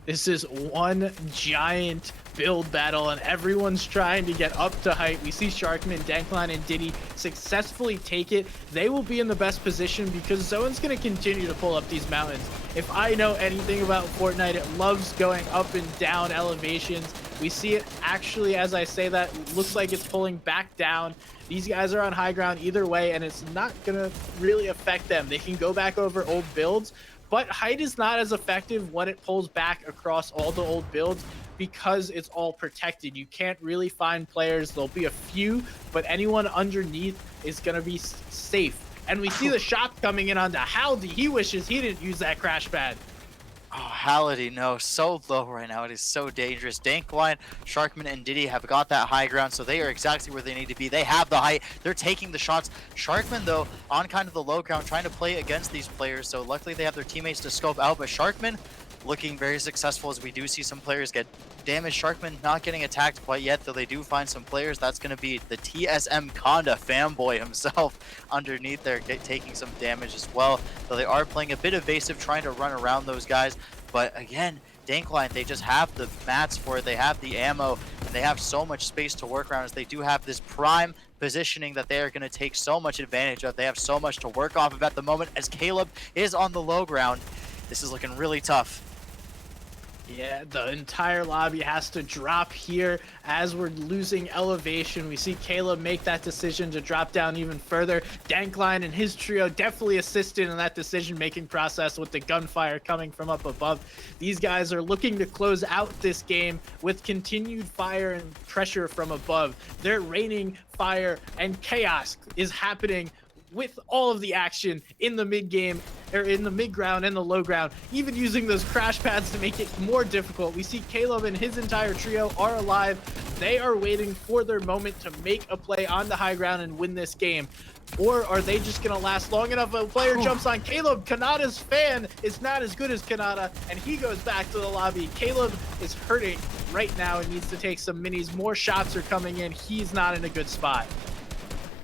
This is one giant build battle, and everyone's trying to get up to height. We see Sharkman, Dankline, and Diddy successfully take it. They will be in the best position because Zone's going to continue to pull up these mountains. If I know anything about Fortnite, it loves going up and down elevations. We see it actually, as I say that, looks like it's pulling back down. These guys are on high ground either way, and it's not going to really affect them. They can go back over old builds, but height is not as effective when it pulls back across all the old builds because it's all protected. You can't really find players. There'll be a few, but anyone underneath is going to be safe. And we see the shot coming in onto Haldy. He wishes he didn't use that crash pad. Oh, Halliday, no, so low right now. It is so dangerous. Dankline, Sharkman, and Diddy have got that high ground, so they are exactly where they need to be. They have the height. They're taking the shots. Sharkman, though, on kind of the low ground, trying to play against these players, so luckily they have their teammates to scope out, but Sharkman looking very successful as we do see some players get damaged. Sharkman not getting attacked quite yet, though they do find some players. That's going to be the TSM Conda fanboy himself underneath there, taking some damage as well. Though they are playing a bit evasive, trying to run around those guys. But again, Dankline, they just have the mats for it. They have the ammo, and they have so much space to work around as they do have this prime positioning that they are going to take so much advantage of. They have so much to work off of at the moment as Caleb is on the low ground. This is looking really tough. Yeah, the entire lobby has to drop here as we're losing elevation. We see Caleb make that decision to drop down even further. Dankline and his trio definitely assisted in that decision-making process with the gunfire coming from up above. These guys are looking to close out this game with continued fire and pressure from above. They're raining fire, and chaos is happening with all of the action in the mid game, or in the mid ground and the low ground, even using those crash pads to make it more difficult. We see Caleb and his entire trio are alive. They are waiting for their moment to make a play on the high ground and win this game. Or are they just going to last long enough? A player jumps on Caleb. Kanata's fan is not as good as Kanata, and he goes back to the lobby. Caleb is hurting right now and needs to take some minis. More shots are coming in. He's not in a good spot.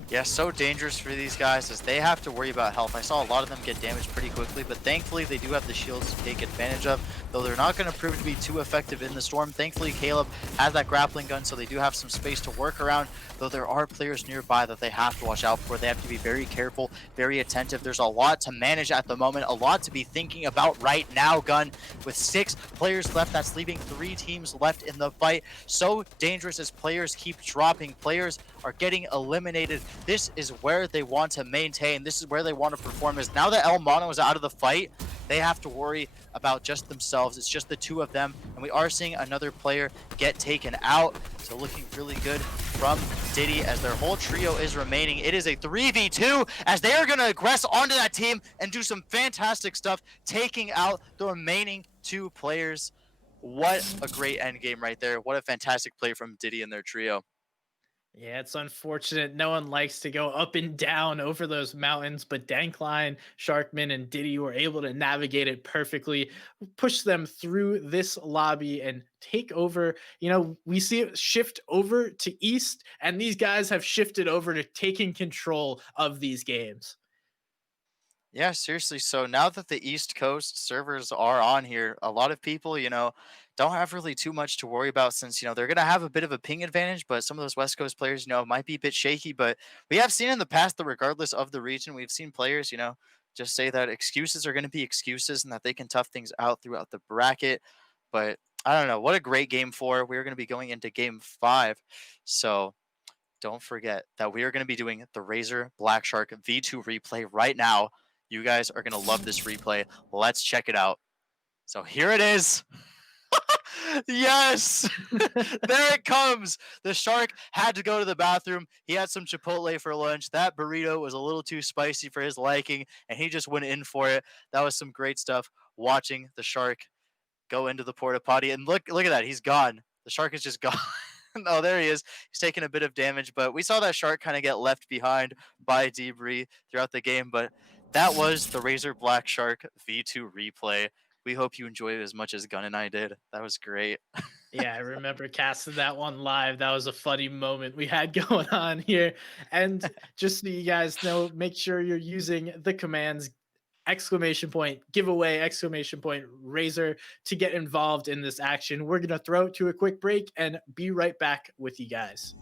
Yeah, so dangerous for these guys as they have to worry about health. I saw a lot of them get damaged pretty quickly, but thankfully they do have the shields to take advantage of, though they're not going to prove to be too effective in the storm. Thankfully, Caleb has that grappling gun, so they do have some space to work around, though there are players nearby that they have to watch out for. They have to be very careful, very attentive. There's a lot to manage at the moment, a lot to be thinking about right now, Gun. With 6 players left, that's leaving 3 teams left in the fight. So dangerous as players keep dropping. Players are getting eliminated. This is where they want to maintain. This is where they want to perform. Is now that El Mono is out of the fight, they have to worry about just themselves. It's just the 2 of them, and we are seeing another player get taken out. So looking really good from Diddy as their whole trio is remaining. It is a 3v2 as they are going to aggress onto that team and do some fantastic stuff, taking out the remaining 2 players. What a great end game right there. What a fantastic play from Diddy and their trio. Yeah, it's unfortunate. No one likes to go up and down over those mountains, but Dankline, Sharkman, and Diddy were able to navigate it perfectly, push them through this lobby and take over. We see it shift over to East, and these guys have shifted over to taking control of these games. Yeah, seriously. So now that the East Coast servers are on here, a lot of people, don't have really too much to worry about since, they're going to have a bit of a ping advantage, but some of those West Coast players, might be a bit shaky. But we have seen in the past that regardless of the region, we've seen players, just say that excuses are going to be excuses and that they can tough things out throughout the bracket. But I don't know. What a great game 4. We're going to be going into game 5. So don't forget that we are going to be doing the Razer Black Shark V2 replay right now. You guys are going to love this replay. Let's check it out. So here it is. Yes, there it comes. The shark had to go to the bathroom. He had some Chipotle for lunch. That burrito was a little too spicy for his liking, and he just went in for it. That was some great stuff. Watching the shark go into the porta potty, and look at that. He's gone. The shark is just gone. Oh, there he is. He's taking a bit of damage, but we saw that shark kind of get left behind by debris throughout the game. But that was the Razer Black Shark V2 replay. We hope you enjoyed it as much as Gun and I did. That was great. Yeah, I remember casting that one live. That was a funny moment we had going on here. And just so you guys know, make sure you're using the commands exclamation point giveaway exclamation point Razor to get involved in this action. We're going to throw it to a quick break and be right back with you guys.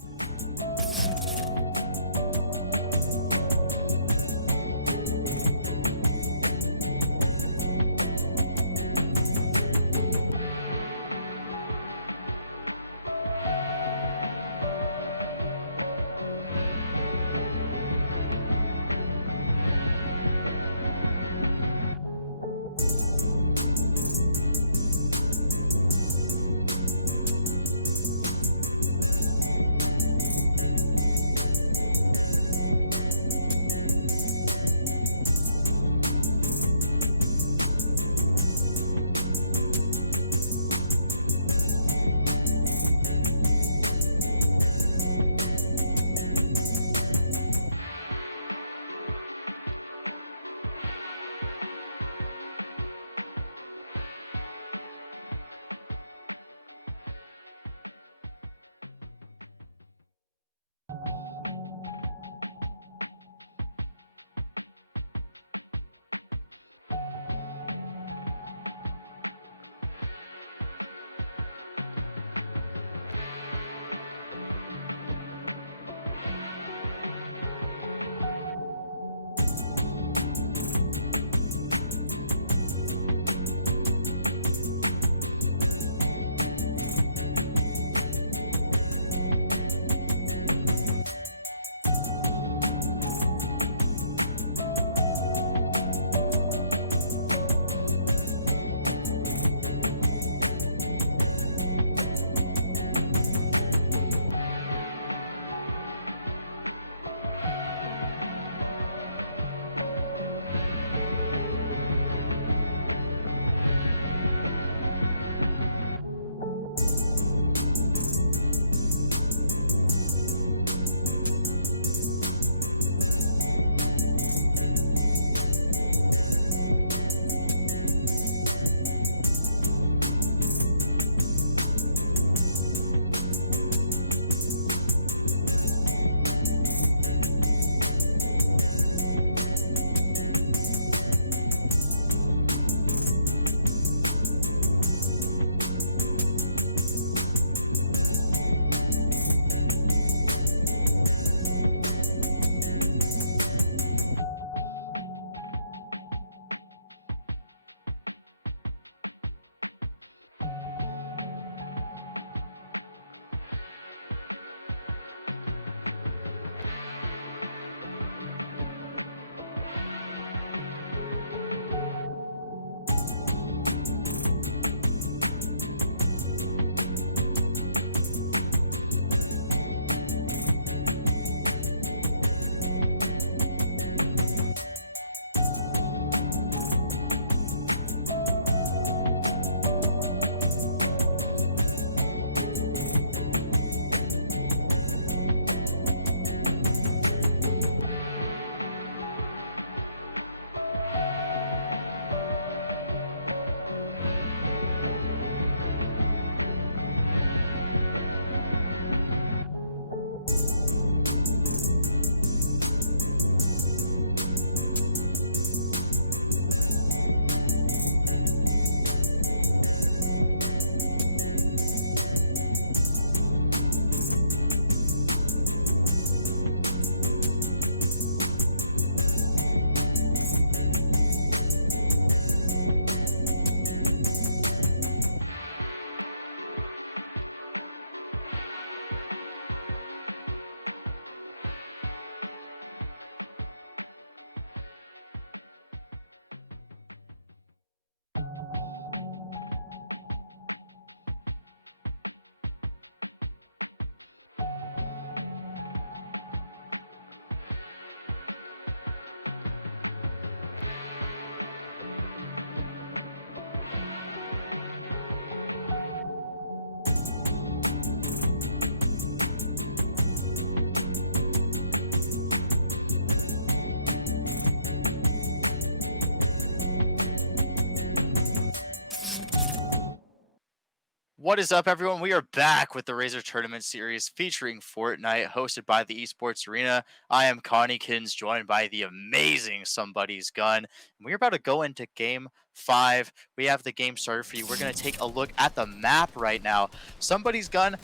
What is up, everyone? We are back with the Razer Tournament Series featuring Fortnite, hosted by the Esports Arena. I am Connie Kins, joined by the amazing Somebody's Gun. And we're about to go into Game 5. We have the game started for you. We're going to take a look at the map right now. Somebody's Gun,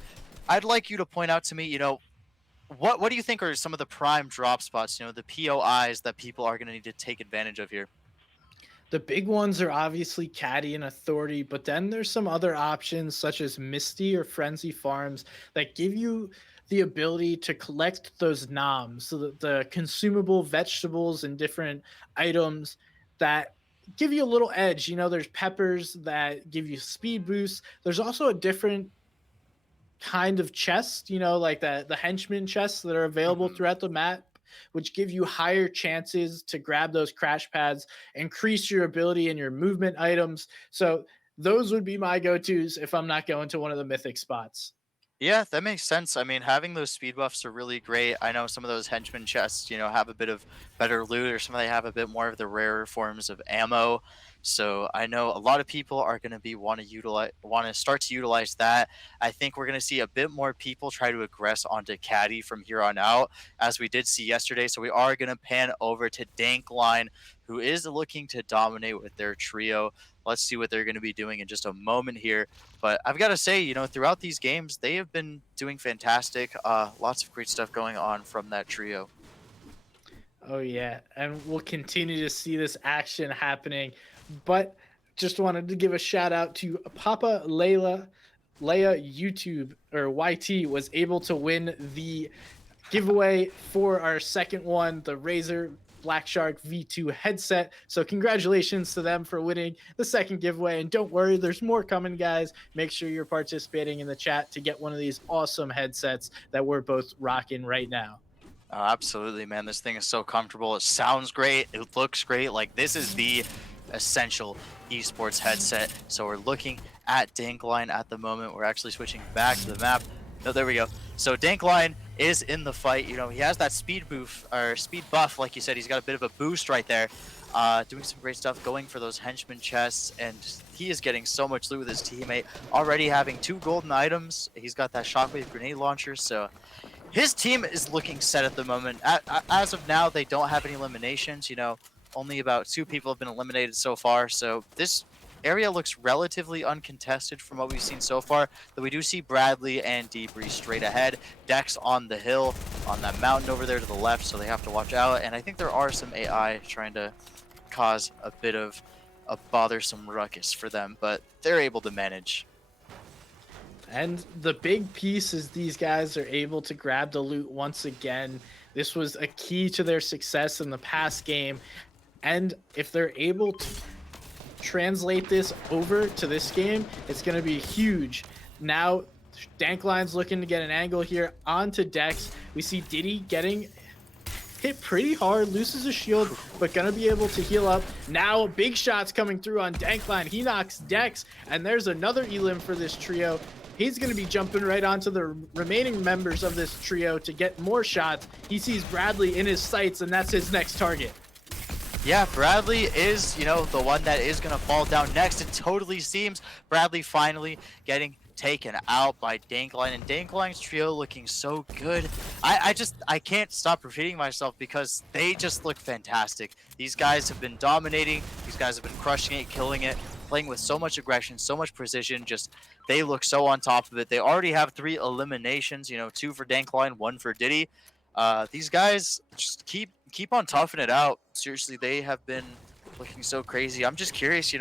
I'd like you to point out to me, what do you think are some of the prime drop spots, the POIs that people are going to need to take advantage of here? The big ones are obviously Caddy and Authority, but then there's some other options such as Misty or Frenzy Farms that give you the ability to collect those noms, so that the consumable vegetables and different items that give you a little edge. There's peppers that give you speed boosts. There's also a different kind of chest, like the henchman chests that are available Mhm. throughout the map, which give you higher chances to grab those crash pads, increase your ability and your movement items. So those would be my go-tos if I'm not going to one of the mythic spots. Yeah, that makes sense. I mean, having those speed buffs are really great. I know some of those henchman chests, have a bit of better loot, or some of they have a bit more of the rarer forms of ammo. So I know a lot of people are going to be want to start to utilize that. I think we're going to see a bit more people try to aggress onto Caddy from here on out, as we did see yesterday. So we are going to pan over to Dankline, who is looking to dominate with their trio. Let's see what they're going to be doing in just a moment here. But I've got to say, throughout these games, they have been doing fantastic. Lots of great stuff going on from that trio. Oh yeah, and we'll continue to see this action happening. But just wanted to give a shout out to Papa Layla. Leia YouTube or YT was able to win the giveaway for our second one, the Razer Black Shark V2 headset. So congratulations to them for winning the second giveaway. And don't worry, there's more coming, guys. Make sure you're participating in the chat to get one of these awesome headsets that we're both rocking right now. Oh, absolutely, man. This thing is so comfortable. It sounds great. It looks great. Like, this is the essential esports headset. So we're looking at Dankline at the moment. We're actually switching back to the map. No, there we go. So Dankline is in the fight. He has that speed boost or speed buff, like you said. He's got a bit of a boost right there. Doing some great stuff, going for those henchman chests, and he is getting so much loot with his teammate. Already having 2 golden items. He's got that shockwave grenade launcher, so his team is looking set at the moment. As of now, they don't have any eliminations. Only about 2 people have been eliminated so far. So this area looks relatively uncontested from what we've seen so far. Though we do see Bradley and Debris straight ahead. Dex on the hill, on that mountain over there to the left. So they have to watch out. And I think there are some AI trying to cause a bit of a bothersome ruckus for them. But they're able to manage. And the big piece is these guys are able to grab the loot once again. This was a key to their success in the past game. And if they're able to translate this over to this game, it's going to be huge. Now, Dankline's looking to get an angle here onto Dex. We see Diddy getting hit pretty hard, loses a shield, but gonna be able to heal up. Now, big shots coming through on Dankline. He knocks Dex, and there's another elim for this trio. He's going to be jumping right onto the remaining members of this trio to get more shots. He sees Bradley in his sights, and that's his next target. Yeah, Bradley is, the one that is going to fall down next. It totally seems Bradley finally getting taken out by Dankline, and Dankline's trio looking so good. I can't stop repeating myself because they just look fantastic. These guys have been dominating. These guys have been crushing it, killing it, playing with so much aggression, so much precision. Just they look so on top of it. They already have 3 eliminations, 2 for Dankline, 1 for Diddy. These guys just keep on toughing it out. Seriously, they have been looking so crazy. I'm just curious,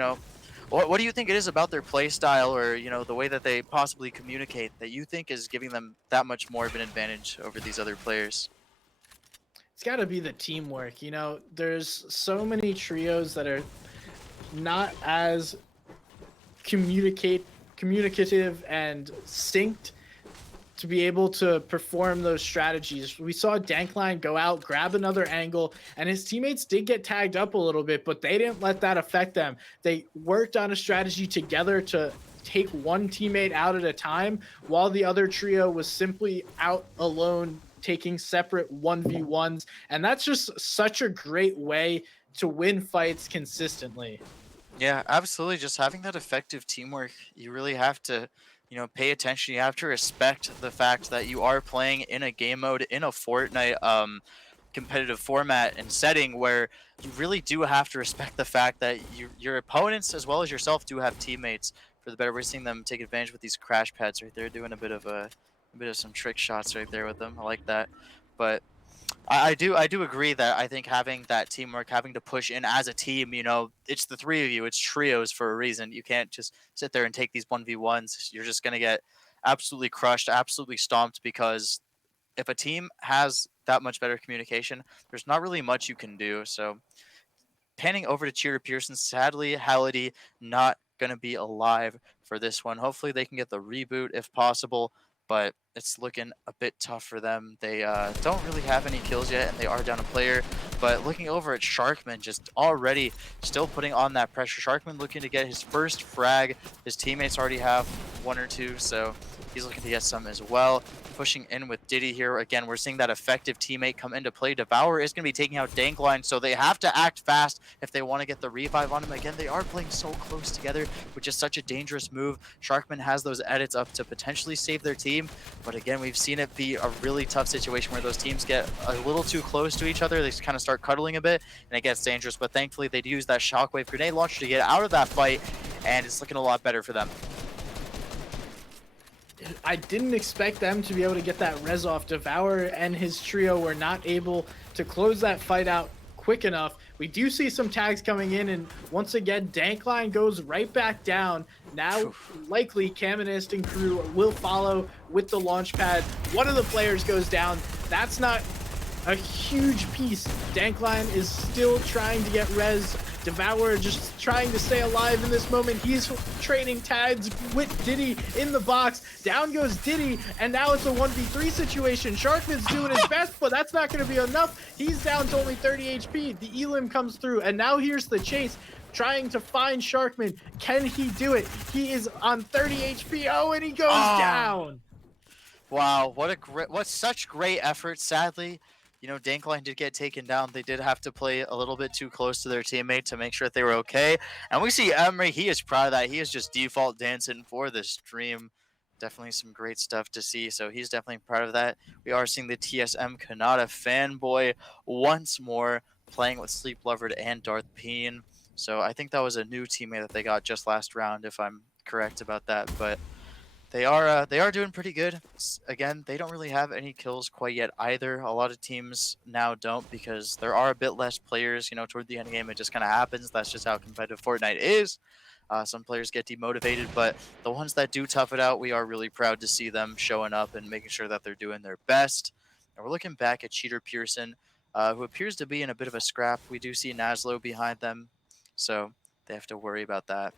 what do you think it is about their play style, or the way that they possibly communicate, that you think is giving them that much more of an advantage over these other players? It's got to be the teamwork. There's so many trios that are not as communicative and synced to be able to perform those strategies. We saw Dankline go out, grab another angle, and his teammates did get tagged up a little bit, but they didn't let that affect them. They worked on a strategy together to take one teammate out at a time, while the other trio was simply out alone taking separate 1v1s. And that's just such a great way to win fights consistently. Yeah, absolutely. Just having that effective teamwork, you really have to pay attention. You have to respect the fact that you are playing in a game mode in a Fortnite competitive format and setting where you really do have to respect the fact that your opponents as well as yourself do have teammates. For the better, we're seeing them take advantage with these crash pads right there, doing a bit of some trick shots right there with them. I like that, but I do agree that I think having that teamwork, having to push in as a team, it's the three of you, it's trios for a reason. You can't just sit there and take these 1v1s. You're just gonna get absolutely crushed, absolutely stomped because if a team has that much better communication, there's not really much you can do. So panning over to Cheer Pearson. Sadly, Halliday not going to be alive for this one. Hopefully, they can get the reboot if possible, but it's looking a bit tough for them. They don't really have any kills yet, and they are down a player. But looking over at Sharkman, just already still putting on that pressure. Sharkman looking to get his first frag. His teammates already have one or two, so he's looking to get some as well. Pushing in with Diddy here. Again, we're seeing that effective teammate come into play. Devour is going to be taking out Dankline, so they have to act fast if they want to get the revive on him. Again, they are playing so close together, which is such a dangerous move. Sharkman has those edits up to potentially save their team, but again, we've seen it be a really tough situation where those teams get a little too close to each other. They kind of start cuddling a bit, and it gets dangerous, but thankfully they use that shockwave grenade launcher to get out of that fight, and it's looking a lot better for them. I didn't expect them to be able to get that res off. Devour and his trio were not able to close that fight out quick enough. We do see some tags coming in, and once again, Dankline goes right back down. Now, likely, Caminist and crew will follow with the launch pad. One of the players goes down. That's not a huge piece. Dankline is still trying to get res. Devour just trying to stay alive in this moment. He's trading tags with Diddy in the box. Down goes Diddy, and now it's a 1v3 situation. Sharkman's doing his best, but that's not going to be enough. He's down to only 30 HP. The Elim comes through, and now here's the chase, trying to find Sharkman. Can he do it? He is on 30 HP. Oh, and he goes down. Wow, what such great effort. Sadly, Dankline did get taken down. They did have to play a little bit too close to their teammate to make sure that they were okay. And we see Emery, he is proud of that. He is just default dancing for the stream. Definitely some great stuff to see. So he's definitely proud of that. We are seeing the TSM Kanata fanboy once more playing with Sleep Lovered and Darth Peen. So I think that was a new teammate that they got just last round, if I'm correct about that. But they are doing pretty good. Again, they don't really have any kills quite yet either. A lot of teams now don't because there are a bit less players. Toward the end game, it just kind of happens. That's just how competitive Fortnite is. Some players get demotivated, but the ones that do tough it out, we are really proud to see them showing up and making sure that they're doing their best. And we're looking back at Cheater Pearson, who appears to be in a bit of a scrap. We do see Naslo behind them, so they have to worry about that.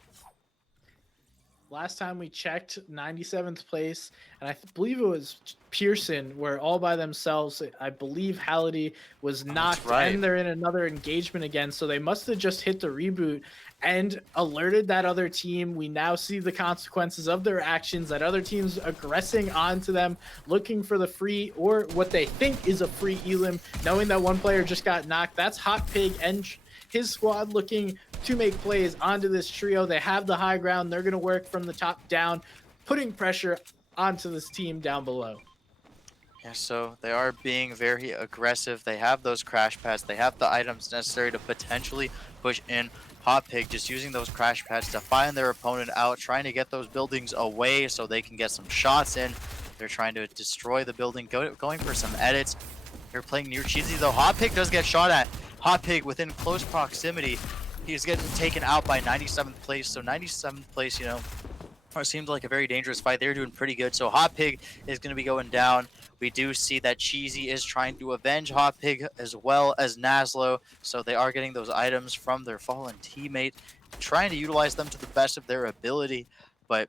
Last time we checked, 97th place, and I believe it was Pearson were all by themselves. I believe Halliday was knocked, right. And they're in another engagement again, so they must have just hit the reboot and alerted that other team. We now see the consequences of their actions, that other team's aggressing onto them, looking for the free, or what they think is a free Elim, knowing that one player just got knocked. That's Hot Pig and his squad looking to make plays onto this trio. They have the high ground. They're going to work from the top down, putting pressure onto this team down below. Yeah, so they are being very aggressive. They have those crash pads. They have the items necessary to potentially push in. Hot Pig just using those crash pads to find their opponent out, trying to get those buildings away so they can get some shots in. They're trying to destroy the building, going for some edits. They're playing near cheesy, though. Hot Pig does get shot at. Hot Pig within close proximity. He's getting taken out by 97th place. So 97th place, it seemed like a very dangerous fight. They're doing pretty good. So Hot Pig is going to be going down. We do see that Cheesy is trying to avenge Hot Pig as well as Naslo. So they are getting those items from their fallen teammate, trying to utilize them to the best of their ability. But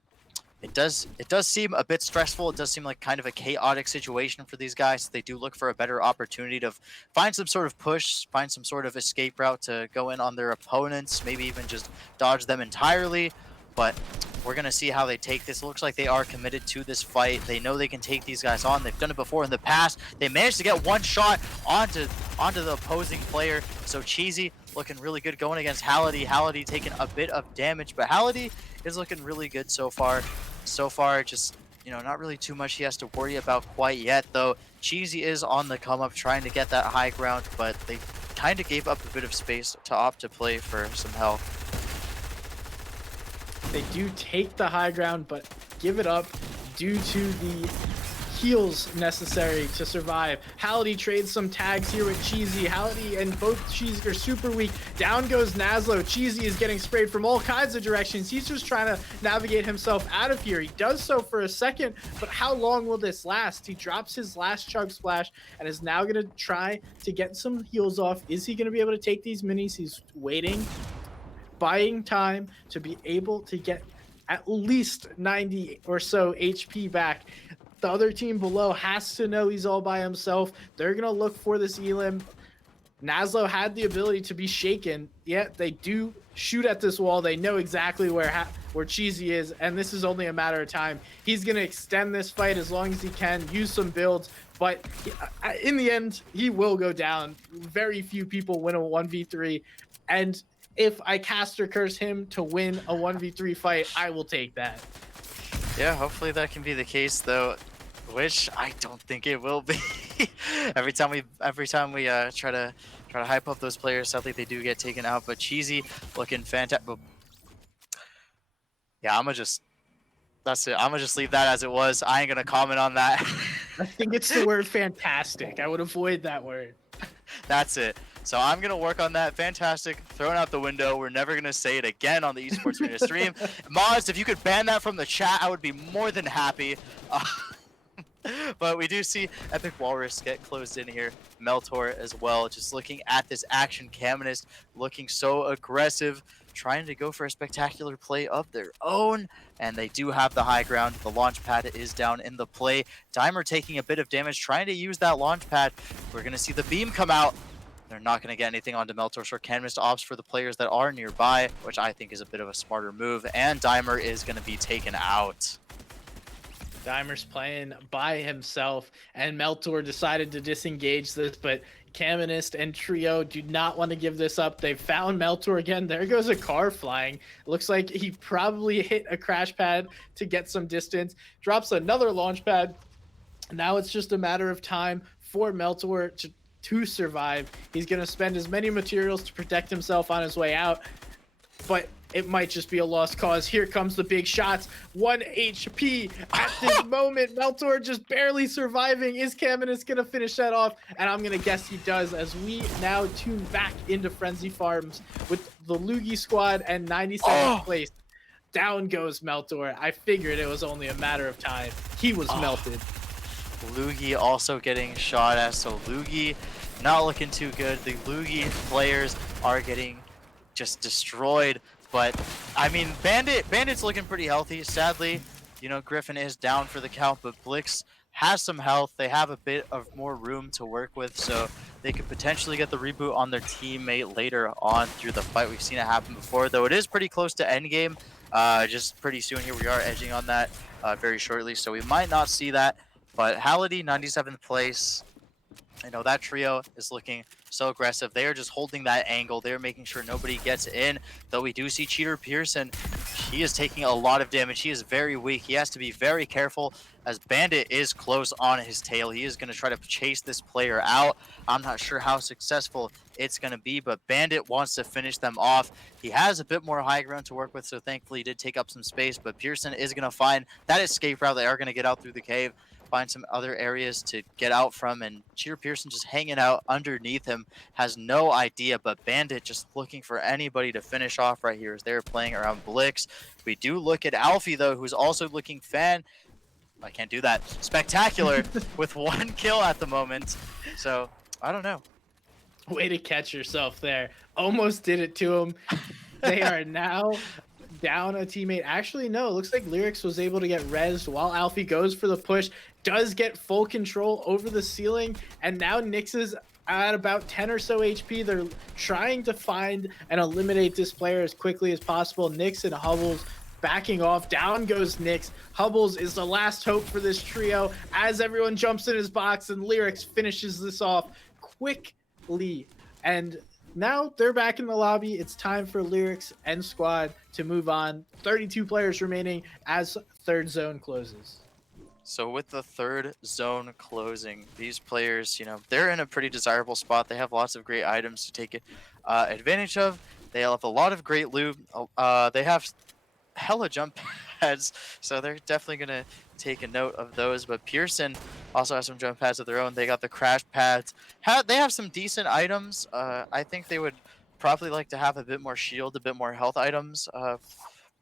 it does seem a bit stressful. It does seem like kind of a chaotic situation for these guys. They do look for a better opportunity to find some sort of push, find some sort of escape route to go in on their opponents, maybe even just dodge them entirely. But we're going to see how they take this. It looks like they are committed to this fight. They know they can take these guys on. They've done it before in the past. They managed to get one shot onto the opposing player. So Cheesy looking really good going against Halliday. Halliday taking a bit of damage, but Halliday is looking really good so far. so far, just, not really too much he has to worry about quite yet, though. Cheesy is on the come up trying to get that high ground, but they kind of gave up a bit of space to opt to play for some health. They do take the high ground, but give it up due to the heals necessary to survive. Halliday trades some tags here with Cheesy. Halliday and both Cheesy are super weak. Down goes Naslo. Cheesy is getting sprayed from all kinds of directions. He's just trying to navigate himself out of here. He does so for a second, but how long will this last? He drops his last chug splash and is now going to try to get some heals off. Is he going to be able to take these minis? He's waiting, buying time to be able to get at least 90 or so HP back. The other team below has to know he's all by himself. They're going to look for this Elim. Naslo had the ability to be shaken, yet they do shoot at this wall. They know exactly where Cheesy is, and this is only a matter of time. He's going to extend this fight as long as he can, use some builds, but in the end, he will go down. Very few people win a 1v3, and if I caster curse him to win a 1v3 fight, I will take that. Yeah, hopefully that can be the case, though, which I don't think it will be. every time we try to hype up those players, sadly they do get taken out. But Cheesy looking fantastic. Yeah, that's it. I'm gonna just leave that as it was. I ain't gonna comment on that. I think it's the word fantastic. I would avoid that word. That's it. So I'm going to work on that. Fantastic. Thrown out the window. We're never going to say it again on the Esports Arena stream. Moz, if you could ban that from the chat, I would be more than happy. But we do see Epic Walrus get closed in here. Meltor as well. Just looking at this action. Caminist looking so aggressive. Trying to go for a spectacular play of their own. And they do have the high ground. The launch pad is down in the play. Dimer taking a bit of damage. Trying to use that launch pad. We're going to see the beam come out. They're not going to get anything onto Meltor, so Canvas opts for the players that are nearby, which I think is a bit of a smarter move, and Dimer is going to be taken out. Dimer's playing by himself, and Meltor decided to disengage this, but Caminist and Trio do not want to give this up. They found Meltor again. There goes a car flying. Looks like he probably hit a crash pad to get some distance. Drops another launch pad. Now it's just a matter of time for Meltor to survive. He's going to spend as many materials to protect himself on his way out, but it might just be a lost cause. Here comes the big shots. 1 HP at this moment. Meltor just barely surviving. Is Caminist going to finish that off? And I'm going to guess he does, as we now tune back into Frenzy Farms with the Lugi squad and 97th place. Down goes Meltor. I figured it was only a matter of time. He was melted. Lugi also getting shot at, so Lugi not looking too good. The Lugi players are getting just destroyed, but I mean, Bandit's looking pretty healthy. Sadly, Griffin is down for the count, but Blix has some health. They have a bit of more room to work with, so they could potentially get the reboot on their teammate later on through the fight. We've seen it happen before, though it is pretty close to endgame. Just pretty soon here, we are edging on that very shortly, so we might not see that. But Halliday, 97th place, that trio is looking so aggressive. They are just holding that angle. They're making sure nobody gets in, though we do see Cheater Pearson. He is taking a lot of damage. He is very weak. He has to be very careful as Bandit is close on his tail. He is going to try to chase this player out. I'm not sure how successful it's going to be, but Bandit wants to finish them off. He has a bit more high ground to work with, so thankfully he did take up some space, but Pearson is going to find that escape route. They are going to get out through the cave, find some other areas to get out from, and Cheater Pearson just hanging out underneath him, has no idea, but Bandit just looking for anybody to finish off right here as they're playing around Blix. We do look at Alfie, though, who's also looking I can't do that. Spectacular with 1 kill at the moment. So, I don't know. Way to catch yourself there. Almost did it to him. They are now down a teammate. Actually, no, it looks like Lyrics was able to get rezzed while Alfie goes for the push, does get full control over the ceiling, and now Nyx is at about 10 or so HP. They're trying to find and eliminate this player as quickly as possible. Nyx and Hubbles backing off. Down goes Nyx. Hubbles is the last hope for this trio as everyone jumps in his box, and Lyrics finishes this off quickly. And now they're back in the lobby. It's time for Lyrics and squad to move on. 32 players remaining as third zone closes. So with the third zone closing, these players, they're in a pretty desirable spot. They have lots of great items to take advantage of. They have a lot of great loot. They have hella jump pads, so they're definitely gonna take a note of those. But Pearson also has some jump pads of their own. They got the crash pads. They have some decent items. I think they would probably like to have a bit more shield, a bit more health items.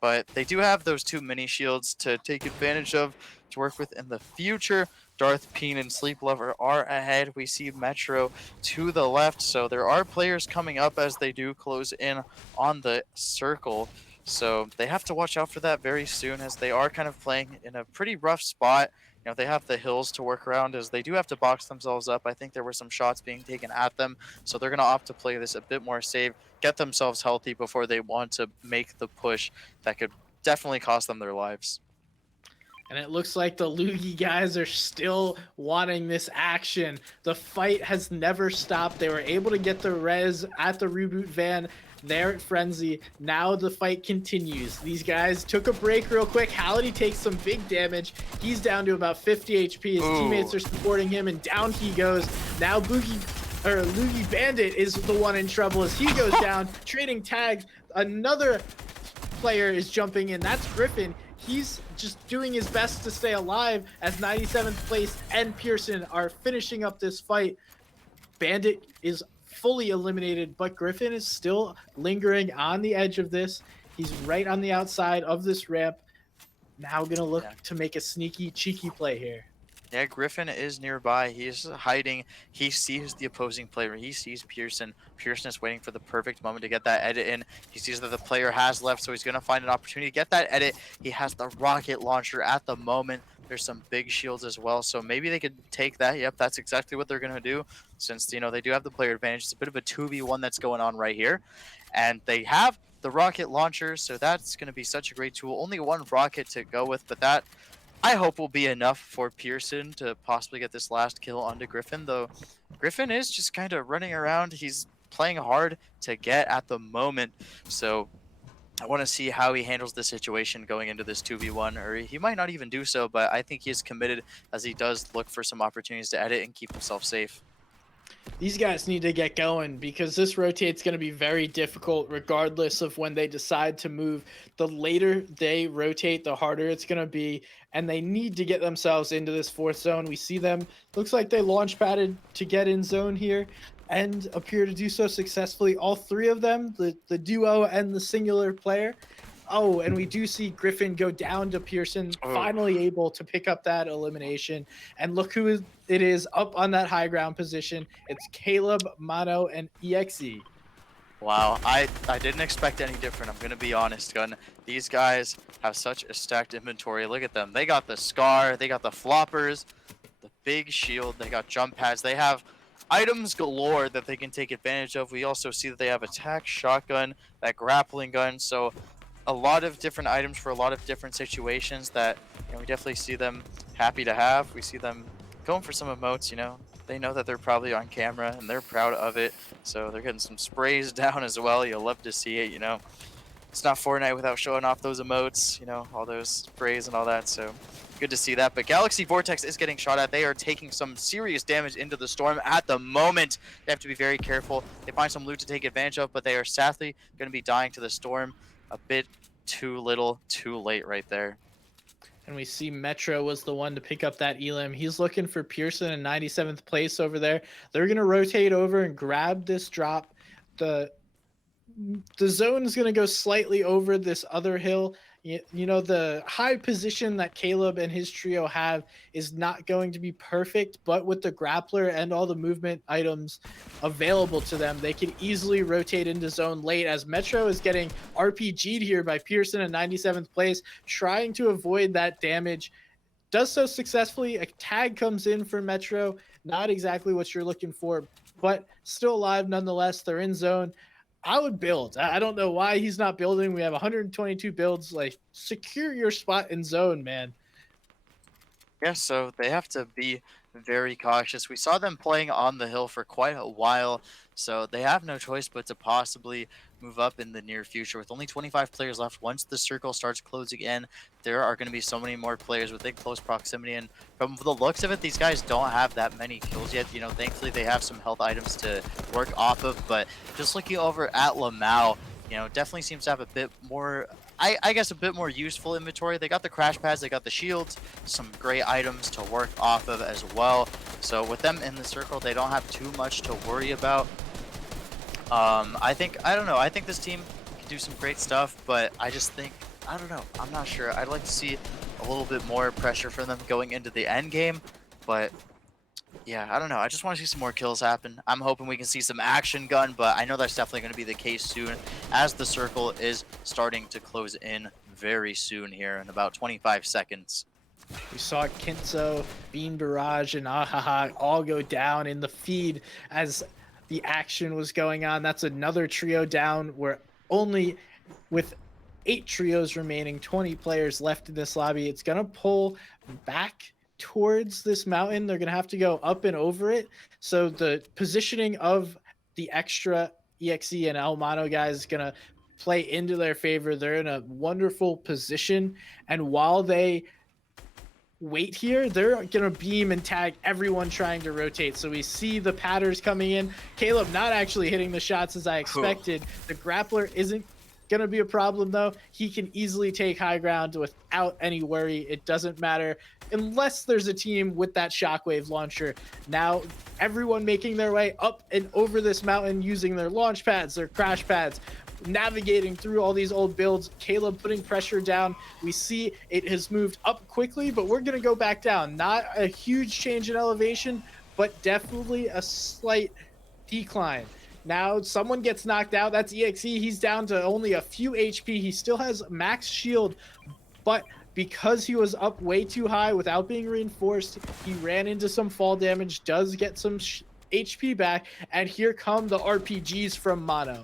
But they do have those two mini shields to take advantage of to work with in the future. Darth Peen and Sleep Lover are ahead. We see Metro to the left, so there are players coming up as they do close in on the circle. So they have to watch out for that very soon, as they are kind of playing in a pretty rough spot. They have the hills to work around, as they do have to box themselves up. I think there were some shots being taken at them, so they're going to opt to play this a bit more safe, get themselves healthy before they want to make the push that could definitely cost them their lives. And it looks like the Lugi guys are still wanting this action. The fight has never stopped. They were able to get the res at the reboot van there at Frenzy. Now the fight continues. These guys took a break real quick. Halliday takes some big damage. He's down to about 50 HP. His teammates are supporting him, and down he goes. Now Lugi Bandit is the one in trouble as he goes down, trading tags. Another player is jumping in. That's Griffin. He's just doing his best to stay alive as 97th place and Pearson are finishing up this fight. Bandit is fully eliminated, but Griffin is still lingering on the edge of this. He's right on the outside of this ramp. Now gonna look to make a sneaky, cheeky play here. Yeah, Griffin is nearby. He's hiding. He sees the opposing player. He sees Pearson. Pearson is waiting for the perfect moment to get that edit in. He sees that the player has left, so he's going to find an opportunity to get that edit. He has the rocket launcher at the moment. There's some big shields as well, so maybe they could take that. Yep, that's exactly what they're going to do, since, they do have the player advantage. It's a bit of a 2v1 that's going on right here, and they have the rocket launcher, so that's going to be such a great tool. Only one rocket to go with, but that I hope will be enough for Pearson to possibly get this last kill onto Griffin, though Griffin is just kind of running around. He's playing hard to get at the moment, so I want to see how he handles the situation going into this 2v1, or he might not even do so, but I think he is committed, as he does look for some opportunities to edit and keep himself safe. These guys need to get going because this rotate's going to be very difficult regardless of when they decide to move. The later they rotate, the harder it's going to be, and they need to get themselves into this fourth zone. We see them, looks like they launch padded to get in zone here and appear to do so successfully. All three of them, the duo and the singular player. Oh, and we do see Griffin go down to Pearson, finally able to pick up that elimination. And look who it is up on that high ground position. It's Caleb, Mono, and EXE. Wow, I didn't expect any different. I'm going to be honest, Gun. These guys have such a stacked inventory. Look at them. They got the Scar, they got the Floppers, the big shield, they got jump pads. They have items galore that they can take advantage of. We also see that they have attack shotgun, that grappling gun. So a lot of different items for a lot of different situations that we definitely see them happy to have. We see them going for some emotes. They know that they're probably on camera and they're proud of it, so they're getting some sprays down as well. You'll love to see it. It's not Fortnite without showing off those emotes, all those sprays and all that. So good to see that. But Galaxy Vortex is getting shot at. They are taking some serious damage into the storm at the moment. They have to be very careful. They find some loot to take advantage of, but they are sadly going to be dying to the storm a bit too little, too late right there. And we see Metro was the one to pick up that elim. He's looking for Pearson in 97th place over there. They're going to rotate over and grab this drop. The zone is going to go slightly over this other hill. The high position that Caleb and his trio have is not going to be perfect, but with the grappler and all the movement items available to them, they can easily rotate into zone late, as Metro is getting RPG'd here by Pearson in 97th place, trying to avoid that damage. Does so successfully. A tag comes in for Metro. Not exactly what you're looking for, but still alive nonetheless. They're in zone. I would build. I don't know why he's not building. We have 122 builds. Secure your spot in zone, man. Yeah, so they have to be very cautious. We saw them playing on the hill for quite a while, so they have no choice but to possibly move up in the near future. With only 25 players left, once the circle starts closing in, there are going to be so many more players within close proximity. And from the looks of it, these guys don't have that many kills yet. You know, thankfully they have some health items to work off of. But just looking over at Lamau, you know, definitely seems to have a bit more. I guess a bit more useful inventory. They got the crash pads, they got the shields, some great items to work off of as well. So with them in the circle, they don't have too much to worry about. I don't know. I think this team can do some great stuff, but I just think I don't know. I'm not sure. I'd like to see a little bit more pressure from them going into the end game, but yeah, I don't know. I just want to see some more kills happen. I'm hoping we can see some action gun, but I know that's definitely going to be the case soon as the circle is starting to close in very soon here in about 25 seconds. We saw Kinzo, Bean Barrage, and Ahaha all go down in the feed as the action was going on. That's another trio down. We're only with 8 trios remaining, 20 players left in this lobby. It's going to pull back towards this mountain. They're going to have to go up and over it. So the positioning of the extra EXE and Almano guys is going to play into their favor. They're in a wonderful position. And while they wait here, they're gonna beam and tag everyone trying to rotate. So we see the patters coming in. Caleb not actually hitting the shots as I Whew. expected. The grappler isn't gonna be a problem though. He can easily take high ground without any worry. It doesn't matter unless there's a team with that shockwave launcher. Now everyone making their way up and over this mountain using their launch pads, their crash pads, navigating through all these old builds. Caleb putting pressure down. We see it has moved up quickly, but we're going to go back down. Not a huge change in elevation, but definitely a slight decline. Now someone gets knocked out. That's EXE. He's down to only a few HP. He still has max shield, but because he was up way too high without being reinforced, he ran into some fall damage, does get some HP back, and here come the RPGs from Mono.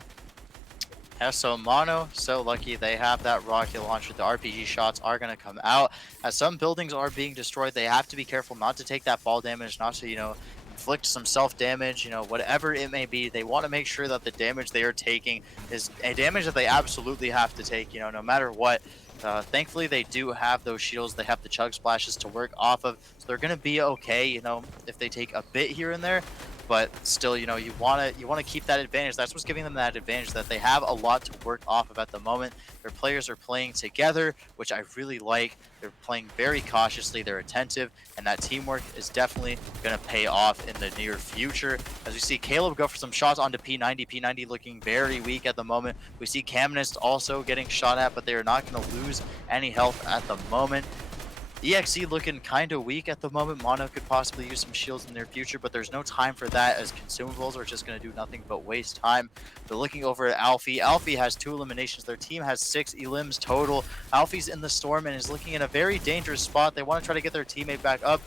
Yeah, so Mono, so lucky they have that rocket launcher. The RPG shots are going to come out. As some buildings are being destroyed, they have to be careful not to take that fall damage, not to, you know, inflict some self-damage, you know, whatever it may be. They want to make sure that the damage they are taking is a damage that they absolutely have to take, you know, no matter what. Thankfully, they do have those shields. They have the chug splashes to work off of, so they're going to be okay, you know, if they take a bit here and there. But still, you know, you want to keep that advantage. That's what's giving them that advantage, that they have a lot to work off of at the moment. Their players are playing together, which I really like. They're playing very cautiously, they're attentive, and that teamwork is definitely going to pay off in the near future. As we see Caleb go for some shots onto P90. P90 looking very weak at the moment. We see Camnist also getting shot at, but they are not going to lose any health at the moment. EXE looking kind of weak at the moment. Mono could possibly use some shields in the near future, but there's no time for that as consumables are just going to do nothing but waste time. They're looking over at Alfie. Alfie has 2 eliminations. Their team has 6 elims total. Alfie's in the storm and is looking in a very dangerous spot. They want to try to get their teammate back up,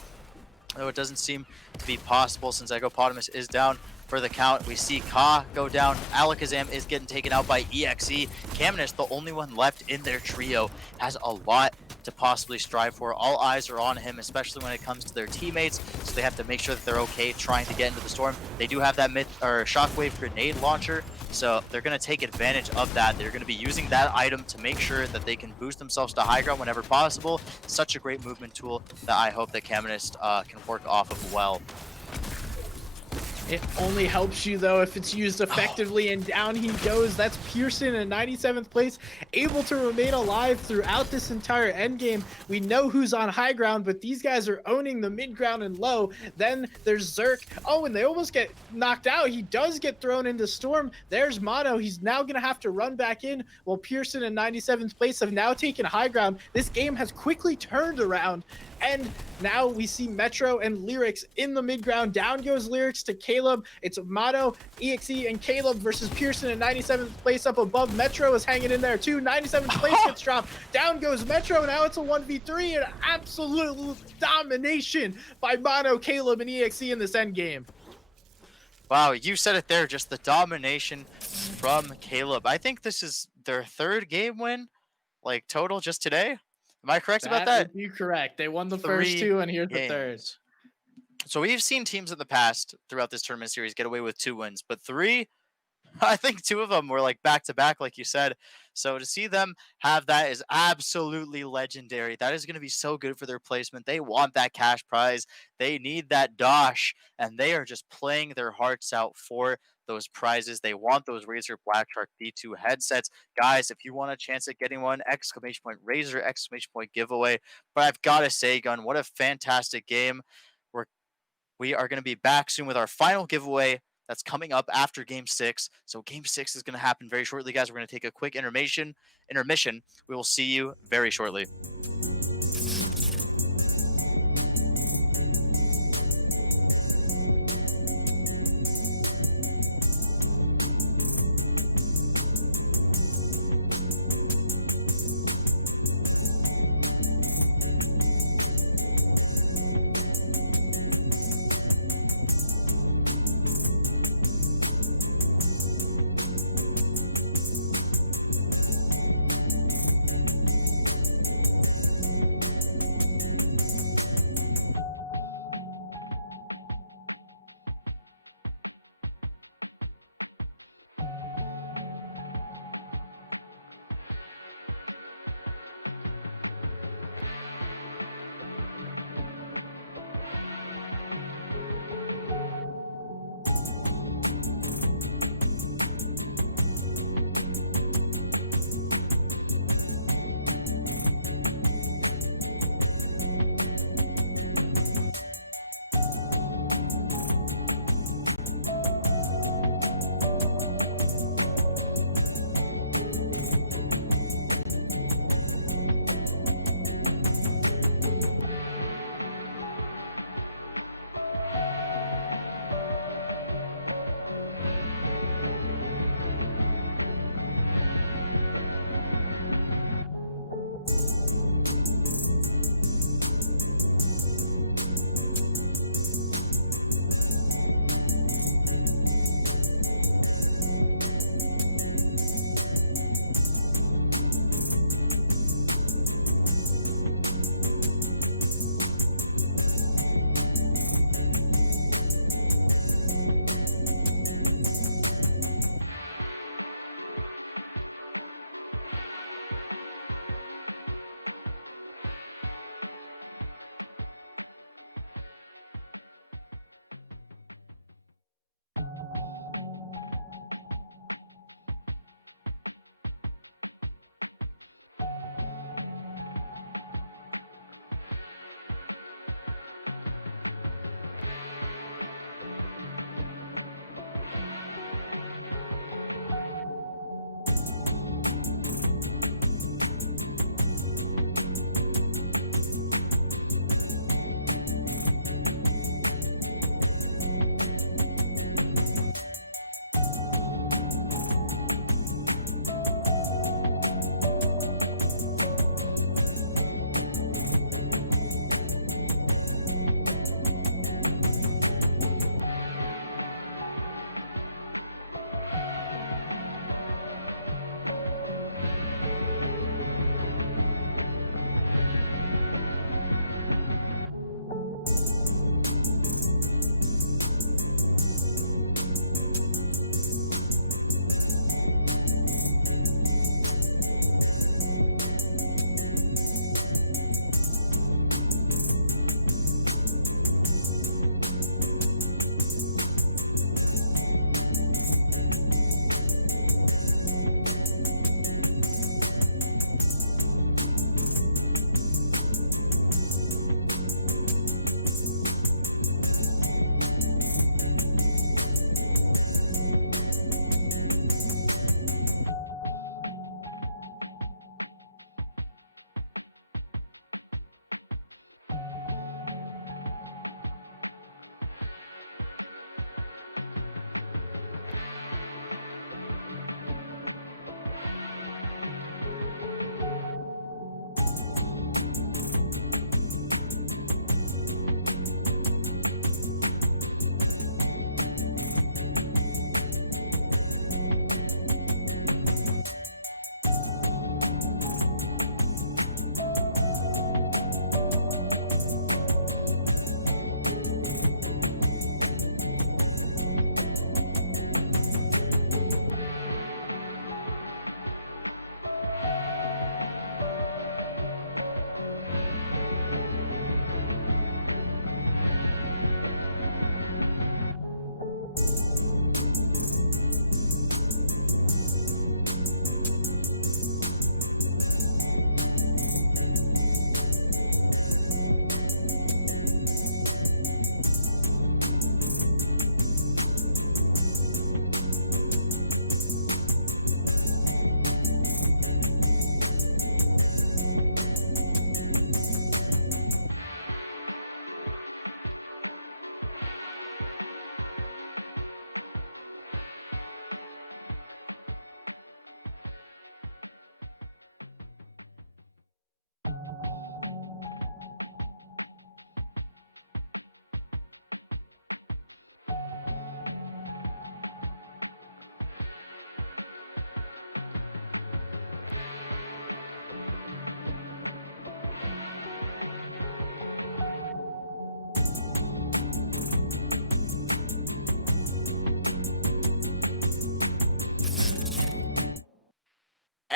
though it doesn't seem to be possible since Egopotamus is down for the count. We see Ka go down. Alakazam is getting taken out by EXE. Camnus, the only one left in their trio, has a lot to possibly strive for. All eyes are on him, especially when it comes to their teammates, so they have to make sure that they're okay trying to get into the storm. They do have that shockwave grenade launcher, so they're going to take advantage of that. They're going to be using that item to make sure that they can boost themselves to high ground whenever possible. Such a great movement tool that I hope that Caminist can work off of well. It only helps you though if it's used effectively, and down he goes. That's Pearson in 97th place, able to remain alive throughout this entire endgame. We know who's on high ground, but these guys are owning the mid ground and low. Then there's Zerk. Oh, and they almost get knocked out. He does get thrown into Storm. There's Mono. He's now going to have to run back in, while Pearson in 97th place have now taken high ground. This game has quickly turned around. And now we see Metro and Lyrics in the mid ground. Down goes Lyrics to Caleb. It's Mono, EXE, and Caleb versus Pearson in 97th place up above. Metro is hanging in there too. 97th place gets dropped. Down goes Metro. Now it's a 1v3 and absolute domination by Mono, Caleb, and EXE in this end game. Wow, you said it there, just the domination from Caleb. I think this is their 3rd game win, like total just today. Am I correct about That that? would be correct. They won the first 3 2, and here's the third. games. So we've seen teams in the past throughout this tournament series get away with 2 wins, but three, I think two of them were like back to back, like you said. So to see them have that is absolutely legendary. That is going to be so good for their placement. They want that cash prize. They need that dosh, and they are just playing their hearts out for those prizes. They want those Razer Black Shark D2 headsets. Guys, if you want a chance at getting one, exclamation point Razer, exclamation point giveaway. But I've got to say, Gun, what a fantastic game. We're we are going to be back soon with our final giveaway that's coming up after game 6. So game 6 is going to happen very shortly, guys. We're going to take a quick intermission. We will see you very shortly.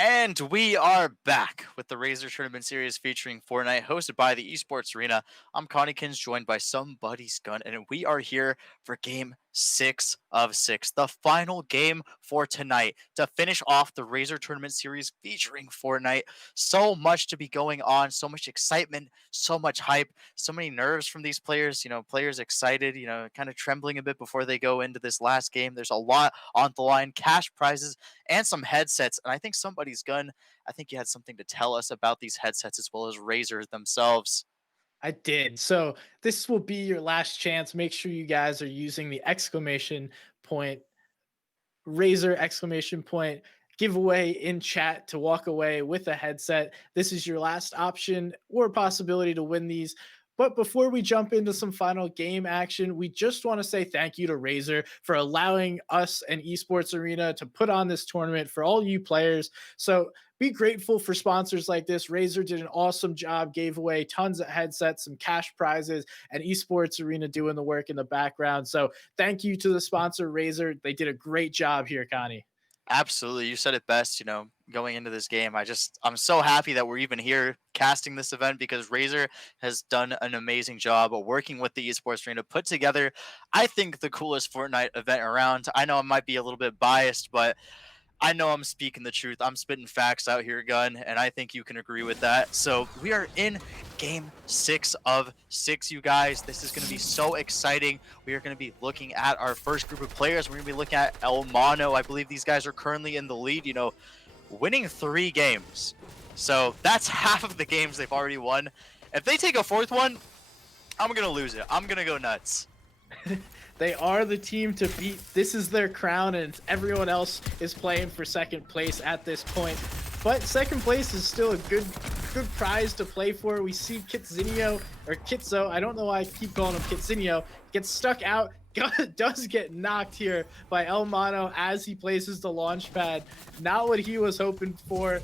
And we are back with the Razer Tournament Series featuring Fortnite, hosted by the Esports Arena. I'm Connikins, joined by Somebody's Gun, and we are here for Game 6 of 6, the final game for tonight to finish off the Razer Tournament Series featuring Fortnite. So much to be going on, so much excitement, so much hype, so many nerves from these players. Players excited, kind of trembling a bit before they go into this last game. There's a lot on the line, cash prizes and some headsets. And I think Somebody's Gun, I think you had something to tell us about these headsets as well as Razer themselves. I did. So this will be your last chance. Make sure you guys are using the exclamation point Razer exclamation point giveaway in chat to walk away with a headset. This is your last option or possibility to win these. But before we jump into some final game action, we just want to say thank you to Razer for allowing us and Esports Arena to put on this tournament for all you players. So be grateful for sponsors like this. Razer did an awesome job, gave away tons of headsets, some cash prizes, and Esports Arena doing the work in the background. So thank you to the sponsor, Razer. They did a great job here, Connie. Absolutely. You said it best, going into this game. I'm so happy that we're even here casting this event because Razer has done an amazing job of working with the esports arena to put together, I think, the coolest Fortnite event around. I know I might be a little bit biased, but I know I'm speaking the truth. I'm spitting facts out here, Gun, and I think you can agree with that. So we are in game 6 of 6, you guys. This is going to be so exciting. We are going to be looking at our first group of players. We're going to be looking at El Mano. I believe these guys are currently in the lead, winning 3 games. So that's half of the games they've already won. If they take a 4th one, I'm going to lose it. I'm going to go nuts. They are the team to beat. This is their crown, and everyone else is playing for second place at this point. But second place is still a good prize to play for. We see Kitzinio, or Kitzo, I don't know why I keep calling him Kitzinio, gets stuck out, does get knocked here by El Mano as he places the launch pad. Not what he was hoping for.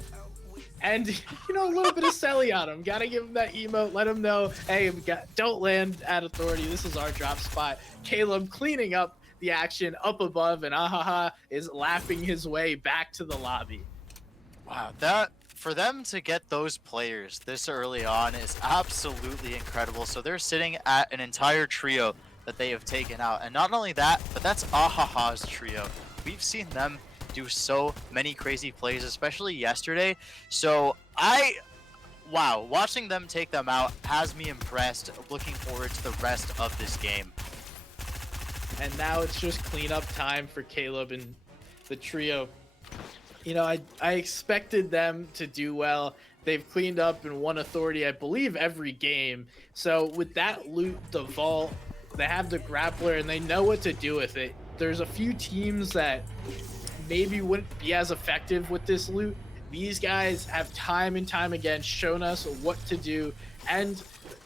And, a little bit of Selly on him. Got to give him that emote. Let him know, hey, don't land at authority. This is our drop spot. Caleb cleaning up the action up above, and Ahaha is laughing his way back to the lobby. Wow, that for them to get those players this early on is absolutely incredible. So they're sitting at an entire trio that they have taken out. And not only that, but that's Ahaha's trio. We've seen them do so many crazy plays, especially yesterday. So wow, watching them take them out has me impressed. Looking forward to the rest of this game. And now it's just cleanup time for Caleb and the trio. I expected them to do well. They've cleaned up and won authority, I believe, every game. So with that loot, the vault, they have the grappler, and they know what to do with it. There's a few teams that maybe wouldn't be as effective with this loot. These guys have time and time again shown us what to do, and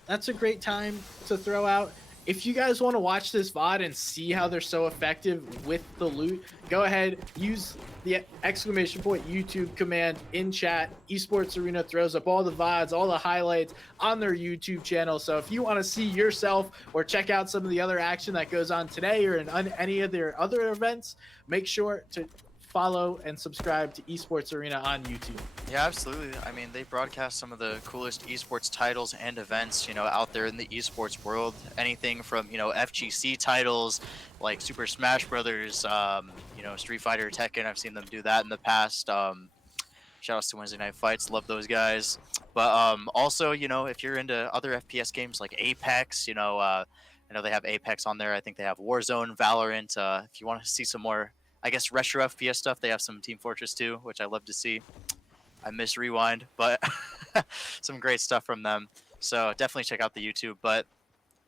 that's a great time to throw out. If you guys want to watch this VOD and see how they're so effective with the loot, go ahead, use the exclamation point YouTube command in chat. Esports Arena throws up all the VODs, all the highlights on their YouTube channel. So if you want to see yourself or check out some of the other action that goes on today or in any of their other events, make sure to follow and subscribe to Esports Arena on YouTube. Yeah, absolutely. I mean, they broadcast some of the coolest esports titles and events, out there in the esports world. Anything from, FGC titles like Super Smash Brothers, Street Fighter, Tekken. I've seen them do that in the past. Shout outs to Wednesday Night Fights. Love those guys. But also, if you're into other FPS games like Apex, I know they have Apex on there. I think they have Warzone, Valorant. If you want to see some more, I guess, retro FPS stuff, they have some Team Fortress 2, which I love to see. I miss Rewind, but some great stuff from them. So definitely check out the YouTube. But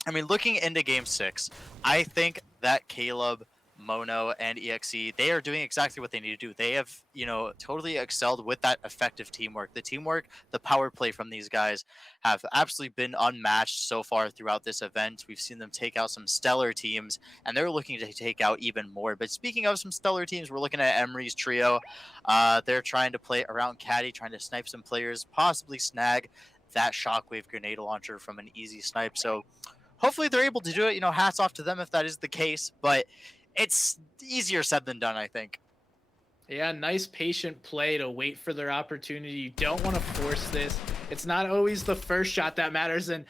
I mean, looking into Game 6, I think that Caleb, Mono, and EXE, they are doing exactly what they need to do. They have, totally excelled with that effective teamwork. The teamwork, the power play from these guys have absolutely been unmatched so far throughout this event. We've seen them take out some stellar teams, and they're looking to take out even more. But speaking of some stellar teams, we're looking at Emery's trio. They're trying to play around Caddy, trying to snipe some players, possibly snag that shockwave grenade launcher from an easy snipe. So hopefully they're able to do it. Hats off to them if that is the case, but it's easier said than done, I think. Yeah, nice patient play to wait for their opportunity. You don't want to force this. It's not always the first shot that matters. And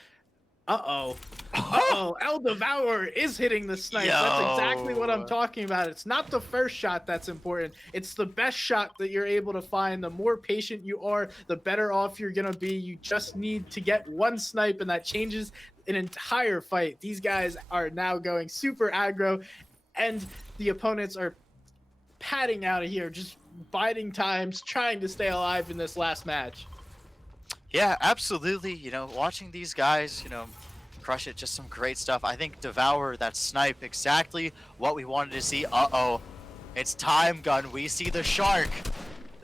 uh-oh. Uh-oh, El Devourer is hitting the snipes. That's exactly what I'm Yo. talking about. It's not the first shot that's important. It's the best shot that you're able to find. The more patient you are, the better off you're going to be. You just need to get one snipe, and that changes an entire fight. These guys are now going super aggro, and the opponents are padding out of here, just biding times, trying to stay alive in this last match. Yeah, absolutely. Watching these guys, crush it, just some great stuff. I think Devour, that snipe, exactly what we wanted to see. Uh-oh. It's time, Gun. We see the shark.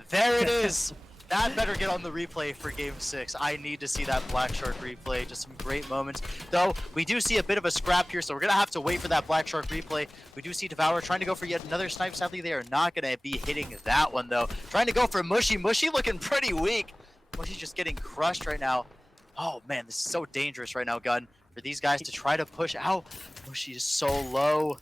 There it is. That better get on the replay for Game 6. I need to see that Black Shark replay. Just some great moments. Though, we do see a bit of a scrap here, so we're going to have to wait for that Black Shark replay. We do see Devour trying to go for yet another snipe. Sadly, they are not going to be hitting that one, though. Trying to go for Mushy. Mushy looking pretty weak. Mushy's just getting crushed right now. Oh, man, this is so dangerous right now, Gun. For these guys to try to push out. Mushy is so low.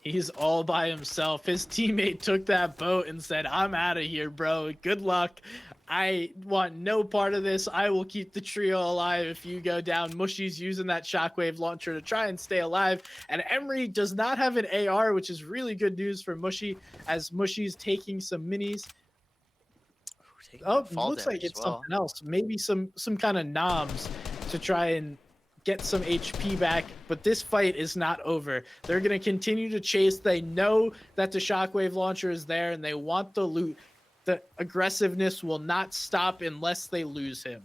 He's all by himself. His teammate took that boat and said, I'm out of here, bro. Good luck. I want no part of this. I will keep the trio alive if you go down. Mushy's using that shockwave launcher to try and stay alive. And Emery does not have an AR, which is really good news for Mushy, as Mushy's taking some minis. Taking Oh, that it fall looks like damage as it's well. something else. Maybe some kind of noms to try and get some HP back, but this fight is not over. They're going to continue to chase. They know that the shockwave launcher is there and they want the loot. The aggressiveness will not stop unless they lose him.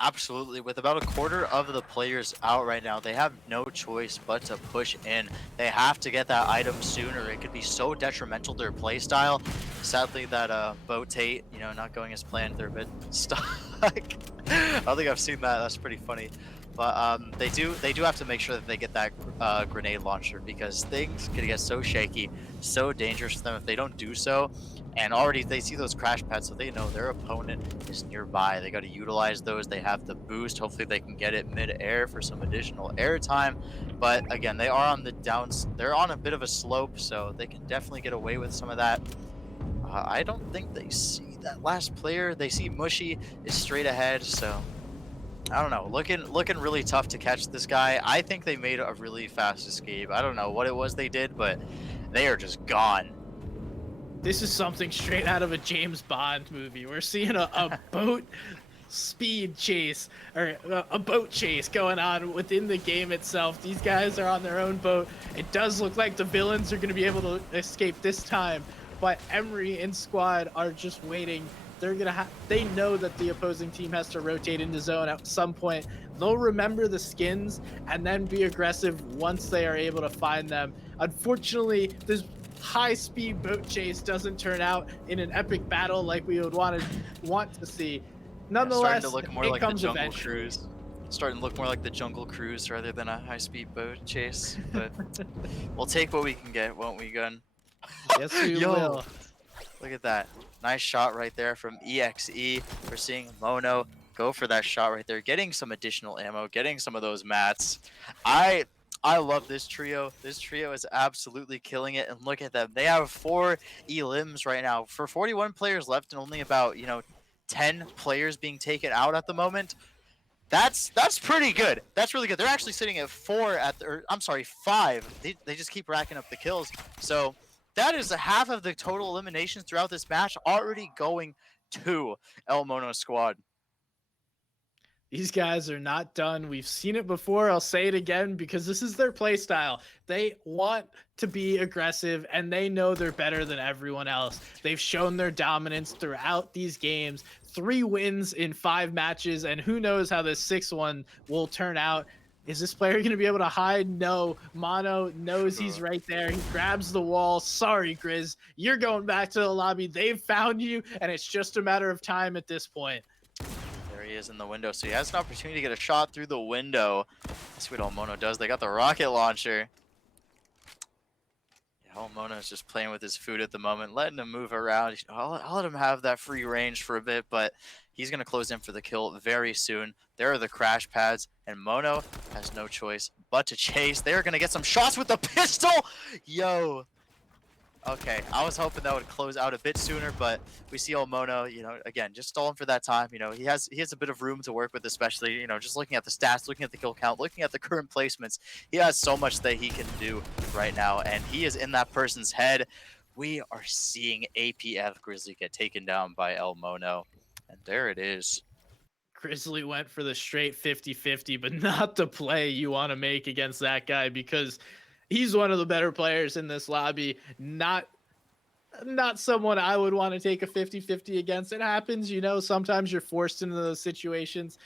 Absolutely. With about a quarter of the players out right now, they have no choice but to push in. They have to get that item sooner. It could be so detrimental to their playstyle. Sadly, that boat Tate, not going as planned. They're a bit stuck. I don't think I've seen that. That's pretty funny. But they do have to make sure that they get that grenade launcher, because things could get so shaky, so dangerous for them if they don't do so. And already they see those crash pads, so they know their opponent is nearby. They got to utilize those. They have the boost. Hopefully they can get it mid-air for some additional air time. But again, they are on the downs. They're on a bit of a slope, so they can definitely get away with some of that. I don't think they see that last player. They see Mushy is straight ahead, so I don't know. Looking really tough to catch this guy. I think they made a really fast escape. I don't know what it was they did, but they are just gone. This is something straight out of a James Bond movie. We're seeing a boat speed chase, or a boat chase going on within the game itself. These guys are on their own boat. It does look like the villains are going to be able to escape this time, but Emery and squad are just waiting. They know that the opposing team has to rotate into zone at some point. They'll remember the skins and then be aggressive once they are able to find them. Unfortunately, this high-speed boat chase doesn't turn out in an epic battle like we would want to see. Yeah, starting to Nonetheless, look more it like the comes Jungle eventually. Cruise. Starting to look more like the Jungle Cruise rather than a high-speed boat chase. But we'll take what we can get, won't we, Gun? Yes, we Yo, will. look at that. Nice shot right there from EXE. We're seeing Mono go for that shot right there, getting some additional ammo, getting some of those mats. I I love this trio. This trio is absolutely killing it. And look at them. They have 4 elims right now. For 41 players left and only about, 10 players being taken out at the moment. That's pretty good. That's really good. They're actually sitting at 4 at the, or, I'm sorry, 5. They just keep racking up the kills. So that is a half of the total eliminations throughout this match already going to El Mono squad. These guys are not done. We've seen it before. I'll say it again because this is their play style. They want to be aggressive and they know they're better than everyone else. They've shown their dominance throughout these games. 3 wins in 5 matches, and who knows how this 6th one will turn out. Is this player going to be able to hide? No. Mono knows he's right there. He grabs the wall. Sorry, Grizz. You're going back to the lobby. They've found you, and it's just a matter of time at this point. There he is in the window, so he has an opportunity to get a shot through the window. That's what El Mono does. They got the rocket launcher. Yeah, El Mono is just playing with his food at the moment, letting him move around. I'll let him have that free range for a bit, but he's going to close in for the kill very soon. There are the crash pads, and Mono has no choice but to chase. They're going to get some shots with the pistol. Yo. Okay, I was hoping that would close out a bit sooner, but we see Olmono, again, just stalling for that time. He has a bit of room to work with, especially, just looking at the stats, looking at the kill count, looking at the current placements. He has so much that he can do right now, and he is in that person's head. We are seeing APF Grizzly get taken down by Elmono, and there it is. Grizzly went for the straight 50-50, but not the play you want to make against that guy because he's one of the better players in this lobby. Not someone I would want to take a 50-50 against. It happens, sometimes you're forced into those situations.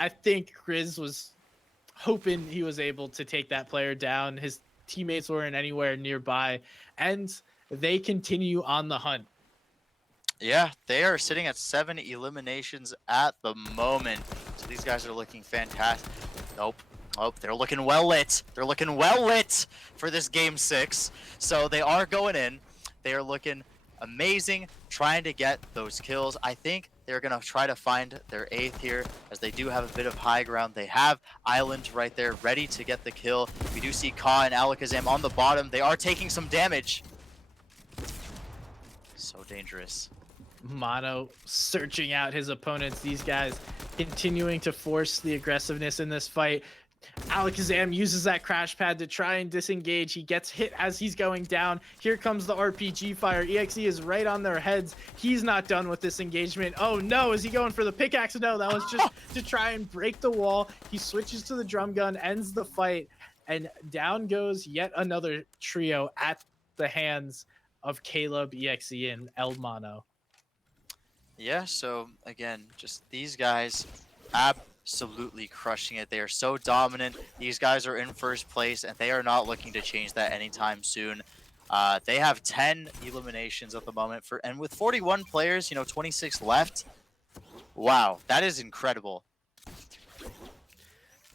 I think Grizz was hoping he was able to take that player down. His teammates weren't anywhere nearby, and they continue on the hunt. Yeah, they are sitting at 7 eliminations at the moment. So these guys are looking fantastic. Nope. Oh, they're looking well lit. They're looking well lit for this game 6. So they are going in. They are looking amazing, trying to get those kills. I think they're going to try to find their 8th here, as they do have a bit of high ground. They have Island right there ready to get the kill. We do see Ka and Alakazam on the bottom. They are taking some damage. So dangerous. Mono searching out his opponents. These guys continuing to force the aggressiveness in this fight. Alakazam uses that crash pad to try and disengage. He gets hit as he's going down. Here comes the RPG fire. EXE is right on their heads. He's not done with this engagement. Oh no, is he going for the pickaxe? No, that was just to try and break the wall. He switches to the drum gun, ends the fight, and down goes yet another trio at the hands of Caleb, EXE, and El Mono. Yeah, so again, just these guys absolutely crushing it. They are so dominant. These guys are in first place, and they are not looking to change that anytime soon. They have 10 eliminations at the moment, and with 41 players, 26 left. Wow, that is incredible.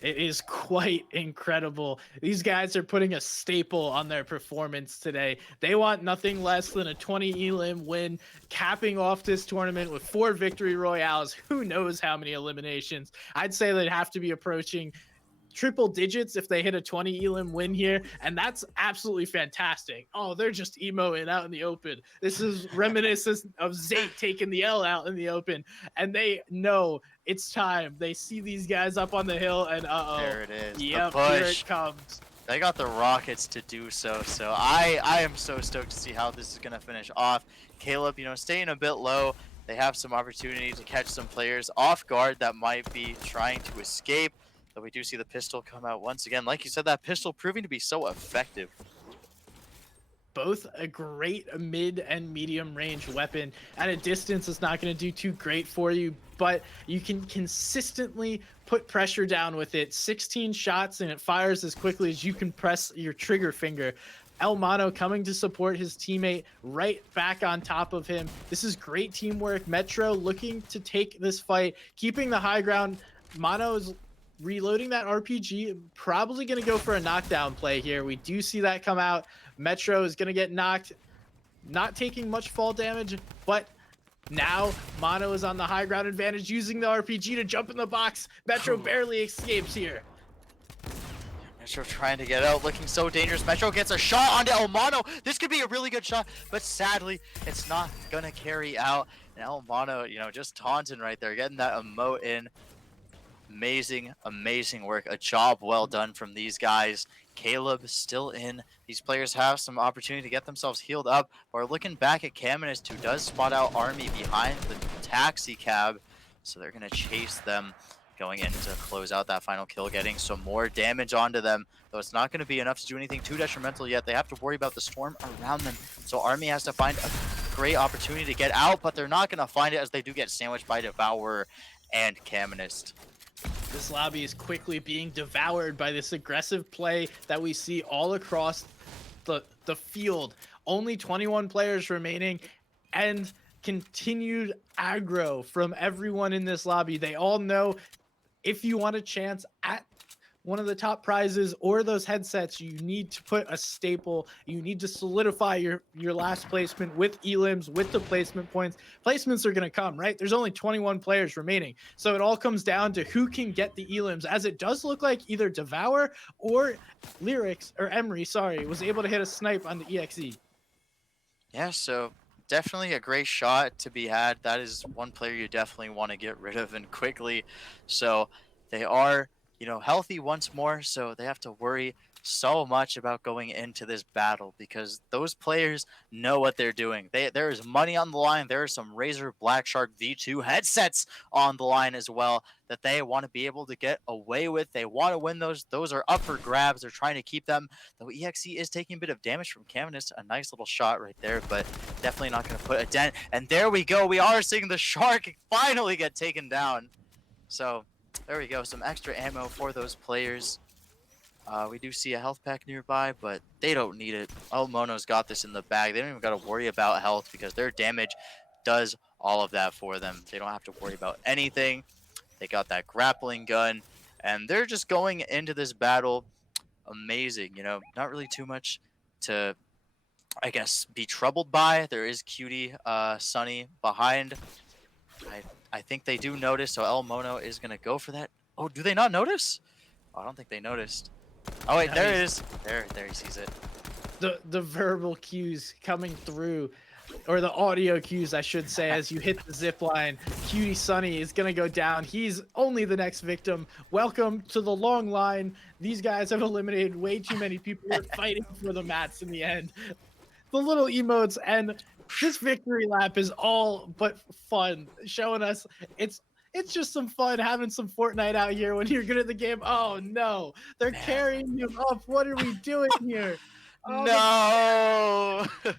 It is quite incredible. These guys are putting a staple on their performance today. They want nothing less than a 20 elim win, capping off this tournament with 4 victory royales. Who knows how many eliminations? I'd say they'd have to be approaching triple digits if they hit a 20 elim win here, and that's absolutely fantastic. Oh, they're just emoing out in the open. This is reminiscent of Zate taking the L out in the open, and they know it's time. They see these guys up on the hill, and There it is. Yep, The push. here it comes. They got the rockets to do so. So I am so stoked to see how this is going to finish off. Caleb, staying a bit low. They have some opportunity to catch some players off guard that might be trying to escape. But we do see the pistol come out once again. Like you said, that pistol proving to be so effective. Both a great mid and medium range weapon. At a distance, it's not going to do too great for you, but you can consistently put pressure down with it. 16 shots and it fires as quickly as you can press your trigger finger. El Mono coming to support his teammate right back on top of him. This is great teamwork. Metro looking to take this fight, keeping the high ground. Mono's reloading that RPG, probably going to go for a knockdown play here. We do see that come out. Metro is going to get knocked, not taking much fall damage, but now Mono is on the high ground advantage, using the RPG to jump in the box. Metro barely escapes here. Metro trying to get out, looking so dangerous. Metro gets a shot onto El Mono. This could be a really good shot, but sadly, it's not going to carry out. And El Mono, just taunting right there, getting that emote in. Amazing work. A job well done from these guys. Caleb still in. These players have some opportunity to get themselves healed up. But we're looking back at Caminist, who does spot out Army behind the taxi cab. So they're going to chase them going in to close out that final kill, getting some more damage onto them. Though it's not going to be enough to do anything too detrimental yet. They have to worry about the storm around them. So Army has to find a great opportunity to get out, but they're not going to find it, as they do get sandwiched by Devourer and Caminist. This lobby is quickly being devoured by this aggressive play that we see all across the field. Only 21 players remaining, and continued aggro from everyone in this lobby. They all know if you want a chance at one of the top prizes or those headsets, you need to put a staple. You need to solidify your last placement with elims, with the placement points. Placements are going to come, right? There's only 21 players remaining. So it all comes down to who can get the elims, as it does look like either Devour or Lyrics, or Emery, sorry, was able to hit a snipe on the EXE. Yeah, so definitely a great shot to be had. That is one player you definitely want to get rid of and quickly. So they are, healthy once more. So they have to worry so much about going into this battle because those players know what they're doing. There is money on the line. There are some Razer Black Shark V2 headsets on the line as well that they want to be able to get away with. They want to win those. Those are up for grabs. They're trying to keep them. Though EXE is taking a bit of damage from Caminus, a nice little shot right there, but definitely not going to put a dent. And there we go. We are seeing the Shark finally get taken down. So there we go. Some extra ammo for those players. We do see a health pack nearby, but they don't need it. Oh, Mono's got this in the bag. They don't even got to worry about health because their damage does all of that for them. They don't have to worry about anything. They got that grappling gun, and they're just going into this battle amazing. Not really too much to, I guess, be troubled by. There is Cutie, Sunny behind. I I think they do notice, so El Mono is gonna go for that. Oh, do they not notice? Oh, I don't think they noticed. Oh wait, Now there it he's is. There he sees it. the verbal cues coming through, or the audio cues, I should say, as you hit the zip line. Cutie Sunny is gonna go down. He's only the next victim. Welcome to the long line. These guys have eliminated way too many people. We're fighting for the mats in the end. The little emotes and this victory lap is all but fun, showing us it's just some fun having some Fortnite out here when you're good at the game. Oh no, they're Man. carrying him up. What are we doing here? Oh, No.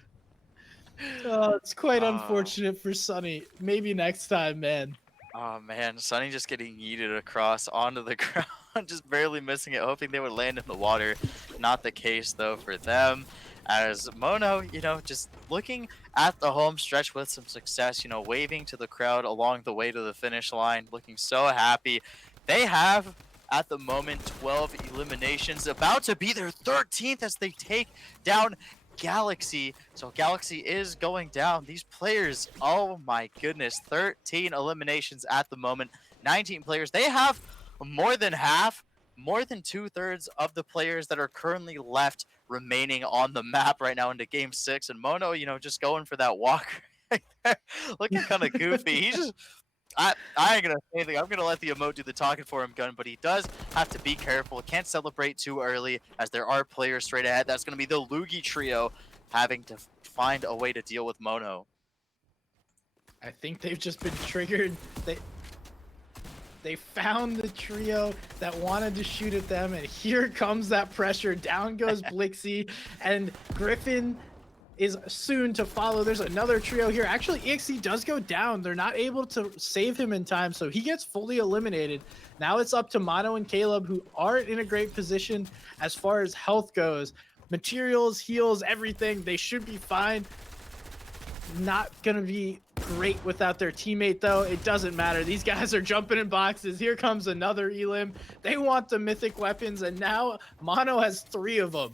it's quite Oh. unfortunate for Sunny. Maybe next time, man. Oh man, Sunny just getting yeeted across onto the ground, just barely missing it, hoping they would land in the water. Not the case though for them. As Mono, just looking at the home stretch with some success, waving to the crowd along the way to the finish line, looking so happy. They have at the moment 12 eliminations, about to be their 13th as they take down Galaxy. So Galaxy is going down. These players, oh my goodness, 13 eliminations at the moment, 19 players. They have more than half, more than 2/3 of the players that are currently left remaining on the map right now into game 6. And Mono, just going for that walk right there, looking kind of goofy. He's just I ain't gonna say anything. I'm gonna let the emote do the talking for him, Gun. But he does have to be careful. Can't celebrate too early, as there are players straight ahead. That's gonna be the Luigi trio, having to find a way to deal with Mono. I think they've just been triggered. They found the trio that wanted to shoot at them, and here comes that pressure. Down goes Blixie, and Griffin is soon to follow. There's another trio here. Actually, EXE does go down. They're not able to save him in time, so he gets fully eliminated. Now it's up to Mono and Caleb, who aren't in a great position as far as health goes. Materials, heals, everything. They should be fine. Not going to be great without their teammate, though. It doesn't matter. These guys are jumping in boxes. Here comes another Elim. They want the mythic weapons, and now Mono has 3 of them.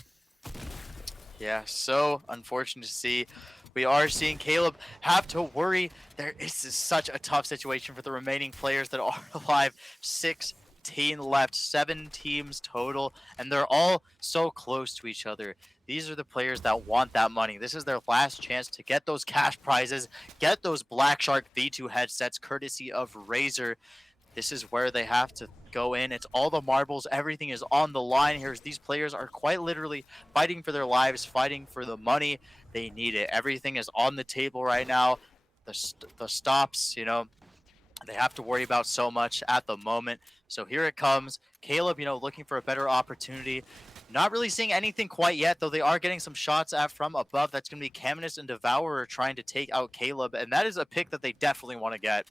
Yeah, so unfortunate to see. We are seeing Caleb have to worry. This is such a tough situation for the remaining players that are alive. 16 left, 7 teams total, and they're all so close to each other. These are the players that want that money. This is their last chance to get those cash prizes, get those Black Shark V2 headsets courtesy of Razer. This is where they have to go in. It's all the marbles. Everything is on the line here. These players are quite literally fighting for their lives, fighting for the money. They need it. Everything is on the table right now. The stops, they have to worry about so much at the moment. So here it comes. Caleb, looking for a better opportunity. Not really seeing anything quite yet, though they are getting some shots at from above. That's going to be Caminus and Devourer trying to take out Caleb, and that is a pick that they definitely want to get.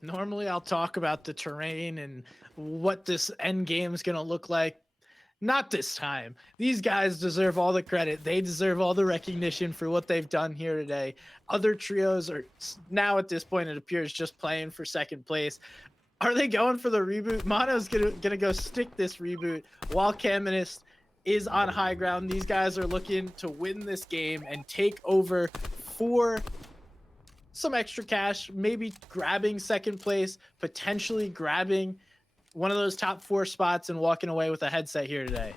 Normally, I'll talk about the terrain and what this end game is going to look like. Not this time. These guys deserve all the credit. They deserve all the recognition for what they've done here today. Other trios are now, at this point, it appears, just playing for second place. Are they going for the reboot? Mono's gonna go stick this reboot while Caminist is on high ground. These guys are looking to win this game and take over for some extra cash, maybe grabbing second place, potentially grabbing one of those top 4 spots and walking away with a headset here today.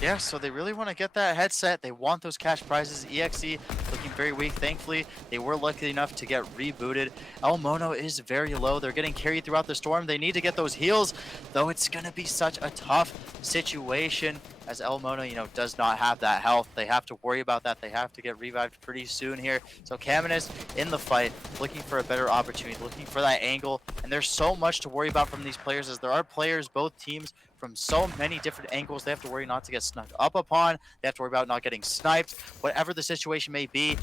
Yeah, so they really want to get that headset. They want those cash prizes. EXE looking very weak. Thankfully, they were lucky enough to get rebooted. El Mono is very low. They're getting carried throughout the storm. They need to get those heals, though it's going to be such a tough situation as El Mono, does not have that health. They have to worry about that. They have to get revived pretty soon here. So Caminus in the fight, looking for a better opportunity, looking for that angle. And there's so much to worry about from these players as there are players, both teams, from so many different angles. They have to worry not to get snuck up upon. They have to worry about not getting sniped. Whatever the situation may be,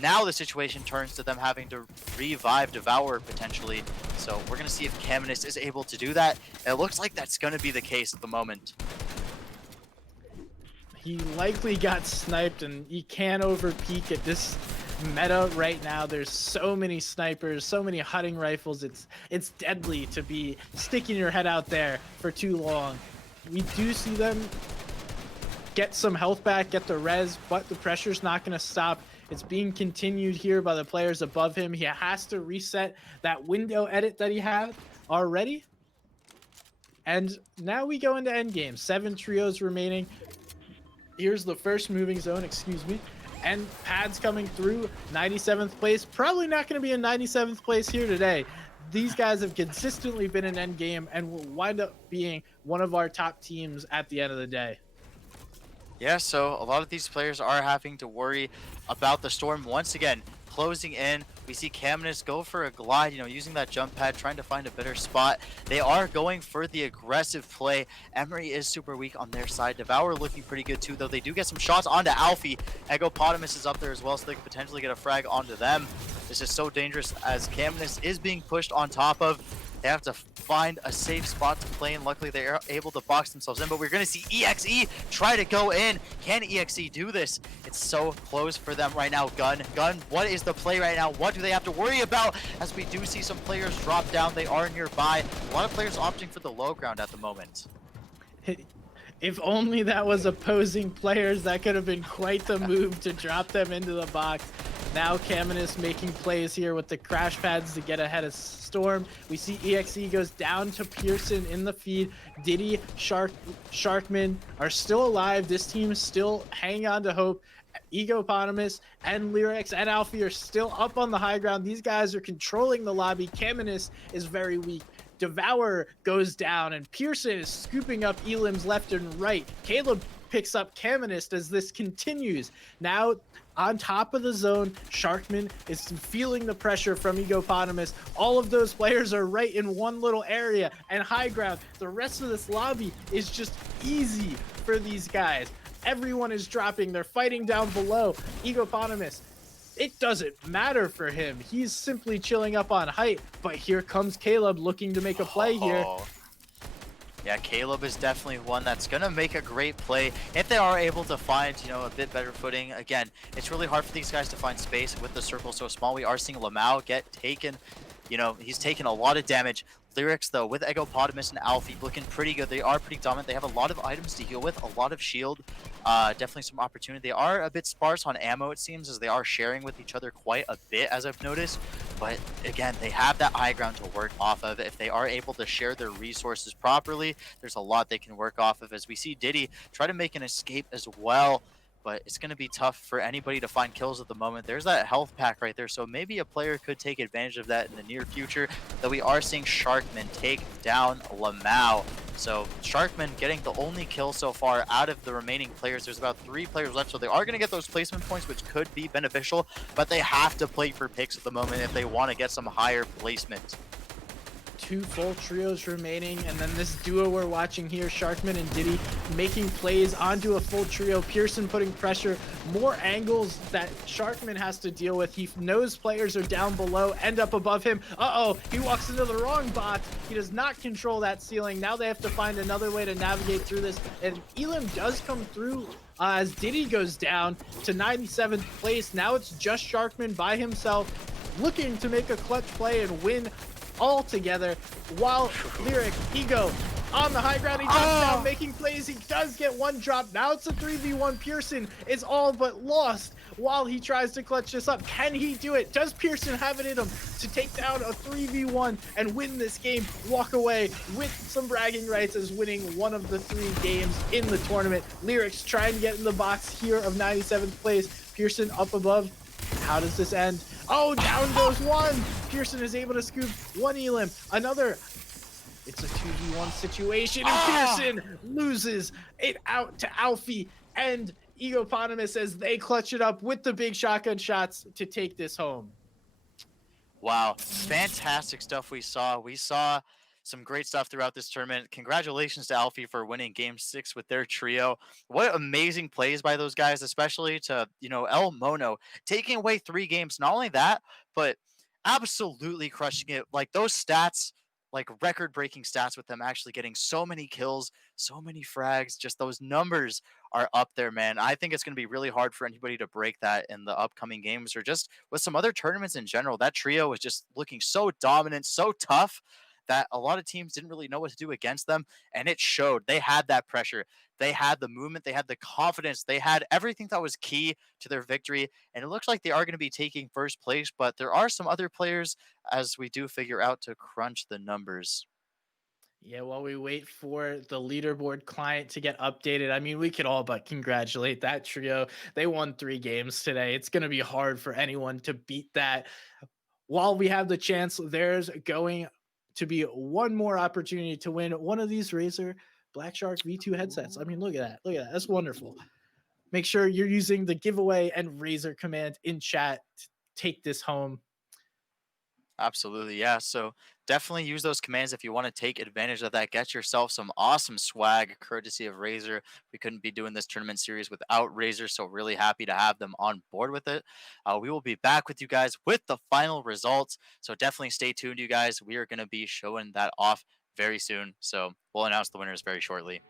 now the situation turns to them having to revive Devour potentially. So we're going to see if Caminus is able to do that. It looks like that's going to be the case at the moment. He likely got sniped, and you can't over peek at this meta right now. There's so many snipers, so many hunting rifles. It's deadly to be sticking your head out there for too long. We do see them get some health back, get the res, but the pressure's not going to stop. It's being continued here by the players above him. He has to reset that window edit that he had already. And now we go into endgame. 7 trios remaining. Here's the first moving zone, excuse me. And pads coming through, 97th place. Probably not going to be in 97th place here today. These guys have consistently been in endgame and will wind up being one of our top teams at the end of the day. Yeah, so a lot of these players are having to worry about the storm once again closing in. We see Caminus go for a glide, using that jump pad, trying to find a better spot. They are going for the aggressive play. Emery is super weak on their side. Devour looking pretty good too, though. They do get some shots onto Alfie. Egopotamus is up there as well, so they could potentially get a frag onto them. This is so dangerous as Caminus is being pushed on top of. They have to find a safe spot to play in. Luckily, they are able to box themselves in, but we're going to see EXE try to go in. Can EXE do this? It's so close for them right now. Gun, what is the play right now? What do they have to worry about? As we do see some players drop down, they are nearby. A lot of players opting for the low ground at the moment. If only that was opposing players, that could have been quite the move to drop them into the box. Now Caminus making plays here with the crash pads to get ahead of Storm. We see EXE goes down to Pearson in the feed. Diddy, Sharkman are still alive. This team is still hanging on to hope. Egopotamus and Lyrics and Alfie are still up on the high ground. These guys are controlling the lobby. Caminus is very weak. Devour goes down, and Pearson is scooping up Elims left and right. Caleb picks up Caminus as this continues. Now, on top of the zone, Sharkman is feeling the pressure from Egopotamus. All of those players are right in one little area and high ground. The rest of this lobby is just easy for these guys. Everyone is dropping. They're fighting down below. Egopotamus, it doesn't matter for him. He's simply chilling up on height. But here comes Caleb looking to make a play here. Yeah, Caleb is definitely one that's going to make a great play if they are able to find, a bit better footing. Again, it's really hard for these guys to find space with the circle so small. We are seeing Lamau get taken. He's taken a lot of damage. Lyrics, though, with Egopotamus and Alfie looking pretty good. They are pretty dominant. They have a lot of items to heal with, a lot of shield. Definitely some opportunity. They are a bit sparse on ammo, it seems, as they are sharing with each other quite a bit, as I've noticed. But again, they have that high ground to work off of. If they are able to share their resources properly, there's a lot they can work off of. As we see Diddy try to make an escape as well. But it's going to be tough for anybody to find kills at the moment. There's that health pack right there, so maybe a player could take advantage of that in the near future. Though we are seeing Sharkman take down Lamau. So Sharkman getting the only kill so far out of the remaining players. There's about 3 players left, so they are going to get those placement points, which could be beneficial. But they have to play for picks at the moment if they want to get some higher placement. 2 full trios remaining, and then this duo we're watching here, Sharkman and Diddy, making plays onto a full trio. Pearson putting pressure, more angles that Sharkman has to deal with. He knows players are down below and up above him. He walks into the wrong bot. He does not control that ceiling. Now they have to find another way to navigate through this, and Elim does come through as Diddy goes down to 97th place. Now it's just Sharkman by himself, looking to make a clutch play and win all together, while Lyric, Ego, on the high ground. He jumps down, Oh, making plays. He does get one drop. Now it's a 3v1. Pearson is all but lost while he tries to clutch this up. Can he do it? Does Pearson have it in him to take down a 3v1 and win this game? Walk away with some bragging rights as winning one of the 3 games in the tournament. Lyrics trying to get in the box here of 97th place. Pearson up above. How does this end? Oh, down goes one. Pearson is able to scoop one elim. Another. It's a 2v1 situation, and Pearson loses it out to Alfie and Egoponymous as they clutch it up with the big shotgun shots to take this home. wow. Fantastic stuff we saw. We saw some great stuff throughout this tournament. Congratulations to Alfie for winning game 6 with their trio. What amazing plays by those guys, especially to, El Mono taking away 3 games. Not only that, but absolutely crushing it. Like those stats, like record breaking stats with them actually getting so many kills, so many frags, just those numbers are up there, man. I think it's going to be really hard for anybody to break that in the upcoming games or just with some other tournaments in general. That trio was just looking so dominant, so tough that a lot of teams didn't really know what to do against them. And it showed. They had that pressure. They had the movement. They had the confidence. They had everything that was key to their victory. And it looks like they are going to be taking first place, but there are some other players as we do figure out to crunch the numbers. Yeah, while we wait for the leaderboard client to get updated, I mean, we could all but congratulate that trio. They won 3 games today. It's going to be hard for anyone to beat that. While we have the chance, there's going to be one more opportunity to win one of these Razer Black Shark V2 headsets. I mean, look at that. Look at that. That's wonderful. Make sure you're using the giveaway and Razer command in chat to take this home. Absolutely, yeah. So definitely use those commands if you want to take advantage of that. Get yourself some awesome swag, courtesy of Razer. We couldn't be doing this tournament series without Razer, so really happy to have them on board with it. We will be back with you guys with the final results. So definitely stay tuned, you guys. We are going to be showing that off very soon. So we'll announce the winners very shortly.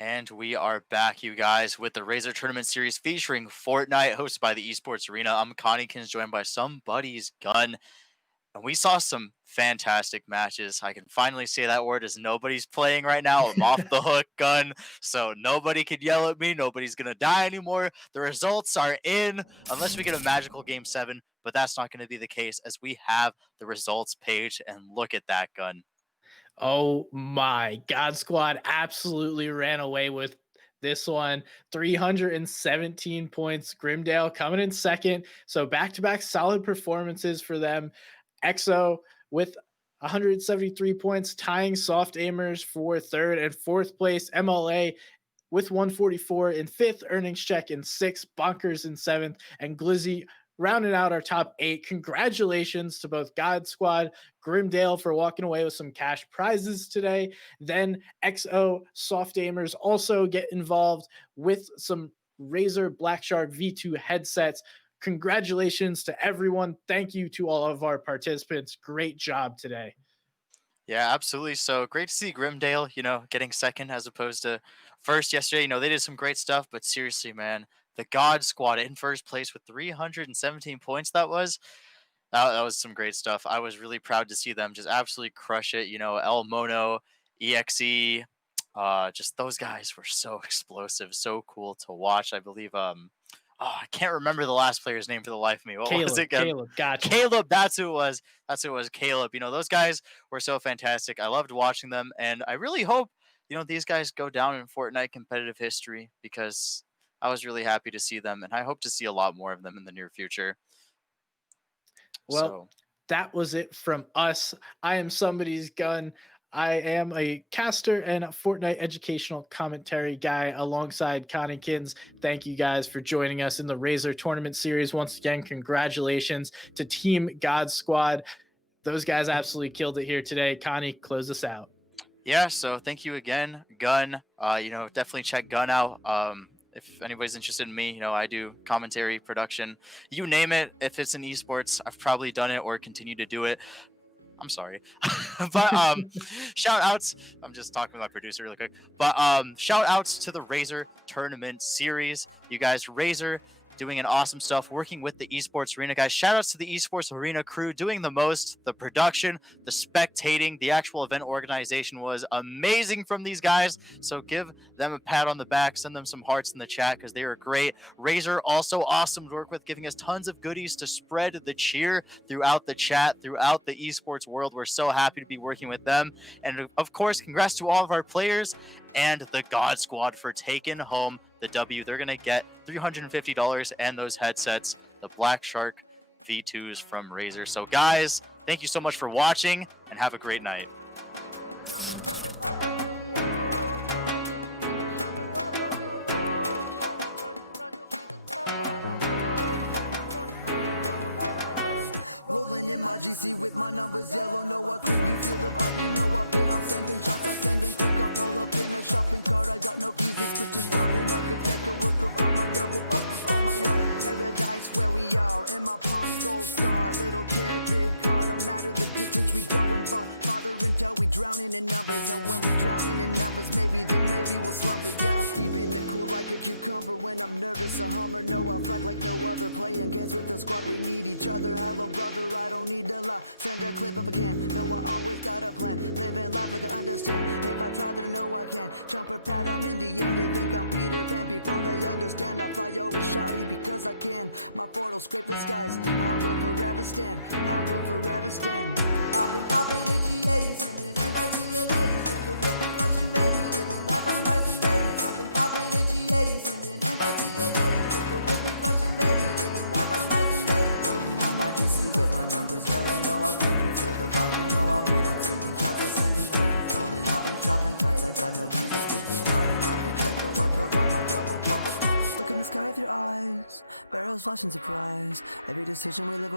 And we are back, you guys, with the Razer Tournament Series featuring Fortnite, hosted by the Esports Arena. I'm Connikins, joined by somebody's gun. And we saw some fantastic matches. I can finally say that word as nobody's playing right now. I'm off the hook, gun. So nobody could yell at me. Nobody's going to die anymore. The results are in, unless we get a magical game 7. But that's not going to be the case, as we have the results page. And look at that, gun. Oh my God Squad absolutely ran away with this one. 317 points. Grimdale coming in second. So back-to-back solid performances for them. EXO with 173 points, tying Soft Aimers for third and fourth place. MLA with 144 in fifth, Earnings Check in sixth, Bonkers in seventh, and Glizzy rounding out our top 8. Congratulations to both God Squad, Grimdale for walking away with some cash prizes today. Then XO Soft Aimers also get involved with some Razer Black Shark V2 headsets. Congratulations to everyone. Thank you to all of our participants. Great job today. Yeah, absolutely. So great to see Grimdale, getting second as opposed to first yesterday. They did some great stuff, but seriously, man, the God Squad in first place with 317 points. That was some great stuff. I was really proud to see them just absolutely crush it. El Mono, EXE, just those guys were so explosive, so cool to watch. I believe I can't remember the last player's name for the life of me. What was it Caleb, again? Caleb, gotcha. Caleb, that's who it was. That's who it was, Caleb. Those guys were so fantastic. I loved watching them, and I really hope, these guys go down in Fortnite competitive history, because I was really happy to see them, and I hope to see a lot more of them in the near future. Well, So that was it from us. I am somebody's gun. I am a caster and a Fortnite educational commentary guy alongside Connikins. Thank you guys for joining us in the Razer Tournament Series. Once again, congratulations to Team God Squad. Those guys absolutely killed it here today. Connie, close us out. yeah, so thank you again, Gun. Definitely check Gun out. If anybody's interested in me, I do commentary, production, you name it. If it's in esports, I've probably done it or continue to do it. I'm sorry. But shout outs. I'm just talking with my producer really quick. But shout outs to the Razer Tournament Series. You guys, Razer doing an awesome stuff, working with the Esports Arena guys. Shout outs to the Esports Arena crew doing the most. The production, the spectating, the actual event organization was amazing from these guys. So give them a pat on the back, send them some hearts in the chat, because they were great. Razer also awesome to work with, giving us tons of goodies to spread the cheer throughout the chat, throughout the esports world. We're so happy to be working with them. And of course, congrats to all of our players and the God Squad for taking home the W. They're going to get $350 and those headsets, the Black Shark V2s from Razer. So guys, thank you so much for watching, and have a great night. Every decision